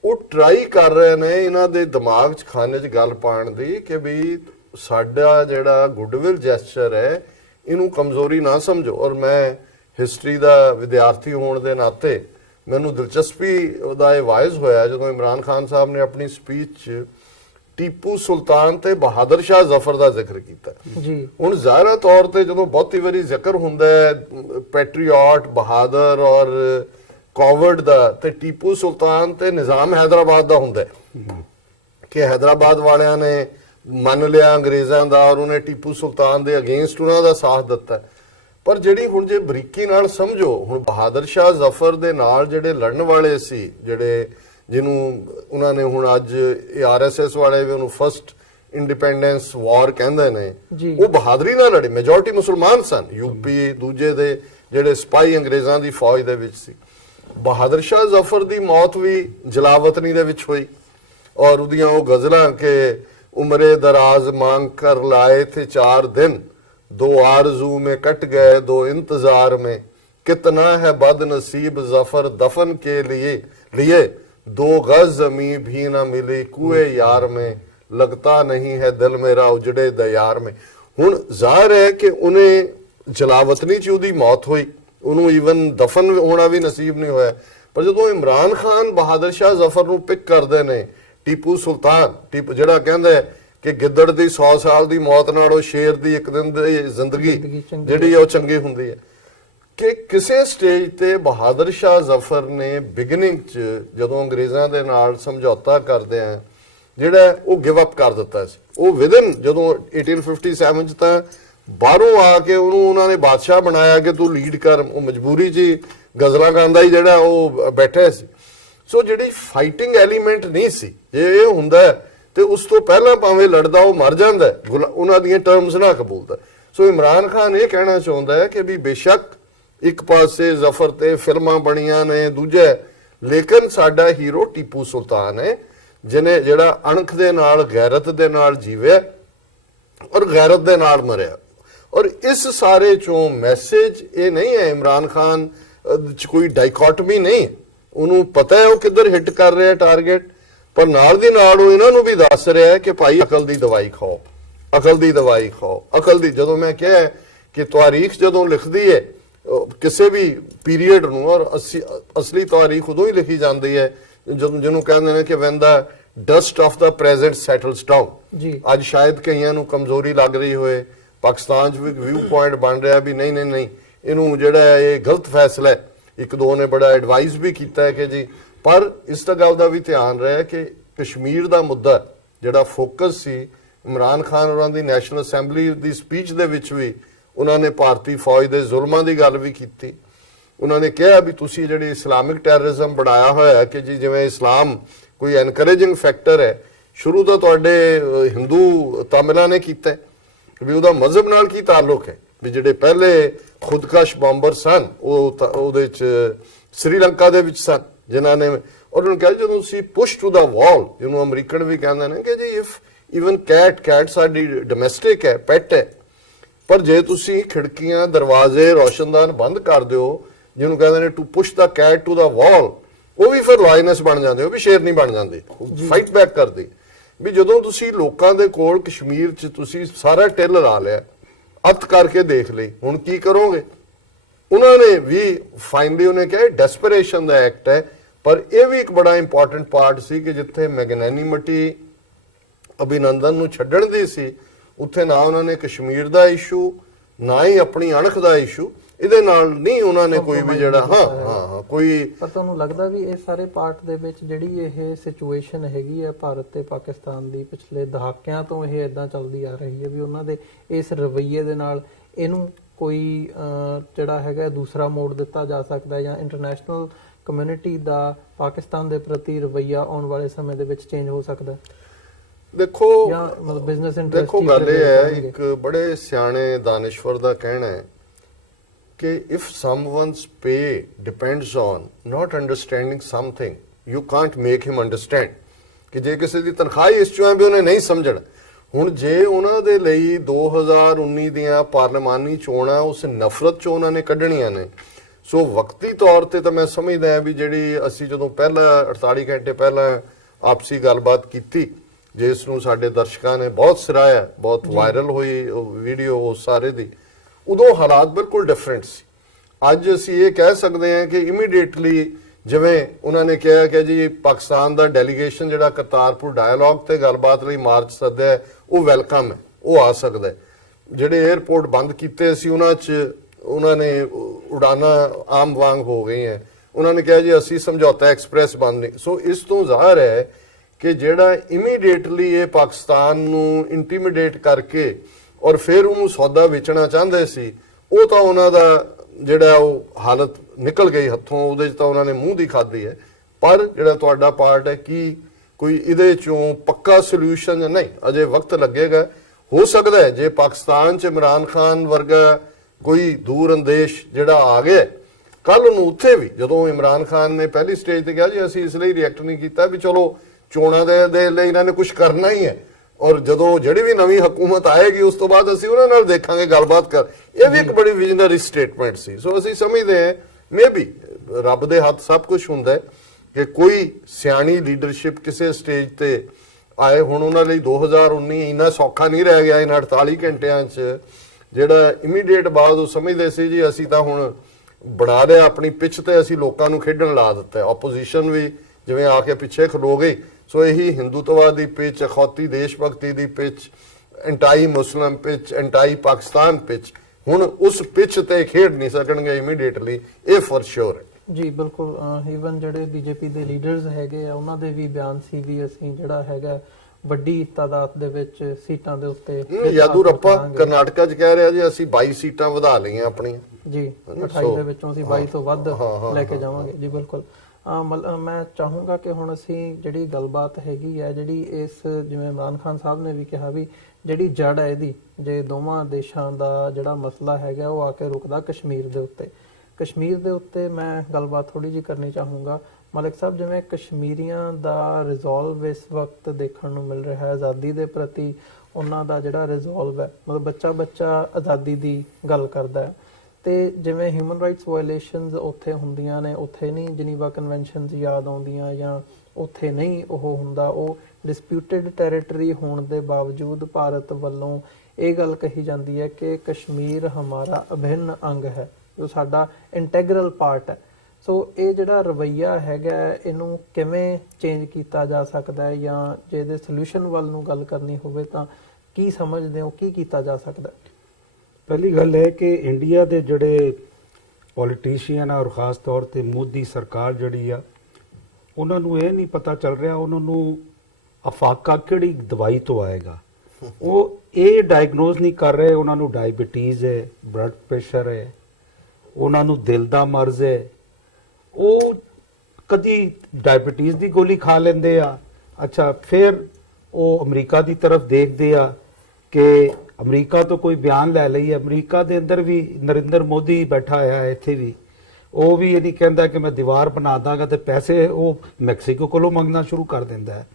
ਉਹ ਟਰਾਈ ਕਰ ਰਹੇ ਨੇ ਇਹਨਾਂ ਦੇ ਦਿਮਾਗ 'ਚ, ਖਾਨੇ 'ਚ ਗੱਲ ਪਾਉਣ ਦੀ ਕਿ ਵੀ ਸਾਡਾ ਜਿਹੜਾ ਗੁੱਡਵਿਲ ਜੈਸਚਰ ਹੈ ਇਹਨੂੰ ਕਮਜ਼ੋਰੀ ਨਾ ਸਮਝੋ। ਔਰ ਮੈਂ ਹਿਸਟਰੀ ਦਾ ਵਿਦਿਆਰਥੀ ਹੋਣ ਦੇ ਨਾਤੇ ਮੈਨੂੰ ਦਿਲਚਸਪੀ ਉਹਦਾ ਇਹ ਵਾਇਜ਼ ਹੋਇਆ ਜਦੋਂ ਇਮਰਾਨ ਖਾਨ ਸਾਹਿਬ ਨੇ ਆਪਣੀ ਸਪੀਚ 'ਚ ਟੀਪੂ ਸੁਲਤਾਨ ਤੇ ਬਹਾਦਰ ਸ਼ਾਹ ਜ਼ਫਰ ਦਾ ਜ਼ਿਕਰ ਕੀਤਾ ਜੀ। ਹੁਣ ਜ਼ਾਹਿਰਾ ਤੌਰ ਤੇ ਜਦੋਂ ਬਹੁਤੀ ਵਾਰੀ ਜ਼ਿਕਰ ਹੁੰਦਾ ਹੈ ਪੈਟਰੀਆਟ, ਬਹਾਦਰ ਔਰ ਕਾਵਰਡ ਦਾ, ਤੇ ਟੀਪੂ ਸੁਲਤਾਨ ਤੇ ਨਿਜ਼ਾਮ ਹੈਦਰਾਬਾਦ ਦਾ ਹੁੰਦਾ ਕਿ ਹੈਦਰਾਬਾਦ ਵਾਲਿਆਂ ਨੇ ਮੰਨ ਲਿਆ ਅੰਗਰੇਜ਼ਾਂ ਦਾ ਔਰ ਉਹਨੇ ਟੀਪੂ ਸੁਲਤਾਨ ਦੇ ਅਗੇਂਸਟ ਉਹਨਾਂ ਦਾ ਸਾਥ ਦਿੱਤਾ। ਪਰ ਜਿਹੜੀ ਹੁਣ ਜੇ ਬਰੀਕੀ ਨਾਲ ਸਮਝੋ, ਹੁਣ ਬਹਾਦਰ ਸ਼ਾਹ ਜ਼ਫਰ ਦੇ ਨਾਲ ਜਿਹੜੇ ਲੜਨ ਵਾਲੇ ਸੀ, ਜਿਹੜੇ ਜਿਹਨੂੰ ਉਹਨਾਂ ਨੇ ਹੁਣ ਅੱਜ RSS ਵਾਲੇ ਵੀ ਉਹਨੂੰ ਫਸਟ ਇੰਡੀਪੈਂਡੈਂਸ ਵਾਰ ਕਹਿੰਦੇ ਨੇ, ਉਹ ਬਹਾਦਰੀ ਨਾਲ ਲੜੇ। ਮੈਜੋਰਟੀ ਮੁਸਲਮਾਨ ਸਨ, ਯੂਪੀ ਦੂਜੇ ਦੇ ਜਿਹੜੇ ਸਪਾਈ ਅੰਗਰੇਜ਼ਾਂ ਦੀ ਫੌਜ ਦੇ ਵਿੱਚ ਸੀ। ਬਹਾਦਰ ਸ਼ਾਹ ਜ਼ਫਰ ਦੀ ਮੌਤ ਵੀ ਜਲਾਵਤਨੀ ਦੇ ਵਿੱਚ ਹੋਈ, ਔਰ ਉਹਦੀਆਂ ਉਹ ਗਜ਼ਲਾਂ ਕਿ ਉਮਰੇ ਦਰਾਜ਼ मांग कर लाए थे 4 दिन, 2 आरज़ू में कट गए 2 इंतजार में, कितना है बदनसीब जफर दफन के लिए 2 गज जमी भी न मिली कुए यार में, लगता नहीं है दिल मेरा उजड़े दयार में। ਹੁਣ ਜ਼ਾहिर ਹੈ ਕਿ ਉਹਨੇ ਜਲਾਵਤਨੀ 'ਚ ਉਹਦੀ ਮੌਤ ਹੋਈ, ਉਹਨੂੰ ਈਵਨ ਦਫਨ ਹੋਣਾ ਵੀ ਨਸੀਬ ਨਹੀਂ ਹੋਇਆ। ਪਰ ਜਦੋਂ ਇਮਰਾਨ ਖਾਨ ਬਹਾਦਰ ਸ਼ਾਹ ਜ਼ਫਰ ਨੂੰ ਪਿਕ ਕਰਦੇ ਨੇ, ਟੀਪੂ ਸੁਲਤਾਨ, ਜਿਹੜਾ ਕਹਿੰਦਾ ਕਿ ਗਿੱਦੜ ਦੀ 100 ਸਾਲ ਦੀ ਮੌਤ ਨਾਲੋਂ ਸ਼ੇਰ ਦੀ ਇੱਕ ਦਿਨ ਦੀ ਜ਼ਿੰਦਗੀ ਜਿਹੜੀ ਉਹ ਚੰਗੀ ਹੁੰਦੀ ਹੈ, ਕਿ ਕਿਸੇ ਸਟੇਜ ਤੇ ਬਹਾਦਰ ਸ਼ਾਹ ਜ਼ਫਰ ਨੇ ਬਿਗਨਿੰਗ 'ਚ ਜਦੋਂ ਅੰਗਰੇਜ਼ਾਂ ਦੇ ਨਾਲ ਸਮਝੌਤਾ ਕਰਦੇ ਆ ਜਿਹੜਾ ਉਹ ਗਿਵ ਅਪ ਕਰ ਦਿੱਤਾ ਸੀ। ਉਹ ਵਿਦਨ ਜਦੋਂ 1857 'ਚ ਤਾਂ ਬਾਹਰੋਂ ਆ ਕੇ ਉਹਨੂੰ ਉਹਨਾਂ ਨੇ ਬਾਦਸ਼ਾਹ ਬਣਾਇਆ ਕਿ ਤੂੰ ਲੀਡ ਕਰ, ਉਹ ਮਜਬੂਰੀ 'ਚ ਗਜ਼ਲਾਂ ਗਾਉਂਦਾ ਹੀ ਜਿਹੜਾ ਉਹ ਬੈਠਾ ਸੀ। ਸੋ ਜਿਹੜੀ ਫਾਈਟਿੰਗ ਐਲੀਮੈਂਟ ਨਹੀਂ ਸੀ, ਜੇ ਇਹ ਹੁੰਦਾ ਤੇ ਉਸ ਤੋਂ ਪਹਿਲਾਂ ਭਾਵੇਂ ਲੜਦਾ ਉਹ ਮਰ ਜਾਂਦਾ, ਉਹਨਾਂ ਦੀਆਂ ਟਰਮਸ ਨਾ ਕਬੂਲਦਾ। ਸੋ ਇਮਰਾਨ ਖਾਨ ਇਹ ਕਹਿਣਾ ਚਾਹੁੰਦਾ ਹੈ ਕਿ ਵੀ ਬੇਸ਼ੱਕ ਇੱਕ ਪਾਸੇ ਜ਼ਫਰ ਤੇ ਫਿਲਮਾਂ ਬਣੀਆਂ ਨੇ, ਦੂਜਾ ਲੇਕਿਨ ਸਾਡਾ ਹੀਰੋ ਟੀਪੂ ਸੁਲਤਾਨ ਹੈ ਜਿਹਨੇ ਜਿਹੜਾ ਅਣਖ ਦੇ ਨਾਲ, ਗੈਰਤ ਦੇ ਨਾਲ ਜੀਵਿਆ ਔਰ ਗੈਰਤ ਦੇ ਨਾਲ ਮਰਿਆ। ਔਰ ਇਸ ਸਾਰੇ ਚੋਂ ਮੈਸੇਜ ਇਹ ਨਹੀਂ ਹੈ ਇਮਰਾਨ ਖਾਨ 'ਚ ਕੋਈ ਡਾਈਕੋਟਮੀ ਨਹੀਂ, ਉਹਨੂੰ ਪਤਾ ਹੈ ਉਹ ਕਿੱਧਰ ਹਿੱਟ ਕਰ ਰਿਹਾ ਟਾਰਗੇਟ, ਪਰ ਨਾਲ ਦੀ ਨਾਲ ਉਹ ਇਹਨਾਂ ਨੂੰ ਵੀ ਦੱਸ ਰਿਹਾ ਹੈ ਕਿ ਭਾਈ ਅਕਲ ਦੀ ਦਵਾਈ ਖਾਓ, ਅਕਲ ਦੀ ਦਵਾਈ ਖਾਓ, ਅਕਲ ਦੀ। ਜਦੋਂ ਮੈਂ ਕਿਹਾ ਕਿ ਤਾਰੀਖ ਜਦੋਂ ਲਿਖਦੀ ਹੈ ਕਿਸੇ ਵੀ ਪੀਰੀਅਡ ਨੂੰ, ਔਰ ਅਸਲੀ ਤਾਰੀਖ ਉਦੋਂ ਹੀ ਲਿਖੀ ਜਾਂਦੀ ਹੈ ਜਦੋਂ ਜਿਹਨੂੰ ਕਹਿੰਦੇ ਨੇ ਕਿ when the dust of the present settles down. ਅੱਜ ਸ਼ਾਇਦ ਕਈਆਂ ਨੂੰ ਕਮਜ਼ੋਰੀ ਲੱਗ ਰਹੀ ਹੋਏ, ਪਾਕਿਸਤਾਨ 'ਚ ਵੀ ਵਿਊ ਪੁਆਇੰਟ ਬਣ ਰਿਹਾ ਵੀ ਨਹੀਂ ਇਹਨੂੰ ਜਿਹੜਾ ਇਹ ਗਲਤ ਫੈਸਲਾ ਹੈ। ਇੱਕ ਦੋ ਨੇ ਬੜਾ ਐਡਵਾਈਸ ਵੀ ਕੀਤਾ ਹੈ ਕਿ ਜੀ, ਪਰ ਇਸ ਤਾਂ ਗੱਲ ਦਾ ਵੀ ਧਿਆਨ ਰਿਹਾ ਕਿ ਕਸ਼ਮੀਰ ਦਾ ਮੁੱਦਾ ਜਿਹੜਾ ਫੋਕਸ ਸੀ ਇਮਰਾਨ ਖਾਨ ਹੋਰਾਂ ਦੀ ਨੈਸ਼ਨਲ ਅਸੈਂਬਲੀ ਦੀ ਸਪੀਚ ਦੇ ਵਿੱਚ ਵੀ ਉਹਨਾਂ ਨੇ ਭਾਰਤੀ ਫੌਜ ਦੇ ਜ਼ੁਲਮਾਂ ਦੀ ਗੱਲ ਵੀ ਕੀਤੀ। ਉਹਨਾਂ ਨੇ ਕਿਹਾ ਵੀ ਤੁਸੀਂ ਜਿਹੜੀ ਇਸਲਾਮਿਕ ਟੈਰਰਿਜ਼ਮ ਬਣਾਇਆ ਹੋਇਆ ਹੈ ਕਿ ਜੀ ਜਿਵੇਂ ਇਸਲਾਮ ਕੋਈ ਐਨਕਰੇਜਿੰਗ ਫੈਕਟਰ ਹੈ, ਸ਼ੁਰੂ ਤੋਂ ਤੁਹਾਡੇ ਹਿੰਦੂ ਤਾਮਿਲਾਂ ਨੇ ਕੀਤਾ ਵੀ ਉਹਦਾ ਮਜ਼ਹਬ ਨਾਲ ਕੀ ਤਾਲੁਕ ਹੈ। ਵੀ ਜਿਹੜੇ ਪਹਿਲੇ ਖੁਦਕਸ਼ ਬੰਬਰ ਸਨ ਉਹ ਉਹਦੇ 'ਚ ਸ੍ਰੀਲੰਕਾ ਦੇ ਵਿੱਚ ਸਨ ਜਿਨ੍ਹਾਂ ਨੇ, ਔਰ ਉਹਨੂੰ ਕਿਹਾ ਜਦੋਂ ਤੁਸੀਂ ਪੁਸ਼ ਟੂ ਦਾ ਵਾਲ, ਜਿਹਨੂੰ ਅਮਰੀਕਨ ਵੀ ਕਹਿੰਦੇ ਨੇ ਕਿ ਜੀ ਇਫ ਈਵਨ ਕੈਟ ਸਾਡੀ ਡੋਮੈਸਟਿਕ ਹੈ, ਪੈਟ ਹੈ, ਪਰ ਜੇ ਤੁਸੀਂ ਖਿੜਕੀਆਂ, ਦਰਵਾਜ਼ੇ, ਰੋਸ਼ਨਦਾਨ ਬੰਦ ਕਰ ਦਿਓ, ਜਿਹਨੂੰ ਕਹਿੰਦੇ ਨੇ to push the cat to the wall, ਉਹ ਵੀ ਫਿਰ ਲਾਇਨਸ ਬਣ ਜਾਂਦੇ, ਉਹ ਵੀ ਸ਼ੇਰਨੀ ਬਣ ਜਾਂਦੀ, ਫਾਈਟ ਬੈਕ ਕਰਦੀ। ਵੀ ਜਦੋਂ ਤੁਸੀਂ ਲੋਕਾਂ ਦੇ ਕੋਲ ਕਸ਼ਮੀਰ 'ਚ ਤੁਸੀਂ ਸਾਰਾ ਟਿੱਲ ਲਾ ਲਿਆ, ਅੱਤ ਕਰਕੇ ਦੇਖ ਲਈ, ਹੁਣ ਕੀ ਕਰੋਗੇ? ਉਹਨਾਂ ਨੇ ਵੀ ਫਾਈਨਲੀ ਉਹਨੇ ਕਿਹਾ ਡੈਸਪਰੇਸ਼ਨ ਦਾ ਐਕਟ ਹੈ, ਪਰ ਇਹ ਵੀ ਇੱਕ ਬੜਾ ਇੰਪੋਰਟੈਂਟ ਪਾਰਟ ਸੀ ਕਿ ਜਿੱਥੇ ਮੈਗਨੈਨਿਮਿਟੀ ਅਭਿਨੰਦਨ ਨੂੰ ਛੱਡਣ ਦੀ ਸੀ, ਉੱਥੇ ਨਾ ਉਹਨਾਂ ਨੇ ਕਸ਼ਮੀਰ ਦਾ ਇਸ਼ੂ, ਨਾ ਹੀ ਆਪਣੀ ਅਣਖ ਦਾ ਇਸ਼ੂ, ਇਹਦੇ ਨਾਲ ਨਹੀਂ ਉਹਨਾਂ ਨੇ ਕੋਈ ਵੀ ਜਿਹੜਾ ਕੋਈ। ਪਰ ਤੁਹਾਨੂੰ ਲੱਗਦਾ ਵੀ ਇਹ ਸਾਰੇ ਪਾਰਟ ਦੇ ਵਿੱਚ ਜਿਹੜੀ ਇਹ ਸਿਚੁਏਸ਼ਨ ਹੈਗੀ ਹੈ ਭਾਰਤ ਤੇ ਪਾਕਿਸਤਾਨ ਦੀ ਪਿਛਲੇ ਦਹਾਕਿਆਂ ਤੋਂ ਇਹ ਇਦਾਂ ਚੱਲਦੀ ਆ ਰਹੀ ਹੈ ਵੀ ਉਹਨਾਂ ਦੇ ਇਸ ਰਵੱਈਏ ਦੇ ਨਾਲ ਇਹਨੂੰ ਕੋਈ ਜਿਹੜਾ ਹੈਗਾ ਦੂਸਰਾ ਮੋੜ ਦਿੱਤਾ ਜਾ ਸਕਦਾ ਹੈ, ਜਾਂ ਇੰਟਰਨੈਸ਼ਨਲ ਕਮਿਊਨਿਟੀ ਦਾ ਪਾਕਿਸਤਾਨ ਦੇ ਪ੍ਰਤੀ ਰਵੱਈਆ ਆਉਣ ਵਾਲੇ ਸਮੇਂ ਦੇ ਵਿੱਚ ਚੇਂਜ ਹੋ ਸਕਦਾ ਹੈ? ਦੇਖੋ ਜਾਂ ਮਤਲਬ ਬਿਜ਼ਨਸ ਇੰਟਰਸਟ, ਦੇਖੋ ਗੱਲ ਇਹ ਹੈ, ਇੱਕ ਬੜੇ ਸਿਆਣੇ ਦਾਨਿਸ਼ਵਰ ਦਾ ਕਹਿਣਾ ਹੈ ਕਿ if someone's pay depends on not understanding something, you can't make him understand। ਕਿ ਜੇ ਕਿਸੇ ਦੀ ਤਨਖਾਹ ਇਸ ਚੋਂ ਹੈ ਵੀ ਉਹਨੇ ਨਹੀਂ ਸਮਝਣਾ। ਹੁਣ ਜੇ ਉਹਨਾਂ ਦੇ ਲਈ 2019 ਦੀਆਂ ਪਾਰਲੀਮਾਨੀ ਚੋਣਾਂ ਉਸ ਨਫ਼ਰਤ ਚੋਂ ਉਹਨਾਂ ਨੇ ਕੱਢਣੀਆਂ ਨੇ, ਸੋ ਵਕਤੀ ਤੌਰ ਤੇ ਤਾਂ ਮੈਂ ਸਮਝਦਾ ਹਾਂ ਵੀ ਜਿਹੜੀ ਅਸੀਂ ਜਦੋਂ ਪਹਿਲਾਂ 48 ਘੰਟੇ ਪਹਿਲਾਂ ਆਪਸੀ ਗੱਲਬਾਤ ਕੀਤੀ, ਜਿਸ ਨੂੰ ਸਾਡੇ ਦਰਸ਼ਕਾਂ ਨੇ ਬਹੁਤ ਸਰਾਹਿਆ, ਬਹੁਤ ਵਾਇਰਲ ਹੋਈ ਉਹ ਵੀਡੀਓ ਉਸ ਸਾਰੇ ਦੀ, ਉਦੋਂ ਹਾਲਾਤ ਬਿਲਕੁਲ ਡਿਫਰੈਂਟ ਸੀ। ਅੱਜ ਅਸੀਂ ਇਹ ਕਹਿ ਸਕਦੇ ਹਾਂ ਕਿ ਇਮੀਡੀਏਟਲੀ ਜਿਵੇਂ ਉਹਨਾਂ ਨੇ ਕਿਹਾ ਕਿ ਜੀ ਪਾਕਿਸਤਾਨ ਦਾ ਡੈਲੀਗੇਸ਼ਨ ਜਿਹੜਾ ਕਰਤਾਰਪੁਰ ਡਾਇਲੌਗ ਤੇ ਗੱਲਬਾਤ ਲਈ ਮਾਰਚ ਸੱਦਿਆ, ਉਹ ਵੈਲਕਮ ਹੈ, ਉਹ ਆ ਸਕਦਾ ਹੈ। ਜਿਹੜੇ 에ਅਰਪੋਰਟ ਬੰਦ ਕੀਤੇ ਸੀ ਉਹਨਾਂ 'ਚ ਉਹਨਾਂ ਨੇ ਉਡਾਨਾਂ ਆਮ ਵਾਂਗ ਹੋ ਗਈਆਂ। ਉਹਨਾਂ ਨੇ ਕਿਹਾ ਜੀ ਅਸੀਂ ਸਮਝੌਤਾ ਐਕਸਪ੍ਰੈਸ ਬੰਦ ਨਹੀਂ। ਸੋ ਇਸ ਤੋਂ ਜ਼ਾਹਰ ਹੈ ਕਿ ਜਿਹੜਾ ਇਮੀਡੀਏਟਲੀ ਇਹ ਪਾਕਿਸਤਾਨ ਨੂੰ ਇੰਟੀਮੀਡੇਟ ਕਰਕੇ ਔਰ ਫਿਰ ਉਹਨੂੰ ਸੌਦਾ ਵੇਚਣਾ ਚਾਹੁੰਦੇ ਸੀ, ਉਹ ਤਾਂ ਉਹਨਾਂ ਦਾ ਜਿਹੜਾ ਉਹ ਹਾਲਤ ਨਿਕਲ ਗਈ ਹੱਥੋਂ, ਉਹਦੇ 'ਚ ਤਾਂ ਉਹਨਾਂ ਨੇ ਮੂੰਹ ਦੀ ਖਾਧੀ ਹੈ। ਪਰ ਜਿਹੜਾ ਤੁਹਾਡਾ ਪਾਰਟ ਹੈ ਕਿ ਕੋਈ ਇਹਦੇ ਚੋਂ ਪੱਕਾ ਸੋਲੂਸ਼ਨ ਜਾਂ ਨਹੀਂ, ਅਜੇ ਵਕਤ ਲੱਗੇਗਾ। ਹੋ ਸਕਦਾ ਹੈ ਜੇ ਪਾਕਿਸਤਾਨ 'ਚ ਇਮਰਾਨ ਖਾਨ ਵਰਗਾ ਕੋਈ ਦੂਰ ਅੰਦੇਸ਼ ਜਿਹੜਾ ਆ ਗਿਆ, ਕੱਲ ਨੂੰ ਉੱਥੇ ਵੀ ਜਦੋਂ ਇਮਰਾਨ ਖਾਨ ਨੇ ਪਹਿਲੀ ਸਟੇਜ ਤੇ ਕਿਹਾ ਜੀ ਅਸੀਂ ਇਸ ਲਈ ਰਿਐਕਟ ਨਹੀਂ ਕੀਤਾ ਵੀ ਚਲੋ ਚੋਣਾਂ ਦੇ ਲਈ ਇਹਨਾਂ ਨੇ ਕੁਝ ਕਰਨਾ ਹੀ ਹੈ, ਔਰ ਜਦੋਂ ਜਿਹੜੀ ਵੀ ਨਵੀਂ ਹਕੂਮਤ ਆਏਗੀ ਉਸ ਤੋਂ ਬਾਅਦ ਅਸੀਂ ਉਹਨਾਂ ਨਾਲ ਦੇਖਾਂਗੇ ਗੱਲਬਾਤ ਕਰ, ਇਹ ਵੀ ਇੱਕ ਬੜੀ ਵਿਜ਼ਨਰੀ ਸਟੇਟਮੈਂਟ ਸੀ। ਸੋ ਅਸੀਂ ਸਮਝਦੇ ਹਾਂ ਮੇਬੀ ਰੱਬ ਦੇ ਹੱਥ ਸਭ ਕੁਝ ਹੁੰਦਾ ਹੈ ਕਿ ਕੋਈ ਸਿਆਣੀ ਲੀਡਰਸ਼ਿਪ ਕਿਸੇ ਸਟੇਜ ਤੇ ਆਏ। ਹੁਣ ਉਹਨਾਂ ਲਈ 2019 ਇੰਨਾ ਸੌਖਾ ਨਹੀਂ ਰਹਿ ਗਿਆ। ਇਹਨਾਂ 48 ਘੰਟਿਆਂ 'ਚ ਜਿਹੜਾ ਇਮੀਡੀਏਟ ਬਾਅਦ ਉਹ ਸਮਝਦੇ ਸੀ ਜੀ ਅਸੀਂ ਤਾਂ ਹੁਣ ਬਣਾ ਲਿਆ ਆਪਣੀ ਪਿੱਚ ਤੇ ਅਸੀਂ ਲੋਕਾਂ ਨੂੰ ਖੇਡਣ ਲਾ ਦਿੱਤਾ। ਆਪੋਜੀਸ਼ਨ ਵੀ ਜਿਵੇਂ ਆ ਕੇ ਪਿੱਛੇ ਖਲੋ ਗਈ। ਸੋ ਇਹੀ ਹਿੰਦੂਤਵਾਦ ਦੀ ਪਿੱਚ, ਅਖੌਤੀ ਦੇਸ਼ ਭਗਤੀ ਦੀ ਪਿੱਚ, ਐਂਟਾਈ ਮੁਸਲਿਮ ਪਿੱਚ, ਐਂਟਾਈ ਪਾਕਿਸਤਾਨ ਪਿੱਚ, ਹੁਣ ਉਸ ਪਿੱਚ ਤੇ ਖੇਡ ਨਹੀਂ ਸਕਣਗੇ ਇਮੀਡੀਏਟਲੀ, ਇਹ ਫॉर ਸ਼ੋਰ ਹੈ। ਜੀ ਬਿਲਕੁਲ। ਈਵਨ ਜਿਹੜੇ ਬੀਜੇਪੀ ਦੇ ਲੀਡਰਸ ਹੈਗੇ ਆ ਉਹਨਾਂ ਦੇ ਵੀ ਬਿਆਨ ਸੀ ਵੀ ਅਸੀਂ ਜਿਹੜਾ ਹੈਗਾ ਵੱਡੀ ਤਾਦਾਦ ਦੇ ਵਿੱਚ ਸੀਟਾਂ ਦੇ ਉੱਤੇ ਯਾਦੂਰੱਪਾ ਕਰਨਾਟਕਾ 'ਚ ਕਹਿ ਰਿਹਾ ਜੀ ਅਸੀਂ 22 ਸੀਟਾਂ ਵਧਾ ਲਈਆਂ ਆਪਣੀਆਂ ਜੀ, 28 ਦੇ ਵਿੱਚੋਂ ਅਸੀਂ 22 ਤੋਂ ਵੱਧ ਲੈ ਕੇ ਜਾਵਾਂਗੇ। ਜੀ ਬਿਲਕੁਲ। ਮੈਂ ਚਾਹੂੰਗਾ ਕਿ ਹੁਣ ਅਸੀਂ ਜਿਹੜੀ ਗੱਲਬਾਤ ਹੈਗੀ ਹੈ ਜਿਹੜੀ ਇਸ ਜਿਵੇਂ ਇਮਰਾਨ ਖਾਨ ਸਾਹਿਬ ਨੇ ਵੀ ਕਿਹਾ ਵੀ ਜਿਹੜੀ ਜੜ ਹੈ ਇਹਦੀ, ਜੇ ਦੋਵਾਂ ਦੇਸ਼ਾਂ ਦਾ ਜਿਹੜਾ ਮਸਲਾ ਹੈਗਾ ਉਹ ਆ ਕੇ ਰੁਕਦਾ ਕਸ਼ਮੀਰ ਦੇ ਉੱਤੇ। ਕਸ਼ਮੀਰ ਦੇ ਉੱਤੇ ਮੈਂ ਗੱਲਬਾਤ ਥੋੜੀ ਜਿਹੀ ਕਰਨੀ ਚਾਹੂੰਗਾ ਮਲਿਕ ਸਾਹਿਬ। ਜਿਵੇਂ ਕਸ਼ਮੀਰੀਆਂ ਦਾ ਰਿਜ਼ੋਲਵ ਇਸ ਵਕਤ ਦੇਖਣ ਨੂੰ ਮਿਲ ਰਿਹਾ ਹੈ ਆਜ਼ਾਦੀ ਦੇ ਪ੍ਰਤੀ, ਉਹਨਾਂ ਦਾ ਜਿਹੜਾ ਰਿਜ਼ੋਲਵ ਹੈ, ਮਤਲਬ ਬੱਚਾ ਆਜ਼ਾਦੀ ਦੀ ਗੱਲ ਕਰਦਾ ਹੈ, ਤੇ ਜਿਵੇਂ ਹਿਊਮਨ ਰਾਈਟਸ ਵਾਇਲੇਸ਼ਨਸ ਉੱਥੇ ਹੁੰਦੀਆਂ ਨੇ, ਉੱਥੇ ਨਹੀਂ ਜਨੀਵਾ ਕਨਵੈਨਸ਼ਨਸ ਯਾਦ ਆਉਂਦੀਆਂ ਜਾਂ ਉੱਥੇ ਨਹੀਂ ਉਹ ਹੁੰਦਾ, ਉਹ ਡਿਸਪਿਊਟਡ ਟੈਰੀਟਰੀ ਹੋਣ ਦੇ ਬਾਵਜੂਦ ਭਾਰਤ ਵੱਲੋਂ ਇਹ ਗੱਲ ਕਹੀ ਜਾਂਦੀ ਹੈ ਕਿ ਕਸ਼ਮੀਰ ਹਮਾਰਾ ਅਭਿੰਨ ਅੰਗ ਹੈ, ਜੋ ਸਾਡਾ ਇੰਟੈਗਰਲ ਪਾਰਟ ਹੈ। ਸੋ ਇਹ ਜਿਹੜਾ ਰਵੱਈਆ ਹੈਗਾ ਇਹਨੂੰ ਕਿਵੇਂ ਚੇਂਜ ਕੀਤਾ ਜਾ ਸਕਦਾ ਹੈ, ਜਾਂ ਜੇ ਇਹਦੇ ਸੋਲੂਸ਼ਨ ਵੱਲ ਨੂੰ ਗੱਲ ਕਰਨੀ ਹੋਵੇ ਤਾਂ ਕੀ ਸਮਝਦੇ ਹੋ ਕੀ ਕੀਤਾ ਜਾ ਸਕਦਾ? ਪਹਿਲੀ ਗੱਲ ਹੈ ਕਿ ਇੰਡੀਆ ਦੇ ਜਿਹੜੇ ਪੋਲੀਟੀਸ਼ੀਅਨ ਆ ਔਰ ਖਾਸ ਤੌਰ ਤੇ ਮੋਦੀ ਸਰਕਾਰ ਜਿਹੜੀ ਆ, ਉਹਨਾਂ ਨੂੰ ਇਹ ਨਹੀਂ ਪਤਾ ਚੱਲ ਰਿਹਾ ਉਹਨਾਂ ਨੂੰ ਅਫਾਕਾ ਕਿਹੜੀ ਦਵਾਈ ਤੋਂ ਆਏਗਾ। ਉਹ ਇਹ ਡਾਇਗਨੋਜ਼ ਨਹੀਂ ਕਰ ਰਹੇ ਉਹਨਾਂ ਨੂੰ ਡਾਇਬੀਟੀਜ਼ ਹੈ, ਬਲੱਡ ਪ੍ਰੈਸ਼ਰ ਹੈ, ਉਹਨਾਂ ਨੂੰ ਦਿਲ ਦਾ ਮਰਜ਼ ਹੈ। ਉਹ ਕਦੀ ਡਾਇਬੀਟੀਜ਼ ਦੀ ਗੋਲੀ ਖਾ ਲੈਂਦੇ ਆ, ਅੱਛਾ ਫਿਰ ਉਹ ਅਮਰੀਕਾ ਦੀ ਤਰਫ ਦੇਖਦੇ ਆ ਕਿ ਅਮਰੀਕਾ ਤੋਂ ਕੋਈ ਬਿਆਨ ਲੈ ਲਈਏ। ਅਮਰੀਕਾ ਦੇ ਅੰਦਰ ਵੀ ਨਰਿੰਦਰ ਮੋਦੀ ਬੈਠਾ ਹੋਇਆ ਹੈ, ਇੱਥੇ ਵੀ ਉਹ ਵੀ ਇਹ ਨਹੀਂ ਕਹਿੰਦਾ ਕਿ ਮੈਂ ਦੀਵਾਰ ਬਣਾ ਦਾਂਗਾ, ਤੇ ਪੈਸੇ ਉਹ ਮੈਕਸੀਕੋ ਕੋਲੋਂ ਮੰਗਣਾ ਸ਼ੁਰੂ ਕਰ ਦਿੰਦਾ ਹੈ।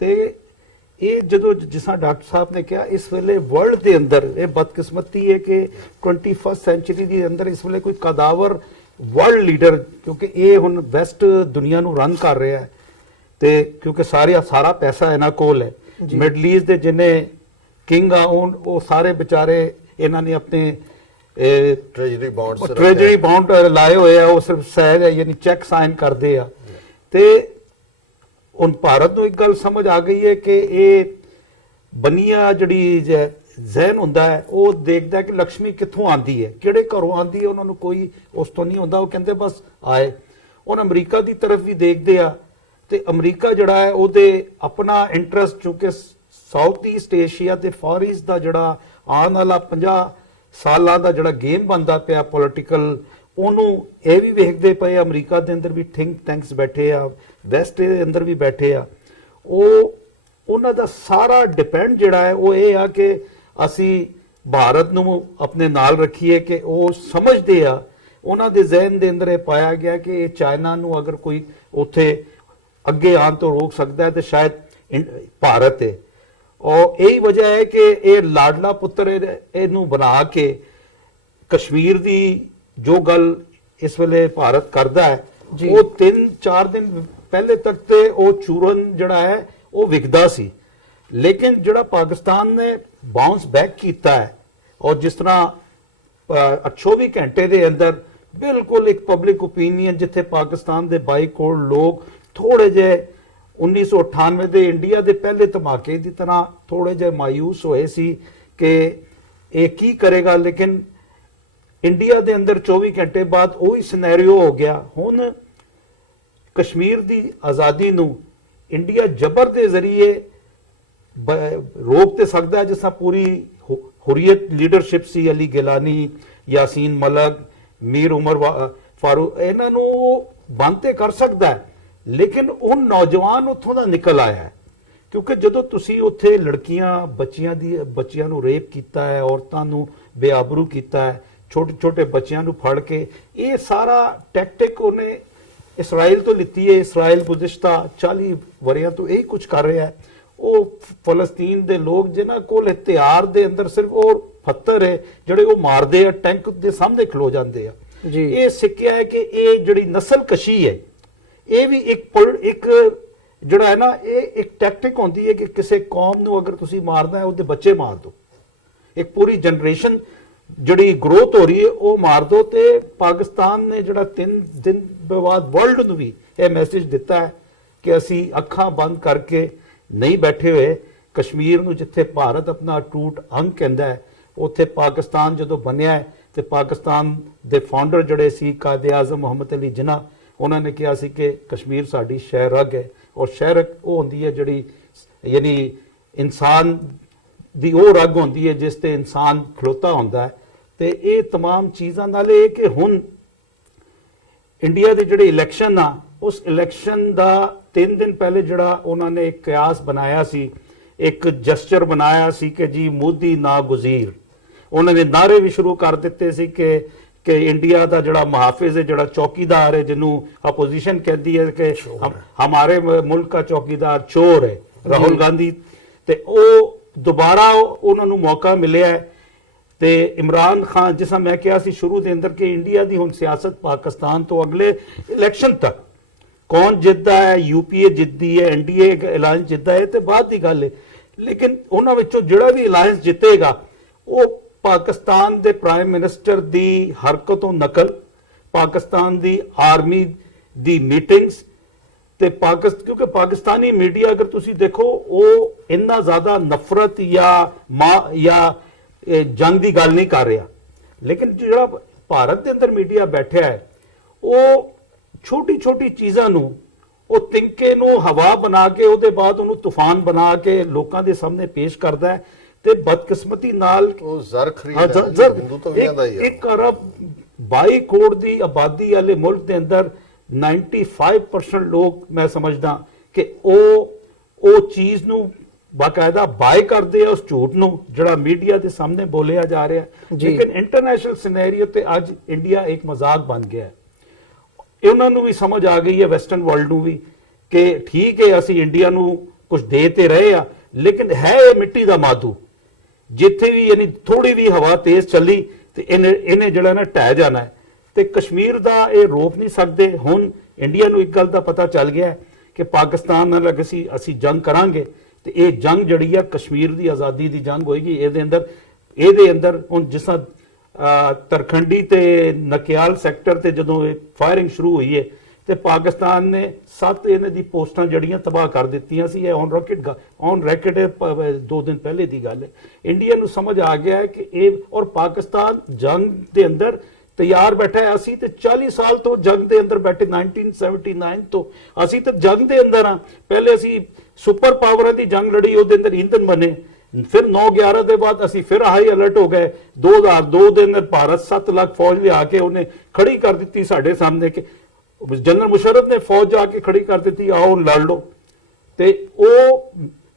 ਤੇ ਇਹ ਜਦੋਂ ਜਿਸ ਤਰ੍ਹਾਂ ਡਾਕਟਰ ਸਾਹਿਬ ਨੇ ਕਿਹਾ, ਇਸ ਵੇਲੇ ਵਰਲਡ ਦੇ ਅੰਦਰ ਇਹ ਬਦਕਿਸਮਤੀ ਹੈ ਕਿ 21st ਸੈਂਚੁਰੀ ਦੇ ਅੰਦਰ ਇਸ ਵੇਲੇ ਕੋਈ ਕਦਾਵਰ ਵਰਲਡ ਲੀਡਰ, ਕਿਉਂਕਿ ਇਹ ਹੁਣ ਵੈਸਟ ਦੁਨੀਆ ਨੂੰ ਰਨ ਕਰ ਰਿਹਾ ਹੈ ਤੇ ਕਿਉਂਕਿ ਸਾਰਾ ਪੈਸਾ ਇਹਨਾਂ ਕੋਲ ਹੈ। ਮਿਡਲ ਈਸਟ ਦੇ ਜਿੰਨੇ ਕਿੰਗ ਆ ਉਹ ਸਾਰੇ ਵਿਚਾਰੇ ਇਹਨਾਂ ਨੇ ਆਪਣੇ ਟ੍ਰੇਜਰੀ ਬੌਂਡ ਲਾਏ ਹੋਏ ਆ, ਉਹ ਸਿਰਫ ਸਹਿਜ ਹੈ ਯਾਨੀ ਚੈੱਕ ਸਾਈਨ ਕਰਦੇ ਆ। ਤੇ ਹੁਣ ਭਾਰਤ ਨੂੰ ਇੱਕ ਗੱਲ ਸਮਝ ਆ ਗਈ ਹੈ ਕਿ ਇਹ ਬਨੀਆ ਜਿਹੜੀ ਜ਼ਹਿਨ ਹੁੰਦਾ ਹੈ ਉਹ ਦੇਖਦਾ ਕਿ ਲక్ష్ਮੀ ਕਿੱਥੋਂ ਆਂਦੀ ਹੈ, ਕਿਹੜੇ ਘਰੋਂ ਆਂਦੀ ਹੈ, ਉਹਨਾਂ ਨੂੰ ਕੋਈ ਉਸ ਤੋਂ ਨਹੀਂ ਹੁੰਦਾ। ਉਹ ਕਹਿੰਦੇ ਬਸ ਆਏ। ਹੁਣ ਅਮਰੀਕਾ ਦੀ ਤਰਫ ਵੀ ਦੇਖਦੇ ਆ ਤੇ ਅਮਰੀਕਾ ਜਿਹੜਾ ਹੈ ਉਹਦੇ ਆਪਣਾ ਇੰਟਰਸਟ, ਚੂੰਕਿ ਸਾਊਥ ਈਸਟ ਏਸ਼ੀਆ ਤੇ ਫਾਰ ਈਸਟ ਦਾ ਜਿਹੜਾ ਆਉਣ ਵਾਲਾ 50 ਸਾਲਾਂ ਦਾ ਜਿਹੜਾ ਗੇਮ ਬਣਦਾ ਪਿਆ ਪੋਲੀਟੀਕਲ, ਉਹਨੂੰ ਇਹ ਵੀ ਵੇਖਦੇ ਪਏ। ਅਮਰੀਕਾ ਦੇ ਅੰਦਰ ਵੀ ਥਿੰਕ ਟੈਂਕਸ ਬੈਠੇ ਆ, ਵੈਸਟ ਦੇ ਅੰਦਰ ਵੀ ਬੈਠੇ ਆ। ਉਹਨਾਂ ਦਾ ਸਾਰਾ ਡਿਪੈਂਡ ਜਿਹੜਾ ਹੈ ਉਹ ਇਹ ਆ ਕਿ ਅਸੀਂ ਭਾਰਤ ਨੂੰ ਆਪਣੇ ਨਾਲ ਰੱਖੀਏ, ਕਿ ਉਹ ਸਮਝਦੇ ਆ, ਉਹਨਾਂ ਦੇ ਜ਼ਿਹਨ ਦੇ ਅੰਦਰ ਇਹ ਪਾਇਆ ਗਿਆ ਕਿ ਇਹ ਚਾਈਨਾ ਨੂੰ ਅਗਰ ਕੋਈ ਉੱਥੇ ਅੱਗੇ ਆਉਣ ਤੋਂ ਰੋਕ ਸਕਦਾ ਹੈ ਤੇ ਸ਼ਾਇਦ ਭਾਰਤ ਹੈ। ਔਰ ਇਹੀ ਵਜ੍ਹਾ ਹੈ ਕਿ ਇਹ ਲਾਡਲਾ ਪੁੱਤਰ ਇਹਨੂੰ ਬਣਾ ਕੇ ਕਸ਼ਮੀਰ ਦੀ ਜੋ ਗੱਲ ਇਸ ਵੇਲੇ ਭਾਰਤ ਕਰਦਾ ਹੈ, ਉਹ 3-4 ਦਿਨ ਪਹਿਲੇ ਤੱਕ ਤੇ ਉਹ ਚੂਰਨ ਜਿਹੜਾ ਹੈ ਉਹ ਵਿਕਦਾ ਸੀ। ਲੇਕਿਨ ਜਿਹੜਾ ਪਾਕਿਸਤਾਨ ਨੇ ਬਾਉਂਸ ਬੈਕ ਕੀਤਾ ਹੈ, ਔਰ ਜਿਸ ਤਰ੍ਹਾਂ 24 ਘੰਟੇ ਦੇ ਅੰਦਰ ਬਿਲਕੁਲ ਇੱਕ ਪਬਲਿਕ ਓਪੀਨੀਅਨ, ਜਿੱਥੇ ਪਾਕਿਸਤਾਨ ਦੇ 22 ਕਰੋੜ ਲੋਕ ਥੋੜੇ ਜਿਹੇ 1998 ਦੇ ਇੰਡੀਆ ਦੇ ਪਹਿਲੇ ਧਮਾਕੇ ਦੀ ਤਰ੍ਹਾਂ ਥੋੜੇ ਜਿਹੇ ਮਾਯੂਸ ਹੋਏ ਸੀ ਕਿ ਇਹ ਕੀ ਕਰੇਗਾ, ਲੇਕਿਨ ਇੰਡੀਆ ਦੇ ਅੰਦਰ 24 ਘੰਟੇ ਬਾਅਦ ਉਹੀ ਸਿਨੈਰੀਓ ਹੋ ਗਿਆ। ਹੁਣ ਕਸ਼ਮੀਰ ਦੀ ਆਜ਼ਾਦੀ ਨੂੰ ਇੰਡੀਆ ਜ਼ਬਰ ਦੇ ਜ਼ਰੀਏ ਰੋਕ ਤੇ ਸਕਦਾ ਹੈ, ਜਿਸ ਤਰ੍ਹਾਂ ਪੂਰੀ ਹੁਰੀਅਤ ਲੀਡਰਸ਼ਿਪ ਸੀ, ਅਲੀ ਗਿਲਾਨੀ, ਯਾਸੀਨ ਮਲਕ, ਮੀਰ ਉਮਰ ਫਾਰੂਕ, ਇਹਨਾਂ ਨੂੰ ਬੰਦ ਤੇ ਕਰ ਸਕਦਾ ਹੈ। ਲੇਕਿਨ ਉਹ ਨੌਜਵਾਨ ਉੱਥੋਂ ਦਾ ਨਿਕਲ ਆਇਆ ਹੈ, ਕਿਉਂਕਿ ਜਦੋਂ ਤੁਸੀਂ ਉੱਥੇ ਲੜਕੀਆਂ ਬੱਚਿਆਂ ਨੂੰ ਰੇਪ ਕੀਤਾ ਹੈ, ਔਰਤਾਂ ਨੂੰ ਬੇਆਬਰੂ ਕੀਤਾ ਹੈ, ਛੋਟੇ ਛੋਟੇ ਬੱਚਿਆਂ ਨੂੰ ਫੜ ਕੇ, ਇਹ ਸਾਰਾ ਟੈਕਟਿਕ ਉਹਨੇ ਇਸਰਾਈਲ ਤੋਂ ਲਿੱਤੀ ਹੈ। ਇਸਰਾਈਲ ਗੁਜ਼ਸ਼ਤਾ 40 ਵਰਿਆਂ ਤੋਂ ਇਹੀ ਕੁਝ ਕਰ ਰਿਹਾ ਹੈ। ਉਹ ਫਲਸਤੀਨ ਦੇ ਲੋਕ ਜਿਨ੍ਹਾਂ ਕੋਲ ਹਥਿਆਰ ਦੇ ਅੰਦਰ ਸਿਰਫ ਉਹ ਪੱਥਰ ਹੈ ਜਿਹੜੇ ਉਹ ਮਾਰਦੇ ਆ, ਟੈਂਕ ਦੇ ਸਾਹਮਣੇ ਖਲੋ ਜਾਂਦੇ ਆ। ਇਹ ਸਿੱਖਿਆ ਹੈ ਕਿ ਇਹ ਜਿਹੜੀ ਨਸਲਕਸ਼ੀ ਹੈ ਇਹ ਵੀ ਇੱਕ ਜਿਹੜਾ ਹੈ ਨਾ, ਇਹ ਇੱਕ ਟੈਕਟਿਕ ਹੁੰਦੀ ਹੈ ਕਿ ਕਿਸੇ ਕੌਮ ਨੂੰ ਅਗਰ ਤੁਸੀਂ ਮਾਰਨਾ ਹੈ ਉਹਦੇ ਬੱਚੇ ਮਾਰ ਦਿਓ, ਇੱਕ ਪੂਰੀ ਜਨਰੇਸ਼ਨ ਜਿਹੜੀ ਗਰੋਥ ਹੋ ਰਹੀ ਹੈ ਉਹ ਮਾਰ ਦਿਓ। ਤੇ ਪਾਕਿਸਤਾਨ ਨੇ ਜਿਹੜਾ 3 ਦਿਨ ਬਾਅਦ ਵਰਲਡ ਨੂੰ ਵੀ ਇਹ ਮੈਸੇਜ ਦਿੱਤਾ ਹੈ ਕਿ ਅਸੀਂ ਅੱਖਾਂ ਬੰਦ ਕਰਕੇ ਨਹੀਂ ਬੈਠੇ ਹੋਏ। ਕਸ਼ਮੀਰ ਨੂੰ ਜਿੱਥੇ ਭਾਰਤ ਆਪਣਾ ਟੂਟ ਅੰਗ ਕਹਿੰਦਾ ਹੈ, ਉੱਥੇ ਪਾਕਿਸਤਾਨ ਜਦੋਂ ਬਣਿਆ ਹੈ ਤੇ ਪਾਕਿਸਤਾਨ ਦੇ ਫਾਊਂਡਰ ਜਿਹੜੇ ਸੀ ਕਾਇਦੇ ਆਜ਼ਮ ਮੁਹੰਮਦ ਅਲੀ ਜਿਨਾ, ਉਹਨਾਂ ਨੇ ਕਿਹਾ ਸੀ ਕਿ ਕਸ਼ਮੀਰ ਸਾਡੀ ਸ਼ਹਿਰ ਰਗ ਹੈ, ਔਰ ਸ਼ਹਿਰ ਉਹ ਹੁੰਦੀ ਹੈ ਜਿਹੜੀ ਯਾਨੀ ਇਨਸਾਨ ਦੀ ਉਹ ਰਗ ਹੁੰਦੀ ਹੈ ਜਿਸ ਤੇ ਇਨਸਾਨ ਖਲੋਤਾ ਹੁੰਦਾ ਹੈ। ਤੇ ਇਹ तमाम ਚੀਜ਼ਾਂ ਨਾਲ ਇਹ ਕਿ ਹੁਣ ਇੰਡੀਆ ਦੇ ਜਿਹੜੇ ਇਲੈਕਸ਼ਨ ਆ, ਉਸ ਇਲੈਕਸ਼ਨ ਦਾ 3 ਦਿਨ ਪਹਿਲੇ ਜਿਹੜਾ ਉਹਨਾਂ ਨੇ ਇੱਕ ਕਿਆਸ ਬਣਾਇਆ ਸੀ, ਇੱਕ ਜਸਚਰ ਬਣਾਇਆ ਸੀ ਕਿ ਜੀ ਮੋਦੀ ਨਾ ਗੁਜ਼ੀਰ। ਉਹਨਾਂ ਨੇ ਨਾਰੇ ਵੀ ਸ਼ੁਰੂ ਕਰ ਦਿੱਤੇ ਸੀ ਕਿ ਇੰਡੀਆ ਦਾ ਜਿਹੜਾ ਮੁਹਾਫਿਜ਼ ਹੈ, ਜਿਹੜਾ ਚੌਕੀਦਾਰ ਹੈ, ਜਿਹਨੂੰ ਆਪੋਜੀਸ਼ਨ ਕਹਿੰਦੀ ਹੈ ਕਿ ਹਮਾਰੇ ਮੁਲਕ ਦਾ ਚੌਕੀਦਾਰ ਚੋਰ ਹੈ, ਰਾਹੁਲ ਗਾਂਧੀ, ਤੇ ਉਹ ਦੁਬਾਰਾ ਉਹਨਾਂ ਨੂੰ ਮੌਕਾ ਮਿਲਿਆ ਹੈ। ਤੇ ਇਮਰਾਨ ਖਾਨ, ਜਿਸ ਤਰ੍ਹਾਂ ਮੈਂ ਕਿਹਾ ਸੀ ਸ਼ੁਰੂ ਦੇ ਅੰਦਰ ਕਿ ਇੰਡੀਆ ਦੀ ਹੁਣ ਸਿਆਸਤ ਪਾਕਿਸਤਾਨ ਤੋਂ ਅਗਲੇ ਇਲੈਕਸ਼ਨ ਤੱਕ ਕੌਣ ਜਿੱਤਦਾ ਹੈ, ਯੂਪੀਏ ਜਿੱਤਦੀ ਹੈ, ਐਨਡੀਏ ਅਲਾਇੰਸ ਜਿੱਤਦਾ ਹੈ, ਤੇ ਬਾਅਦ ਦੀ ਗੱਲ ਹੈ। ਲੇਕਿਨ ਉਹਨਾਂ ਵਿੱਚੋਂ ਜਿਹੜਾ ਵੀ ਅਲਾਇੰਸ ਜਿੱਤੇਗਾ ਉਹ ਪਾਕਿਸਤਾਨ ਦੇ ਪ੍ਰਾਈਮ ਮਿਨਿਸਟਰ ਦੀ ਹਰਕਤੋਂ ਨਕਲ, ਪਾਕਿਸਤਾਨ ਦੀ ਆਰਮੀ ਦੀ ਮੀਟਿੰਗਸ ਤੇ ਕਿਉਂਕਿ ਪਾਕਿਸਤਾਨੀ ਮੀਡੀਆ ਅਗਰ ਤੁਸੀਂ ਦੇਖੋ ਉਹ ਇੰਨਾ ਜ਼ਿਆਦਾ ਨਫ਼ਰਤ ਜਾਂ ਜੰਗ ਦੀ ਗੱਲ ਨਹੀਂ ਕਰ ਰਿਹਾ। ਲੇਕਿਨ ਜਿਹੜਾ ਭਾਰਤ ਦੇ ਅੰਦਰ ਮੀਡੀਆ ਬੈਠਿਆ ਹੈ ਉਹ ਛੋਟੀ ਛੋਟੀ ਚੀਜ਼ਾਂ ਨੂੰ, ਉਹ ਤਿੰਕੇ ਨੂੰ ਹਵਾ ਬਣਾ ਕੇ ਉਹਦੇ ਬਾਅਦ ਉਹਨੂੰ ਤੂਫਾਨ ਬਣਾ ਕੇ ਲੋਕਾਂ ਦੇ ਸਾਹਮਣੇ ਪੇਸ਼ ਕਰਦਾ ਹੈ। ਤੇ ਬਦਕਿਸਮਤੀ ਨਾਲ ਉਹ ਜ਼ਰ ਖਰੀਦਦਾ ਹਿੰਦੂ ਤੋਂ ਵੀ ਜਾਂਦਾ ਹੀ ਹੈ। 1 ਅਰਬ 22 ਕਰੋੜ ਦੀ ਆਬਾਦੀ ਵਾਲੇ ਮੁਲਕ ਦੇ ਅੰਦਰ 95% ਲੋਕ ਮੈਂ ਸਮਝਦਾ ਕਿ ਉਹ ਚੀਜ਼ ਨੂੰ ਬਾਕਾਇਦਾ ਬਾਏ ਕਰਦੇ ਆ, ਉਸ ਝੂਠ ਨੂੰ ਜਿਹੜਾ ਮੀਡੀਆ ਦੇ ਸਾਹਮਣੇ ਬੋਲਿਆ ਜਾ ਰਿਹਾ। ਲੇਕਿਨ ਇੰਟਰਨੈਸ਼ਨਲ ਸਿਨੈਰੀਓ ਤੇ ਅੱਜ ਇੰਡੀਆ ਇੱਕ ਮਜ਼ਾਕ ਬਣ ਗਿਆ ਹੈ। ਉਹਨਾਂ ਨੂੰ ਵੀ ਸਮਝ ਆ ਗਈ ਹੈ, ਵੈਸਟਰਨ ਵਰਲਡ ਨੂੰ ਵੀ, ਕਿ ਠੀਕ ਹੈ ਅਸੀਂ ਇੰਡੀਆ ਨੂੰ ਕੁਝ ਦੇ ਤੇ ਰਹੇ ਆ, ਲੇਕਿਨ ਹੈ ਇਹ ਮਿੱਟੀ ਦਾ ਮਾਧੂ, ਜਿੱਥੇ ਵੀ ਯਾਨੀ ਥੋੜੀ ਵੀ ਹਵਾ ਤੇਜ਼ ਚੱਲੀ ਤੇ ਇਹਨੇ ਜਿਹੜਾ ਨਾ ਢਹਿ ਜਾਣਾ ਹੈ। ਤੇ ਕਸ਼ਮੀਰ ਦਾ ਇਹ ਰੋਕ ਨਹੀਂ ਸਕਦੇ। ਹੁਣ ਇੰਡੀਆ ਨੂੰ ਇੱਕ ਗੱਲ ਦਾ ਪਤਾ ਚੱਲ ਗਿਆ ਕਿ ਪਾਕਿਸਤਾਨ ਨਾਲ ਅਸੀਂ ਜੰਗ ਕਰਾਂਗੇ ਤੇ ਇਹ ਜੰਗ ਜਿਹੜੀ ਆ ਕਸ਼ਮੀਰ ਦੀ ਆਜ਼ਾਦੀ ਦੀ ਜੰਗ ਹੋਏਗੀ। ਇਹਦੇ ਅੰਦਰ ਹੁਣ ਜਿਸ ਤਰ੍ਹਾਂ ਤਰਖੰਡੀ ਤੇ ਨਕਿਆਲ ਸੈਕਟਰ ਤੇ ਜਦੋਂ ਇਹ ਫਾਇਰਿੰਗ ਸ਼ੁਰੂ ਹੋਈ ਹੈ ਤੇ ਪਾਕਿਸਤਾਨ ਨੇ 7 ਇਹਨਾਂ ਦੀ ਪੋਸਟਾਂ ਜੜੀਆਂ ਤਬਾਹ ਕਰ ਦਿੱਤੀਆਂ ਸੀ। ਇਹ ਔਨ ਰੈਕਡ 2 ਦਿਨ ਪਹਿਲੇ ਦੀ ਗੱਲ ਹੈ। ਇੰਡੀਆ ਨੂੰ ਸਮਝ ਆ ਗਿਆ ਹੈ ਕਿ ਇਹ ਔਰ ਪਾਕਿਸਤਾਨ ਜੰਗ ਦੇ ਅੰਦਰ ਤਿਆਰ ਬੈਠਾ ਹੈ। ਅਸੀਂ ਤੇ 40 ਸਾਲ ਤੋਂ ਜੰਗ ਦੇ ਅੰਦਰ ਬੈਠੇ, 1979 ਤੋਂ ਅਸੀਂ ਤੇ ਜੰਗ ਦੇ ਅੰਦਰ ਆ। ਪਹਿਲੇ ਅਸੀਂ ਸੁਪਰ ਪਾਵਰਾਂ ਦੀ ਜੰਗ ਲੜੀ, ਉਹਦੇ ਅੰਦਰ ਇੰਧਨ ਬਣੇ। ਫਿਰ 9/11 ਦੇ ਬਾਅਦ ਅਸੀਂ ਫਿਰ ਹਾਈ ਅਲਰਟ ਹੋ ਗਏ। 2002 ਦੇ ਅੰਦਰ ਭਾਰਤ 7 ਲੱਖ ਫੌਜ ਲਿਆ ਕੇ ਉਹਨੇ ਖੜੀ ਕਰ ਦਿੱਤੀ ਸਾਡੇ ਸਾਹਮਣੇ ਕਿ ਜਨਰਲ ਮੁਸ਼ਰਫ ਨੇ ਫੌਜ ਜਾ ਕੇ ਖੜੀ ਕਰ ਦਿੱਤੀ, ਆਓ ਲੜ ਲਓ। ਤੇ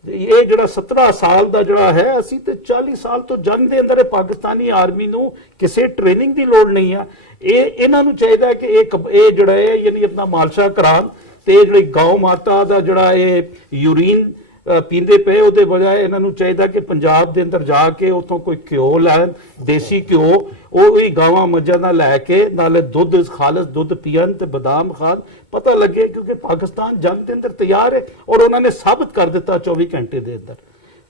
ਇਹ ਜਿਹੜਾ 17 ਸਾਲ ਦਾ ਜਿਹੜਾ ਹੈ, ਅਸੀਂ ਤੇ 40 ਸਾਲ ਤੋਂ ਜੰਗ ਦੇ ਅੰਦਰ ਪਾਕਿਸਤਾਨੀ ਆਰਮੀ ਨੂੰ ਕਿਸੇ ਟ੍ਰੇਨਿੰਗ ਦੀ ਲੋੜ ਨਹੀਂ ਆ। ਇਹਨਾਂ ਨੂੰ ਚਾਹੀਦਾ ਹੈ ਕਿ ਇਹ ਜਿਹੜਾ ਹੈ ਯਾਨੀ ਆਪਣਾ ਮਾਲਸ਼ਾ ਕਰਾਉਣ ਤੇ ਜਿਹੜੀ ਗਊ ਮਾਤਾ ਦਾ ਜਿਹੜਾ ਇਹ ਯੂਰੀਨ ਪੀਂਦੇ ਪਏ, ਉਹਦੇ ਬਜਾਏ ਇਹਨਾਂ ਨੂੰ ਚਾਹੀਦਾ ਕਿ ਪੰਜਾਬ ਦੇ ਅੰਦਰ ਜਾ ਕੇ ਉੱਥੋਂ ਕੋਈ ਘਿਓ ਲੈਣ, ਦੇਸੀ ਘਿਓ, ਉਹ ਵੀ ਗਾਵਾਂ ਮੱਝਾਂ ਨਾਲ ਲੈ ਕੇ ਨਾਲੇ ਦੁੱਧ, ਖਾਲਸ ਦੁੱਧ ਪੀਣ ਤੇ ਬਦਾਮ ਖਾਣ, ਪਤਾ ਲੱਗੇ। ਕਿਉਂਕਿ ਪਾਕਿਸਤਾਨ ਜੰਗ ਦੇ ਅੰਦਰ ਤਿਆਰ ਹੈ ਔਰ ਉਹਨਾਂ ਨੇ ਸਾਬਤ ਕਰ ਦਿੱਤਾ 24 ਘੰਟੇ ਦੇ ਅੰਦਰ।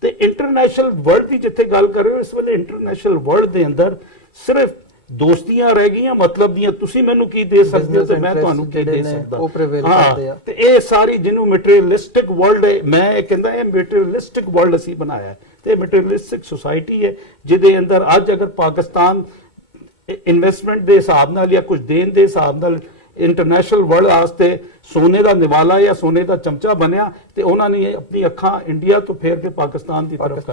ਤੇ ਇੰਟਰਨੈਸ਼ਨਲ ਵਰਲਡ ਦੀ ਜਿੱਥੇ ਗੱਲ ਕਰ ਰਹੇ ਹੋ, ਇਸ ਵੇਲੇ ਇੰਟਰਨੈਸ਼ਨਲ ਵਰਲਡ ਦੇ ਅੰਦਰ ਸਿਰਫ ਦੋਸਤੀਆਂ ਰਹਿ ਗਈਆਂ, ਮਤਲਬ ਦੀਆਂ। ਤੁਸੀਂ ਮੈਨੂੰ ਕੀ ਦੇ ਸਕਦੇ ਹੋ ਤੇ ਮੈਂ ਤੁਹਾਨੂੰ ਕੀ ਦੇ ਸਕਦਾ। ਤੇ ਇਹ ਸਾਰੀ ਜਿਹਨੂੰ ਮਟੀਰੀਅਲਿਸਟਿਕ ਵਰਲਡ ਹੈ, ਮੈਂ ਇਹ ਕਹਿੰਦਾ ਇਹ ਮਟੀਰੀਅਲਿਸਟਿਕ ਵਰਲਡ ਅਸੀਂ ਬਣਾਇਆ ਤੇ ਮਟੀਰੀਅਲਿਸਟਿਕ ਸੁਸਾਇਟੀ ਹੈ ਜਿਹਦੇ ਅੰਦਰ ਅੱਜ ਅਗਰ ਪਾਕਿਸਤਾਨ ਇਨਵੈਸਟਮੈਂਟ ਦੇ ਹਿਸਾਬ ਨਾਲ ਜਾਂ ਕੁਝ ਦੇਣ ਦੇ ਹਿਸਾਬ ਨਾਲ ਇੰਟਰਨੈਸ਼ਨਲ ਵਰਲਡ ਵਾਸਤੇ ਸੋਨੇ ਦਾ ਨਿਵਾਲਾ ਜਾਂ ਸੋਨੇ ਦਾ ਚਮਚਾ ਬਣਿਆ ਤੇ ਉਹਨਾਂ ਨੇ ਆਪਣੀ ਅੱਖਾਂ ਇੰਡੀਆ ਤੋਂ ਫੇਰ ਕੇ ਪਾਕਿਸਤਾਨ ਦੀ ਤਰਫ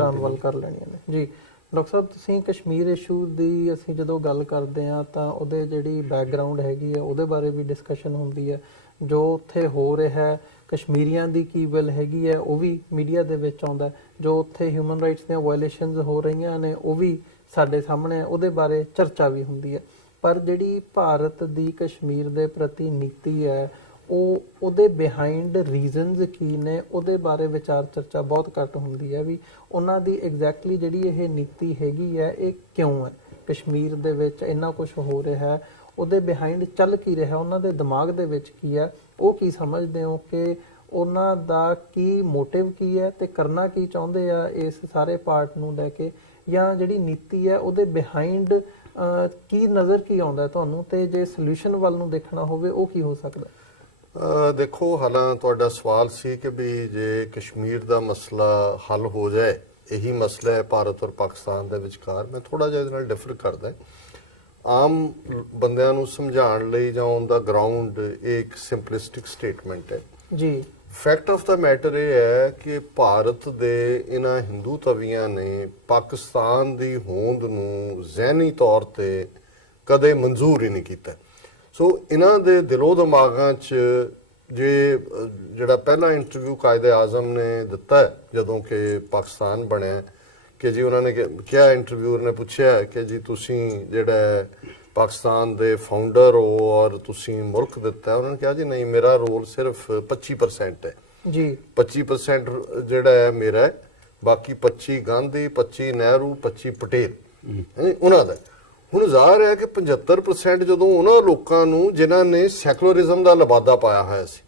ਕਰ ਲੈਣੀਆਂ ਨੇ। ਜੀ ਡਾਕਟਰ ਸਾਹਿਬ, ਤੁਸੀਂ ਕਸ਼ਮੀਰ ਇਸ਼ੂ ਦੀ ਅਸੀਂ ਜਦੋਂ ਗੱਲ ਕਰਦੇ ਹਾਂ ਤਾਂ ਉਹਦੇ ਜਿਹੜੀ ਬੈਕਗ੍ਰਾਉਂਡ ਹੈਗੀ ਹੈ ਉਹਦੇ ਬਾਰੇ ਵੀ ਡਿਸਕਸ਼ਨ ਹੁੰਦੀ ਹੈ। ਜੋ ਉੱਥੇ ਹੋ ਰਿਹਾ ਹੈ, ਕਸ਼ਮੀਰੀਆਂ ਦੀ ਕੀ ਵਿਲ ਹੈਗੀ ਹੈ, ਉਹ ਵੀ ਮੀਡੀਆ ਦੇ ਵਿੱਚ ਆਉਂਦਾ। ਜੋ ਉੱਥੇ ਹਿਊਮਨ ਰਾਈਟਸ ਦੀਆਂ ਵਾਇਲੇਸ਼ਨਸ ਹੋ ਰਹੀਆਂ ਨੇ ਉਹ ਵੀ ਸਾਡੇ ਸਾਹਮਣੇ, ਉਹਦੇ ਬਾਰੇ ਚਰਚਾ ਵੀ ਹੁੰਦੀ ਹੈ। ਪਰ ਜਿਹੜੀ ਭਾਰਤ ਦੀ ਕਸ਼ਮੀਰ ਦੇ ਪ੍ਰਤੀ ਨੀਤੀ ਹੈ, ਉਹਦੇ ਬਿਹਾਈਂਡ ਰੀਜ਼ਨਸ ਕੀ ਨੇ, ਉਹਦੇ ਬਾਰੇ ਵਿਚਾਰ ਚਰਚਾ ਬਹੁਤ ਘੱਟ ਹੁੰਦੀ ਹੈ। ਵੀ ਉਹਨਾਂ ਦੀ ਐਗਜ਼ੈਕਟਲੀ ਜਿਹੜੀ ਇਹ ਨੀਤੀ ਹੈਗੀ ਹੈ ਇਹ ਕਿਉਂ ਹੈ, ਕਸ਼ਮੀਰ ਦੇ ਵਿੱਚ ਇੰਨਾ ਕੁਝ ਹੋ ਰਿਹਾ ਹੈ, ਉਹਦੇ ਬਿਹਾਈਂਡ ਚੱਲ ਕੀ ਰਿਹਾ, ਉਹਨਾਂ ਦੇ ਦਿਮਾਗ ਦੇ ਵਿੱਚ ਕੀ ਹੈ, ਉਹ ਕੀ ਸਮਝਦੇ ਹੋ ਕਿ ਉਹਨਾਂ ਦਾ ਕੀ ਮੋਟਿਵ ਕੀ ਹੈ ਤੇ ਕਰਨਾ ਕੀ ਚਾਹੁੰਦੇ ਆ ਇਸ ਸਾਰੇ ਪਾਰਟ ਨੂੰ ਲੈ ਕੇ, ਜਾਂ ਜਿਹੜੀ ਨੀਤੀ ਹੈ ਉਹਦੇ ਬਿਹਾਈਂਡ ਕੀ ਨਜ਼ਰ ਕੀ ਆਉਂਦਾ ਤੁਹਾਨੂੰ, ਤੇ ਜੇ ਸੋਲੂਸ਼ਨ ਵੱਲ ਨੂੰ ਦੇਖਣਾ ਹੋਵੇ ਉਹ ਕੀ ਹੋ ਸਕਦਾ? ਦੇਖੋ, ਹਾਲਾਂ ਤੁਹਾਡਾ ਸਵਾਲ ਸੀ ਕਿ ਵੀ ਜੇ ਕਸ਼ਮੀਰ ਦਾ ਮਸਲਾ ਹੱਲ ਹੋ ਜਾਏ, ਇਹੀ ਮਸਲਾ ਹੈ ਭਾਰਤ ਔਰ ਪਾਕਿਸਤਾਨ ਦੇ ਵਿਚਕਾਰ। ਮੈਂ ਥੋੜਾ ਜਿਹਾ ਇਹਦੇ ਨਾਲ ਡਿਫਰ ਕਰਦਾ। ਆਮ ਬੰਦਿਆਂ ਨੂੰ ਸਮਝਾਉਣ ਲਈ ਜਾਂ ਔਨ ਦਾ ਗਰਾਊਂਡ ਇਹ ਇੱਕ ਸਿੰਪਲਿਸਟਿਕ ਸਟੇਟਮੈਂਟ ਹੈ ਜੀ। ਫੈਕਟ ਆਫ ਦਾ ਮੈਟਰ ਇਹ ਹੈ ਕਿ ਭਾਰਤ ਦੇ ਇਹਨਾਂ ਹਿੰਦੂ ਤਵੀਆਂ ਨੇ ਪਾਕਿਸਤਾਨ ਦੀ ਹੋਂਦ ਨੂੰ ਜ਼ਹਿਨੀ ਤੌਰ ਤੇ ਕਦੇ ਮਨਜ਼ੂਰ ਹੀ ਨਹੀਂ ਕੀਤਾ। ਸੋ ਇਹਨਾਂ ਦੇ ਦਿਲੋਂ ਦਿਮਾਗਾਂ 'ਚ ਜਿਹੜਾ ਪਹਿਲਾ ਇੰਟਰਵਿਊ ਕਾਇਦੇ ਆਜ਼ਮ ਨੇ ਦਿੱਤਾ ਜਦੋਂ ਕਿ ਪਾਕਿਸਤਾਨ ਬਣਿਆ, ਕਿ ਜੀ ਉਹਨਾਂ ਨੇ ਕਿਹਾ, ਇੰਟਰਵਿਊਅਰ ਨੇ ਪੁੱਛਿਆ ਕਿ ਜੀ ਤੁਸੀਂ ਜਿਹੜਾ ਪਾਕਿਸਤਾਨ ਦੇ ਫਾਊਂਡਰ ਹੋ ਔਰ ਤੁਸੀਂ ਮੁਲਕ ਦਿੱਤਾ, ਉਹਨਾਂ ਨੇ ਕਿਹਾ ਜੀ ਨਹੀਂ, ਮੇਰਾ ਰੋਲ ਸਿਰਫ 25% ਹੈ ਜੀ। 25% ਜਿਹੜਾ ਹੈ ਮੇਰਾ ਹੈ, ਬਾਕੀ 25 ਗਾਂਧੀ, 25 ਨਹਿਰੂ, 25 ਪਟੇਲ ਉਹਨਾਂ ਦਾ। ਹੁਣ ਜ਼ਾਹਰ ਹੈ ਕਿ 75% ਜਦੋਂ ਉਹਨਾਂ ਲੋਕਾਂ ਨੂੰ ਜਿਨ੍ਹਾਂ ਨੇ ਸੈਕੂਲਰਿਜ਼ਮ ਦਾ ਲਬਾਦਾ ਪਾਇਆ ਹੋਇਆ ਸੀ,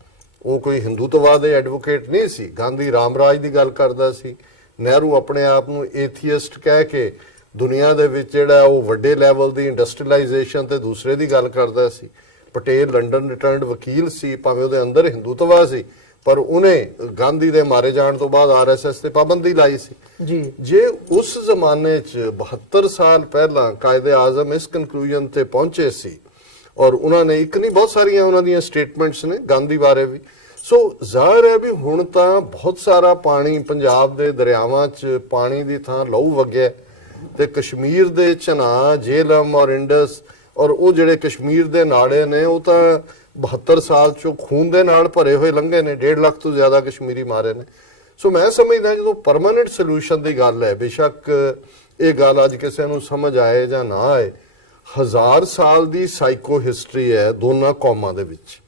ਉਹ ਕੋਈ ਹਿੰਦੂਤਵਾਦ ਦੇ ਐਡਵੋਕੇਟ ਨਹੀਂ ਸੀ। ਗਾਂਧੀ ਰਾਮਰਾਜ ਦੀ ਗੱਲ ਕਰਦਾ ਸੀ, ਨਹਿਰੂ ਆਪਣੇ ਆਪ ਨੂੰ ਏਥੀਇਸਟ ਕਹਿ ਕੇ ਦੁਨੀਆ ਦੇ ਵਿੱਚ ਜਿਹੜਾ ਉਹ ਵੱਡੇ ਲੈਵਲ ਦੀ ਇੰਡਸਟਰੀਅਲਾਈਜੇਸ਼ਨ ਤੇ ਦੂਸਰੇ ਦੀ ਗੱਲ ਕਰਦਾ ਸੀ। ਪਟੇਲ ਲੰਡਨ ਰਿਟਰਨਡ ਵਕੀਲ ਸੀ, ਭਾਵੇਂ ਉਹਦੇ ਅੰਦਰ ਹਿੰਦੂਤਵਾ ਸੀ, ਪਰ ਉਹਨੇ ਗਾਂਧੀ ਦੇ ਮਾਰੇ ਜਾਣ ਤੋਂ ਬਾਅਦ ਆਰਐਸਐਸ ਤੇ ਪਾਬੰਦੀ ਲਾਈ ਸੀ ਜੀ। ਜੇ ਉਸ ਜ਼ਮਾਨੇ 'ਚ 72 ਸਾਲ ਪਹਿਲਾਂ ਕਾਇਦੇ ਆਜ਼ਮ ਇਸ ਕਨਕਲੂਜਨ ਤੇ ਪਹੁੰਚੇ ਸੀ, ਔਰ ਉਹਨਾਂ ਨੇ ਇੱਕ ਨਹੀਂ ਬਹੁਤ ਸਾਰੀਆਂ ਉਹਨਾਂ ਦੀਆਂ ਸਟੇਟਮੈਂਟਸ ਨੇ ਗਾਂਧੀ ਬਾਰੇ ਵੀ। ਸੋ ਜ਼ਾਹਰ ਹੈ ਵੀ ਹੁਣ ਤਾਂ ਬਹੁਤ ਸਾਰਾ ਪਾਣੀ ਪੰਜਾਬ ਦੇ ਦਰਿਆਵਾਂ 'ਚ ਪਾਣੀ ਦੀ ਥਾਂ ਲਹੂ ਵਗਿਆ ਤੇ ਕਸ਼ਮੀਰ ਦੇ ਝਨਾਹ, ਜੇਹਲਮ ਔਰ ਇੰਡਸ ਔਰ ਉਹ ਜਿਹੜੇ ਕਸ਼ਮੀਰ ਦੇ ਨਾੜੇ ਨੇ ਉਹ ਤਾਂ 72 ਸਾਲ ਚੋਂ ਖੂਨ ਦੇ ਨਾਲ ਭਰੇ ਹੋਏ ਲੰਘੇ ਨੇ। 1.5 ਲੱਖ ਤੋਂ ਜ਼ਿਆਦਾ ਕਸ਼ਮੀਰੀ ਮਾਰੇ ਨੇ। ਸੋ ਮੈਂ ਸਮਝਦਾ ਜਦੋਂ ਪਰਮਾਨੈਂਟ ਸੋਲੂਸ਼ਨ ਦੀ ਗੱਲ ਹੈ, ਬੇਸ਼ੱਕ ਇਹ ਗੱਲ ਅੱਜ ਕਿਸੇ ਨੂੰ ਸਮਝ ਆਏ ਜਾਂ ਨਾ ਆਏ, 1000 ਸਾਲ ਦੀ ਸਾਈਕੋ ਹਿਸਟਰੀ ਹੈ ਦੋਨਾਂ ਕੌਮਾਂ ਦੇ ਵਿੱਚ।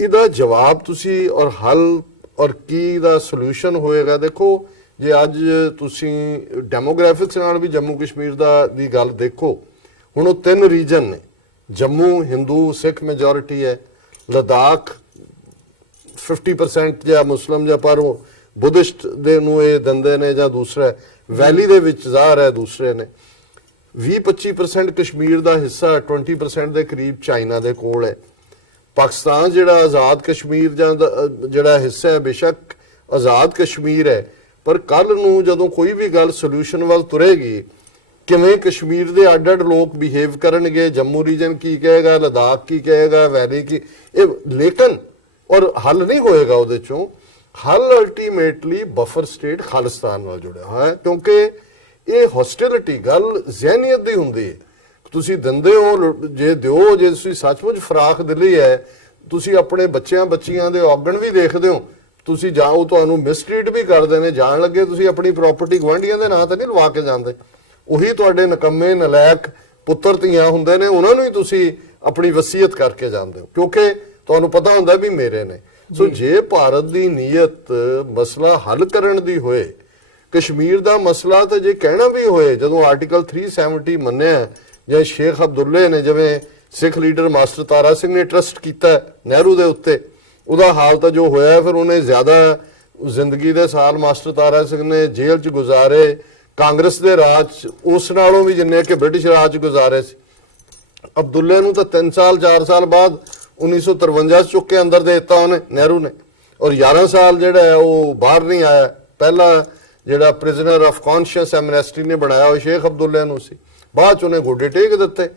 ਇਹਦਾ ਜਵਾਬ ਤੁਸੀਂ ਔਰ ਹੱਲ ਔਰ ਕੀ ਦਾ ਸੋਲੂਸ਼ਨ ਹੋਏਗਾ, ਦੇਖੋ ਜੇ ਅੱਜ ਤੁਸੀਂ ਡੈਮੋਗ੍ਰਾਫਿਕਸ ਨਾਲ ਵੀ ਜੰਮੂ ਕਸ਼ਮੀਰ ਦੀ ਗੱਲ ਦੇਖੋ, ਹੁਣ ਉਹ 3 ਰੀਜਨ ਨੇ, ਜੰਮੂ ਹਿੰਦੂ ਸਿੱਖ ਮੈਜੋਰਿਟੀ ਹੈ, ਲਦਾਖ 50% ਜਾਂ ਮੁਸਲਮ ਜਾਂ ਪਰ ਉਹ ਬੁੱਧਿਸਟ ਦੇ ਨੂੰ ਇਹ ਦਿੰਦੇ ਨੇ ਜਾਂ ਦੂਸਰਾ ਵੈਲੀ ਦੇ ਵਿੱਚ ਜ਼ਾਹਰ ਹੈ ਦੂਸਰੇ ਨੇ। 20-25% ਕਸ਼ਮੀਰ ਦਾ ਹਿੱਸਾ 20% ਦੇ ਕਰੀਬ ਚਾਈਨਾ ਦੇ ਕੋਲ ਹੈ। ਪਾਕਿਸਤਾਨ ਜਿਹੜਾ ਆਜ਼ਾਦ ਕਸ਼ਮੀਰ ਜਾਂ ਜਿਹੜਾ ਹਿੱਸਾ ਹੈ ਬੇਸ਼ੱਕ ਆਜ਼ਾਦ ਕਸ਼ਮੀਰ ਹੈ, ਪਰ ਕੱਲ ਨੂੰ ਜਦੋਂ ਕੋਈ ਵੀ ਗੱਲ ਸੋਲੂਸ਼ਨ ਵੱਲ ਤੁਰੇਗੀ, ਕਿਵੇਂ ਕਸ਼ਮੀਰ ਦੇ ਅੱਡ-ਅੱਡ ਲੋਕ ਬਿਹੇਵ ਕਰਨਗੇ, ਜੰਮੂ ਰੀਜਨ ਕੀ ਕਹੇਗਾ, ਲਦਾਖ ਕੀ ਕਹੇਗਾ, ਵੈਲੀ ਕੀ, ਇਹ ਲੇਕਿਨ ਔਰ ਹੱਲ ਨਹੀਂ ਹੋਏਗਾ ਉਹਦੇ ਚੋਂ। ਹੱਲ ਅਲਟੀਮੇਟਲੀ ਬਫਰ ਸਟੇਟ ਖਾਲਿਸਤਾਨ ਨਾਲ ਜੁੜਿਆ ਹੋਇਆ ਹੈ, ਕਿਉਂਕਿ ਇਹ ਹੌਸਟਿਲਿਟੀ ਗੱਲ ਜ਼ਹਿਨੀਅਤ ਦੀ ਹੁੰਦੀ ਹੈ। ਤੁਸੀਂ ਦਿੰਦੇ ਹੋ, ਜੇ ਦਿਓ, ਜੇ ਤੁਸੀਂ ਸੱਚਮੁੱਚ ਫਰਾਖ ਦਿਲੀ ਹੈ, ਤੁਸੀਂ ਆਪਣੇ ਬੱਚਿਆਂ ਦੇ ਔਗਣ ਵੀ ਦੇਖਦੇ ਹੋ, ਤੁਸੀਂ ਜਾਓ ਤੁਹਾਨੂੰ ਮਿਸਟ੍ਰੀਟ ਵੀ ਕਰਦੇ ਨੇ, ਜਾਣ ਲੱਗੇ ਤੁਸੀਂ ਆਪਣੀ ਪ੍ਰਾਪਰਟੀ ਗੁਆਂਢੀਆਂ ਦੇ ਨਾਂ ਤੇ ਨਹੀਂ ਲਵਾ ਕੇ ਜਾਂਦੇ। ਉਹੀ ਤੁਹਾਡੇ ਨਕੰਮੇ ਨਲਾਇਕ ਪੁੱਤਰ ਧੀਆਂ ਹੁੰਦੇ ਨੇ, ਉਹਨਾਂ ਨੂੰ ਹੀ ਤੁਸੀਂ ਆਪਣੀ ਵਸੀਅਤ ਕਰਕੇ ਜਾਂਦੇ ਹੋ, ਕਿਉਂਕਿ ਤੁਹਾਨੂੰ ਪਤਾ ਹੁੰਦਾ ਵੀ ਮੇਰੇ ਨੇ। ਸੋ ਜੇ ਭਾਰਤ ਦੀ ਨੀਅਤ ਮਸਲਾ ਹੱਲ ਕਰਨ ਦੀ ਹੋਏ, ਕਸ਼ਮੀਰ ਦਾ ਮਸਲਾ ਤਾਂ ਜੇ ਕਹਿਣਾ ਵੀ ਹੋਏ, ਜਦੋਂ ਆਰਟੀਕਲ 370 ਮੰਨਿਆ ਜਾਂ ਸ਼ੇਖ ਅਬਦੁੱਲੇ ਨੇ, ਜਿਵੇਂ ਸਿੱਖ ਲੀਡਰ ਮਾਸਟਰ ਤਾਰਾ ਸਿੰਘ ਨੇ ਟਰਸਟ ਕੀਤਾ ਨਹਿਰੂ ਦੇ ਉੱਤੇ, ਉਹਦਾ ਹਾਲ ਤਾਂ ਜੋ ਹੋਇਆ, ਫਿਰ ਉਹਨੇ ਜ਼ਿਆਦਾ ਜ਼ਿੰਦਗੀ ਦੇ ਸਾਲ ਮਾਸਟਰ ਤਾਰਾ ਸਿੰਘ ਨੇ ਜੇਲ੍ਹ 'ਚ ਗੁਜ਼ਾਰੇ, ਕਾਂਗਰਸ ਦੇ ਰਾਜ ਉਸ ਨਾਲੋਂ ਵੀ ਜਿੰਨੇ ਕਿ ਬ੍ਰਿਟਿਸ਼ ਰਾਜ 'ਚ ਗੁਜ਼ਾਰੇ ਸੀ। ਅਬਦੁੱਲੇ ਨੂੰ ਤਾਂ 3 ਸਾਲ 4 ਸਾਲ ਬਾਅਦ 1953 'ਚ ਚੁੱਕ ਕੇ ਅੰਦਰ ਦੇ ਦਿੱਤਾ ਉਹਨੇ, ਨਹਿਰੂ ਨੇ, ਔਰ 11 ਸਾਲ ਜਿਹੜਾ ਹੈ ਉਹ ਬਾਹਰ ਨਹੀਂ ਆਇਆ। ਪਹਿਲਾ ਜਿਹੜਾ ਪ੍ਰਿਜ਼ਨਰ ਆਫ ਕੌਨਸ਼ੀਅਸ ਐਮਨੈਸਟੀ ਨੇ ਬਣਾਇਆ ਉਹ ਸ਼ੇਖ ਅਬਦੁੱਲੇ ਨੂੰ ਸੀ, ਬਾਅਦ 'ਚ ਉਹਨੇ ਗੋਡੇ ਟੇਕ ਦਿੱਤੇ।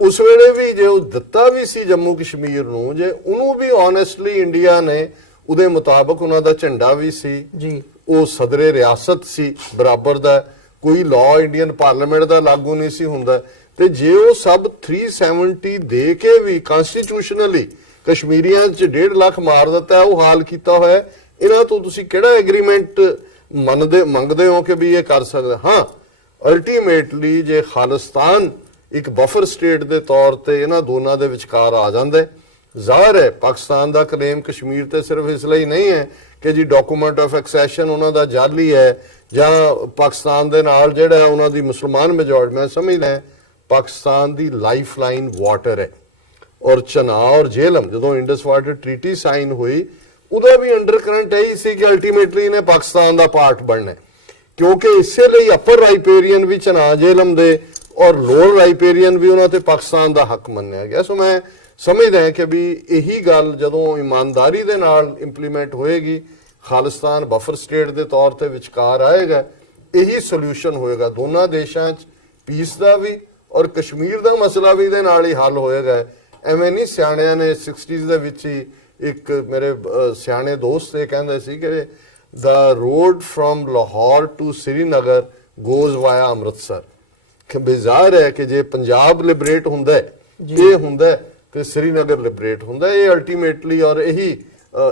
ਉਸ ਵੇਲੇ ਵੀ ਜੇ ਉਹ ਦਿੱਤਾ ਵੀ ਸੀ ਜੰਮੂ ਕਸ਼ਮੀਰ ਨੂੰ, ਜੇ ਉਹਨੂੰ ਵੀ ਓਨੈਸਟਲੀ ਇੰਡੀਆ ਨੇ ਉਹਦੇ ਮੁਤਾਬਕ ਉਹਨਾਂ ਦਾ ਝੰਡਾ ਵੀ ਸੀ ਜੀ, ਉਹ ਸਦਰੇ ਰਿਆਸਤ ਸੀ ਬਰਾਬਰ ਦਾ, ਕੋਈ ਲਾਅ ਇੰਡੀਅਨ ਪਾਰਲੀਮੈਂਟ ਦਾ ਲਾਗੂ ਨਹੀਂ ਸੀ ਹੁੰਦਾ। ਤੇ ਜੇ ਉਹ ਸਭ 370 ਦੇ ਕੇ ਵੀ ਕਨਸਟੀਟਿਊਸ਼ਨਲੀ ਕਸ਼ਮੀਰੀਆਂ 'ਚ 1.5 ਲੱਖ ਮਾਰ ਦਿੱਤਾ, ਉਹ ਹਾਲ ਕੀਤਾ ਹੋਇਆ, ਇਹਨਾਂ ਤੋਂ ਤੁਸੀਂ ਕਿਹੜਾ ਐਗਰੀਮੈਂਟ ਮੰਗਦੇ ਹੋ ਕਿ ਵੀ ਇਹ ਕਰ ਸਕਦਾ? ਹਾਂ, ਅਲਟੀਮੇਟਲੀ ਜੇ ਖਾਲਿਸਤਾਨ ਇੱਕ ਬਫਰ ਸਟੇਟ ਦੇ ਤੌਰ ਤੇ ਇਹਨਾਂ ਦੋਨਾਂ ਦੇ ਵਿਚਕਾਰ ਆ ਜਾਂਦਾ, ਜ਼ਾਹਰ ਹੈ ਪਾਕਿਸਤਾਨ ਦਾ ਕਲੇਮ ਕਸ਼ਮੀਰ ਤੇ ਸਿਰਫ ਇਸ ਲਈ ਨਹੀਂ ਹੈ ਕਿ ਜੀ ਡਾਕੂਮੈਂਟ ਆਫ ਐਕਸੈਸ਼ਨ ਉਹਨਾਂ ਦਾ ਜਾਲੀ ਹੈ ਜਾਂ ਪਾਕਿਸਤਾਨ ਦੇ ਨਾਲ ਜਿਹੜਾ ਉਹਨਾਂ ਦੀ ਮੁਸਲਮਾਨ ਮੈਜੋਰਟੀ, ਮੈਂ ਸਮਝਦਾ ਪਾਕਿਸਤਾਨ ਦੀ ਲਾਈਫ ਲਾਈਨ ਵਾਟਰ ਹੈ। ਔਰ ਚਨਾਬ ਔਰ ਜੇਹਲਮ ਜਦੋਂ ਇੰਡਸ ਵਾਟਰ ਟ੍ਰੀਟੀ ਸਾਈਨ ਹੋਈ, ਉਹਦਾ ਵੀ ਅੰਡਰ ਕਰੰਟ ਇਹੀ ਸੀ ਕਿ ਅਲਟੀਮੇਟਲੀ ਇਹਨੇ ਪਾਕਿਸਤਾਨ ਦਾ ਪਾਰਟ ਬਣਨਾ, ਕਿਉਂਕਿ ਇਸੇ ਲਈ ਅਪਰ ਰਾਈਪੇਰੀਅਨ ਵੀ ਚਨਾਬ ਜੇਹਲਮ ਦੇ ਔਰ ਲੋਅਰ ਰਾਈਪੇਰੀਅਨ ਵੀ ਉਹਨਾਂ ਤੇ ਪਾਕਿਸਤਾਨ ਦਾ ਹੱਕ ਮੰਨਿਆ ਗਿਆ। ਸੋ ਮੈਂ ਸਮਝਦਾ ਹਾਂ ਕਿ ਵੀ ਇਹੀ ਗੱਲ ਜਦੋਂ ਇਮਾਨਦਾਰੀ ਦੇ ਨਾਲ ਇੰਪਲੀਮੈਂਟ ਹੋਏਗੀ, ਖਾਲਿਸਤਾਨ ਬਫਰ ਸਟੇਟ ਦੇ ਤੌਰ ਤੇ ਵਿਚਕਾਰ ਆਏਗਾ, ਇਹੀ ਸੋਲੂਸ਼ਨ ਹੋਏਗਾ ਦੋਨਾਂ ਦੇਸ਼ਾਂ 'ਚ, ਪੀਸ ਦਾ ਵੀ ਔਰ ਕਸ਼ਮੀਰ ਦਾ ਮਸਲਾ ਵੀ ਇਹਦੇ ਨਾਲ ਹੀ ਹੱਲ ਹੋਏਗਾ। ਐਵੇਂ ਨਹੀਂ ਸਿਆਣਿਆਂ ਨੇ 60s ਦੇ ਵਿੱਚ ਹੀ, ਇੱਕ ਮੇਰੇ ਸਿਆਣੇ ਦੋਸਤ ਇਹ ਕਹਿੰਦੇ ਸੀ ਕਿ the road from Lahore to Srinagar goes via Amritsar, ਕਿ ਬਿਜ਼ਾਰ ਹੈ ਕਿ ਜੇ ਪੰਜਾਬ ਲਿਬਰੇਟ ਹੁੰਦਾ ਇਹ ਹੁੰਦਾ ਤੇ ਸ੍ਰੀਨਗਰ ਲਿਬਰੇਟ ਹੁੰਦਾ, ਇਹ ਅਲਟੀਮੇਟਲੀ ਔਰ ਇਹੀ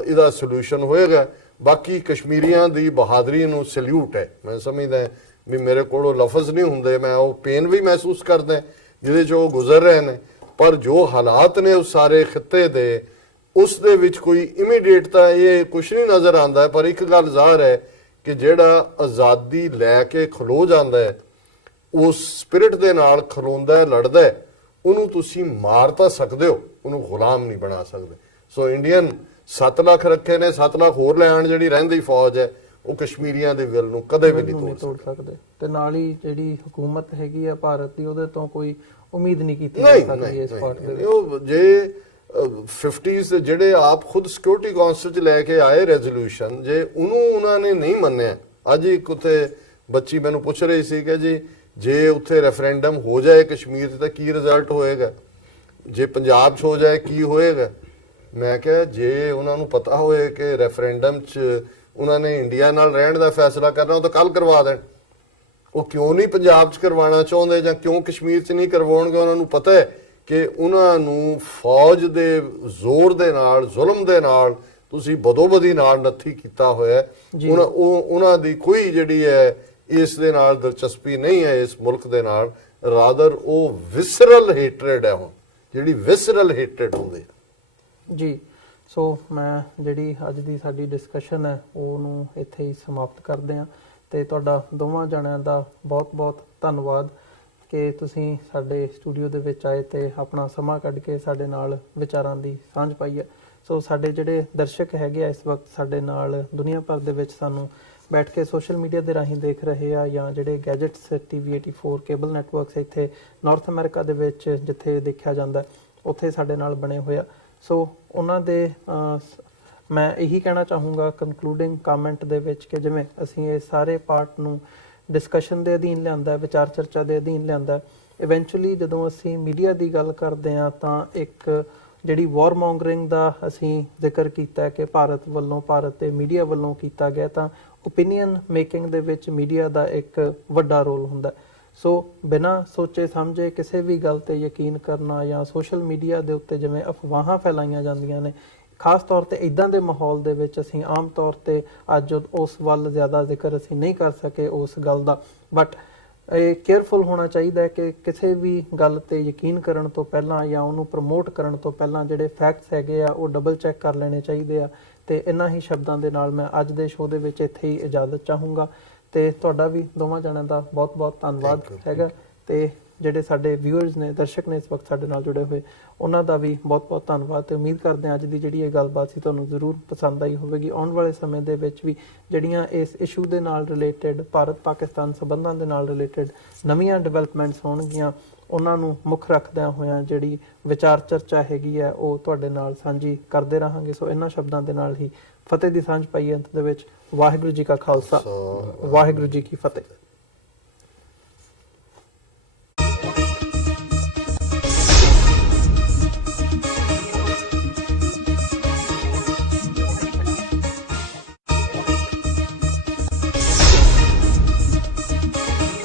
ਇਹਦਾ ਸੋਲੂਸ਼ਨ ਹੋਏਗਾ। ਬਾਕੀ ਕਸ਼ਮੀਰੀਆਂ ਦੀ ਬਹਾਦਰੀ ਨੂੰ ਸੈਲੂਟ ਹੈ। ਮੈਂ ਸਮਝਦਾ ਵੀ ਮੇਰੇ ਕੋਲੋਂ ਲਫ਼ਜ਼ ਨਹੀਂ ਹੁੰਦੇ, ਮੈਂ ਉਹ ਪੇਨ ਵੀ ਮਹਿਸੂਸ ਕਰਦਾ ਜਿਹਦੇ 'ਚ ਉਹ ਗੁਜ਼ਰ ਰਹੇ ਨੇ, ਪਰ ਜੋ ਹਾਲਾਤ ਨੇ ਉਸ ਸਾਰੇ ਖਿੱਤੇ ਦੇ, ਉਸ ਦੇ ਵਿੱਚ ਕੋਈ ਇਮੀਡੀਏਟ ਤਾਂ ਇਹ ਕੁਛ ਨਹੀਂ ਨਜ਼ਰ ਆਉਂਦਾ, ਪਰ ਇੱਕ ਗੱਲ ਜ਼ਾਹਰ ਹੈ ਕਿ ਜਿਹੜਾ ਆਜ਼ਾਦੀ ਲੈ ਕੇ ਖਲੋ ਜਾਂਦਾ ਹੈ, ਉਸ ਸਪਿਰਿਟ ਦੇ ਨਾਲ ਖਲੋਂਦਾ ਹੈ, ਲੜਦਾ ਹੈ, ਉਹਨੂੰ ਤੁਸੀਂ ਮਾਰ ਤਾਂ ਸਕਦੇ ਹੋ, ਉਹਨੂੰ ਗੁਲਾਮ ਨਹੀਂ ਬਣਾ ਸਕਦੇ। ਸੋ ਇੰਡੀਅਨ 7 ਲੱਖ ਰੱਖੇ ਨੇ, 7 ਲੱਖ ਹੋਰ ਲੈ ਆਣ, ਜਿਹੜੀ ਰਹਿੰਦੀ ਫੌਜ ਹੈ ਉਹ ਕਸ਼ਮੀਰੀਆਂ ਦੇ ਵਿਲ ਨੂੰ ਕਦੇ ਵੀ ਨਹੀਂ ਤੋੜ ਸਕਦੇ। ਤੇ ਨਾਲ ਹੀ ਜਿਹੜੀ ਹਕੂਮਤ ਹੈਗੀ ਆ ਭਾਰਤ ਦੀ, ਉਹਦੇ ਤੋਂ ਕੋਈ ਉਮੀਦ ਨਹੀਂ ਕੀਤੀ ਜਾ ਸਕਦੀ ਇਸ ਪਾਰਟ ਦੇ। ਉਹ ਜੇ 50s ਜਿਹੜੇ ਆਪ ਖੁਦ ਸਿਕਿਉਰਿਟੀ ਕਾਉਂਸਲ 'ਚ ਲੈ ਕੇ ਆਏ ਰੈਜ਼ੋਲੂਸ਼ਨ, ਜੇ ਉਹਨੂੰ ਉਹਨਾਂ ਨੇ ਨਹੀਂ ਮੰਨਿਆ, ਅੱਜ ਇੱਕ ਉੱਥੇ ਬੱਚੀ ਮੈਨੂੰ ਪੁੱਛ ਰਹੀ ਸੀ ਕਿ ਜੀ ਜੇ ਉੱਥੇ ਰੈਫਰੈਂਡਮ ਹੋ ਜਾਏ ਕਸ਼ਮੀਰ 'ਚ ਤਾਂ ਕੀ ਰਿਜ਼ਲਟ ਹੋਏਗਾ, ਜੇ ਪੰਜਾਬ 'ਚ ਹੋ ਜਾਏ ਕੀ ਹੋਏਗਾ? ਮੈਂ ਕਿਹਾ ਜੇ ਉਹਨਾਂ ਨੂੰ ਪਤਾ ਹੋਏ ਕਿ ਰੈਫਰੈਂਡਮ 'ਚ ਉਹਨਾਂ ਨੇ ਇੰਡੀਆ ਨਾਲ ਰਹਿਣ ਦਾ ਫੈਸਲਾ ਕਰਨਾ, ਉਹ ਤਾਂ ਕੱਲ ਕਰਵਾ ਦੇਣ। ਉਹ ਕਿਉਂ ਨਹੀਂ ਪੰਜਾਬ 'ਚ ਕਰਵਾਉਣਾ ਚਾਹੁੰਦੇ ਜਾਂ ਕਿਉਂ ਕਸ਼ਮੀਰ 'ਚ ਨਹੀਂ ਕਰਵਾਉਣਗੇ? ਉਹਨਾਂ ਨੂੰ ਪਤਾ ਹੈ ਕਿ ਉਹਨਾਂ ਨੂੰ ਫੌਜ ਦੇ ਜ਼ੋਰ ਦੇ ਨਾਲ, ਜ਼ੁਲਮ ਦੇ ਨਾਲ, ਤੁਸੀਂ ਬਦੋਬਦੀ ਨਾਲ ਨੱਥੀ ਕੀਤਾ ਹੋਇਆ। ਉਹਨਾਂ ਦੀ ਕੋਈ ਜਿਹੜੀ ਹੈ ਇਸ ਦੇ ਨਾਲ ਦਿਲਚਸਪੀ ਨਹੀਂ ਹੈ ਇਸ ਮੁਲਕ ਦੇ ਨਾਲ, ਰਾਦਰ ਉਹ ਵਿਸਰਲ ਹੇਟਰੇਡ ਹੈ, ਹੁਣ ਜਿਹੜੀ ਵਿਸਰਲ ਹੇਟਰੇਡ ਹੁੰਦੀ ਹੈ ਜੀ। ਸੋ ਮੈਂ ਜਿਹੜੀ ਅੱਜ ਦੀ ਸਾਡੀ ਡਿਸਕਸ਼ਨ ਹੈ ਉਹਨੂੰ ਇੱਥੇ ਹੀ ਸਮਾਪਤ ਕਰਦੇ ਹਾਂ, ਤੇ ਤੁਹਾਡਾ ਦੋਵਾਂ ਜਣਿਆਂ ਦਾ ਬਹੁਤ ਬਹੁਤ ਧੰਨਵਾਦ ਕਿ ਤੁਸੀਂ ਸਾਡੇ ਸਟੂਡੀਓ ਦੇ ਵਿੱਚ ਆਏ ਤੇ ਆਪਣਾ ਸਮਾਂ ਕੱਢ ਕੇ ਸਾਡੇ ਨਾਲ ਵਿਚਾਰਾਂ ਦੀ ਸਾਂਝ ਪਾਈ ਹੈ। ਸੋ ਸਾਡੇ ਜਿਹੜੇ ਦਰਸ਼ਕ ਹੈਗੇ ਆ ਇਸ ਵਕਤ ਸਾਡੇ ਨਾਲ ਦੁਨੀਆ ਭਰ ਦੇ ਵਿੱਚ ਸਾਨੂੰ ਬੈਠ ਕੇ ਸੋਸ਼ਲ ਮੀਡੀਆ ਦੇ ਰਾਹੀਂ ਦੇਖ ਰਹੇ ਆ, ਜਾਂ ਜਿਹੜੇ ਗੈਜਟਸ ਟੀਵੀ 84 ਕੇਬਲ ਨੈਟਵਰਕਸ ਇੱਥੇ ਨਾਰਥ ਅਮਰੀਕਾ ਦੇ ਵਿੱਚ ਜਿੱਥੇ ਦੇਖਿਆ ਜਾਂਦਾ ਉੱਥੇ ਸਾਡੇ ਨਾਲ ਬਣੇ ਹੋਏ ਆ। ਸੋ ਉਹਨਾਂ ਦੇ ਮੈਂ ਇਹੀ ਕਹਿਣਾ ਚਾਹੂੰਗਾ ਕਨਕਲੂਡਿੰਗ ਕਮੈਂਟ ਦੇ ਵਿੱਚ ਕਿ ਜਿਵੇਂ ਅਸੀਂ ਇਹ ਸਾਰੇ ਪਾਰਟ ਨੂੰ ਡਿਸਕਸ਼ਨ ਦੇ ਅਧੀਨ ਲਿਆਂਦਾ, ਵਿਚਾਰ ਚਰਚਾ ਦੇ ਅਧੀਨ ਲਿਆਂਦਾ, ਇਵੈਂਚੁਅਲੀ ਜਦੋਂ ਅਸੀਂ ਮੀਡੀਆ ਦੀ ਗੱਲ ਕਰਦੇ ਹਾਂ ਤਾਂ ਇੱਕ ਜਿਹੜੀ ਵਾਰ ਮੌਂਗਰਿੰਗ ਦਾ ਅਸੀਂ ਜ਼ਿਕਰ ਕੀਤਾ ਕਿ ਭਾਰਤ ਵੱਲੋਂ, ਭਾਰਤ ਦੇ ਮੀਡੀਆ ਵੱਲੋਂ ਕੀਤਾ ਗਿਆ, ਤਾਂ ਓਪੀਨੀਅਨ ਮੇਕਿੰਗ ਦੇ ਵਿੱਚ ਮੀਡੀਆ ਦਾ ਇੱਕ ਵੱਡਾ ਰੋਲ ਹੁੰਦਾ। ਸੋ ਬਿਨਾਂ ਸੋਚੇ ਸਮਝੇ ਕਿਸੇ ਵੀ ਗੱਲ ਤੇ ਯਕੀਨ ਕਰਨਾ, ਜਾਂ ਸੋਸ਼ਲ ਮੀਡੀਆ ਦੇ ਉੱਤੇ ਜਿਵੇਂ ਅਫਵਾਹਾਂ ਫੈਲਾਈਆਂ ਜਾਂਦੀਆਂ ਨੇ, ਖਾਸ ਤੌਰ ਤੇ ਇਦਾਂ ਦੇ ਮਾਹੌਲ ਦੇ ਵਿੱਚ ਅਸੀਂ ਆਮ ਤੌਰ ਤੇ ਅੱਜ ਉਸ ਵੱਲ ਜ਼ਿਆਦਾ ਜ਼ਿਕਰ ਅਸੀਂ ਨਹੀਂ ਕਰ ਸਕੇ ਉਸ ਗੱਲ ਦਾ, ਬਟ ਇਹ ਕੇਅਰਫੁਲ ਹੋਣਾ ਚਾਹੀਦਾ ਹੈ ਕਿ ਕਿਸੇ ਵੀ ਗੱਲ ਤੇ ਯਕੀਨ ਕਰਨ ਤੋਂ ਪਹਿਲਾਂ ਜਾਂ ਉਹਨੂੰ ਪ੍ਰਮੋਟ ਕਰਨ ਤੋਂ ਪਹਿਲਾਂ ਜਿਹੜੇ ਫੈਕਟਸ ਹੈਗੇ ਆ ਉਹ ਡਬਲ ਚੈੱਕ ਕਰ ਲੈਣੇ ਚਾਹੀਦੇ ਆ। ਤੇ ਇਹਨਾਂ ਹੀ ਸ਼ਬਦਾਂ ਦੇ ਨਾਲ ਮੈਂ ਅੱਜ ਦੇ ਸ਼ੋਅ ਦੇ ਵਿੱਚ ਇੱਥੇ ਹੀ ਇਜਾਜ਼ਤ ਚਾਹੂੰਗਾ ਤੇ ਤੁਹਾਡਾ ਵੀ ਦੋਵਾਂ ਜਣਿਆਂ ਦਾ ਬਹੁਤ ਬਹੁਤ ਧੰਨਵਾਦ ਹੈਗਾ, ਤੇ ਜਿਹੜੇ ਸਾਡੇ ਵਿਊਅਰਸ ਨੇ, ਦਰਸ਼ਕ ਨੇ ਇਸ ਵਕਤ ਸਾਡੇ ਨਾਲ ਜੁੜੇ ਹੋਏ, ਉਹਨਾਂ ਦਾ ਵੀ ਬਹੁਤ ਬਹੁਤ ਧੰਨਵਾਦ। ਤੇ ਉਮੀਦ ਕਰਦੇ ਹਾਂ ਅੱਜ ਦੀ ਜਿਹੜੀ ਇਹ ਗੱਲਬਾਤ ਸੀ ਤੁਹਾਨੂੰ ਜ਼ਰੂਰ ਪਸੰਦ ਆਈ ਹੋਵੇਗੀ। ਆਉਣ ਵਾਲੇ ਸਮੇਂ ਦੇ ਵਿੱਚ ਵੀ ਜਿਹੜੀਆਂ ਇਸ ਇਸ਼ੂ ਦੇ ਨਾਲ ਰਿਲੇਟਡ, ਭਾਰਤ ਪਾਕਿਸਤਾਨ ਸੰਬੰਧਾਂ ਦੇ ਨਾਲ ਰਿਲੇਟਡ ਨਵੀਆਂ ਡਿਵੈਲਪਮੈਂਟਸ ਹੋਣਗੀਆਂ, ਉਹਨਾਂ ਨੂੰ ਮੁੱਖ ਰੱਖਦਿਆਂ ਹੋਇਆਂ ਜਿਹੜੀ ਵਿਚਾਰ ਚਰਚਾ ਹੈਗੀ ਹੈ ਉਹ ਤੁਹਾਡੇ ਨਾਲ ਸਾਂਝੀ ਕਰਦੇ ਰਹਾਂਗੇ। ਸੋ ਇਹਨਾਂ ਸ਼ਬਦਾਂ ਦੇ ਨਾਲ ਹੀ ਫਤਿਹ ਦੀ ਸਾਂਝ ਪਾਈ ਅੰਤ ਦੇ ਵਿੱਚ। ਵਾਹਿਗੁਰੂ ਜੀ ਕਾ ਖਾਲਸਾ, ਵਾਹਿਗੁਰੂ ਜੀ ਕੀ ਫਤਿਹ।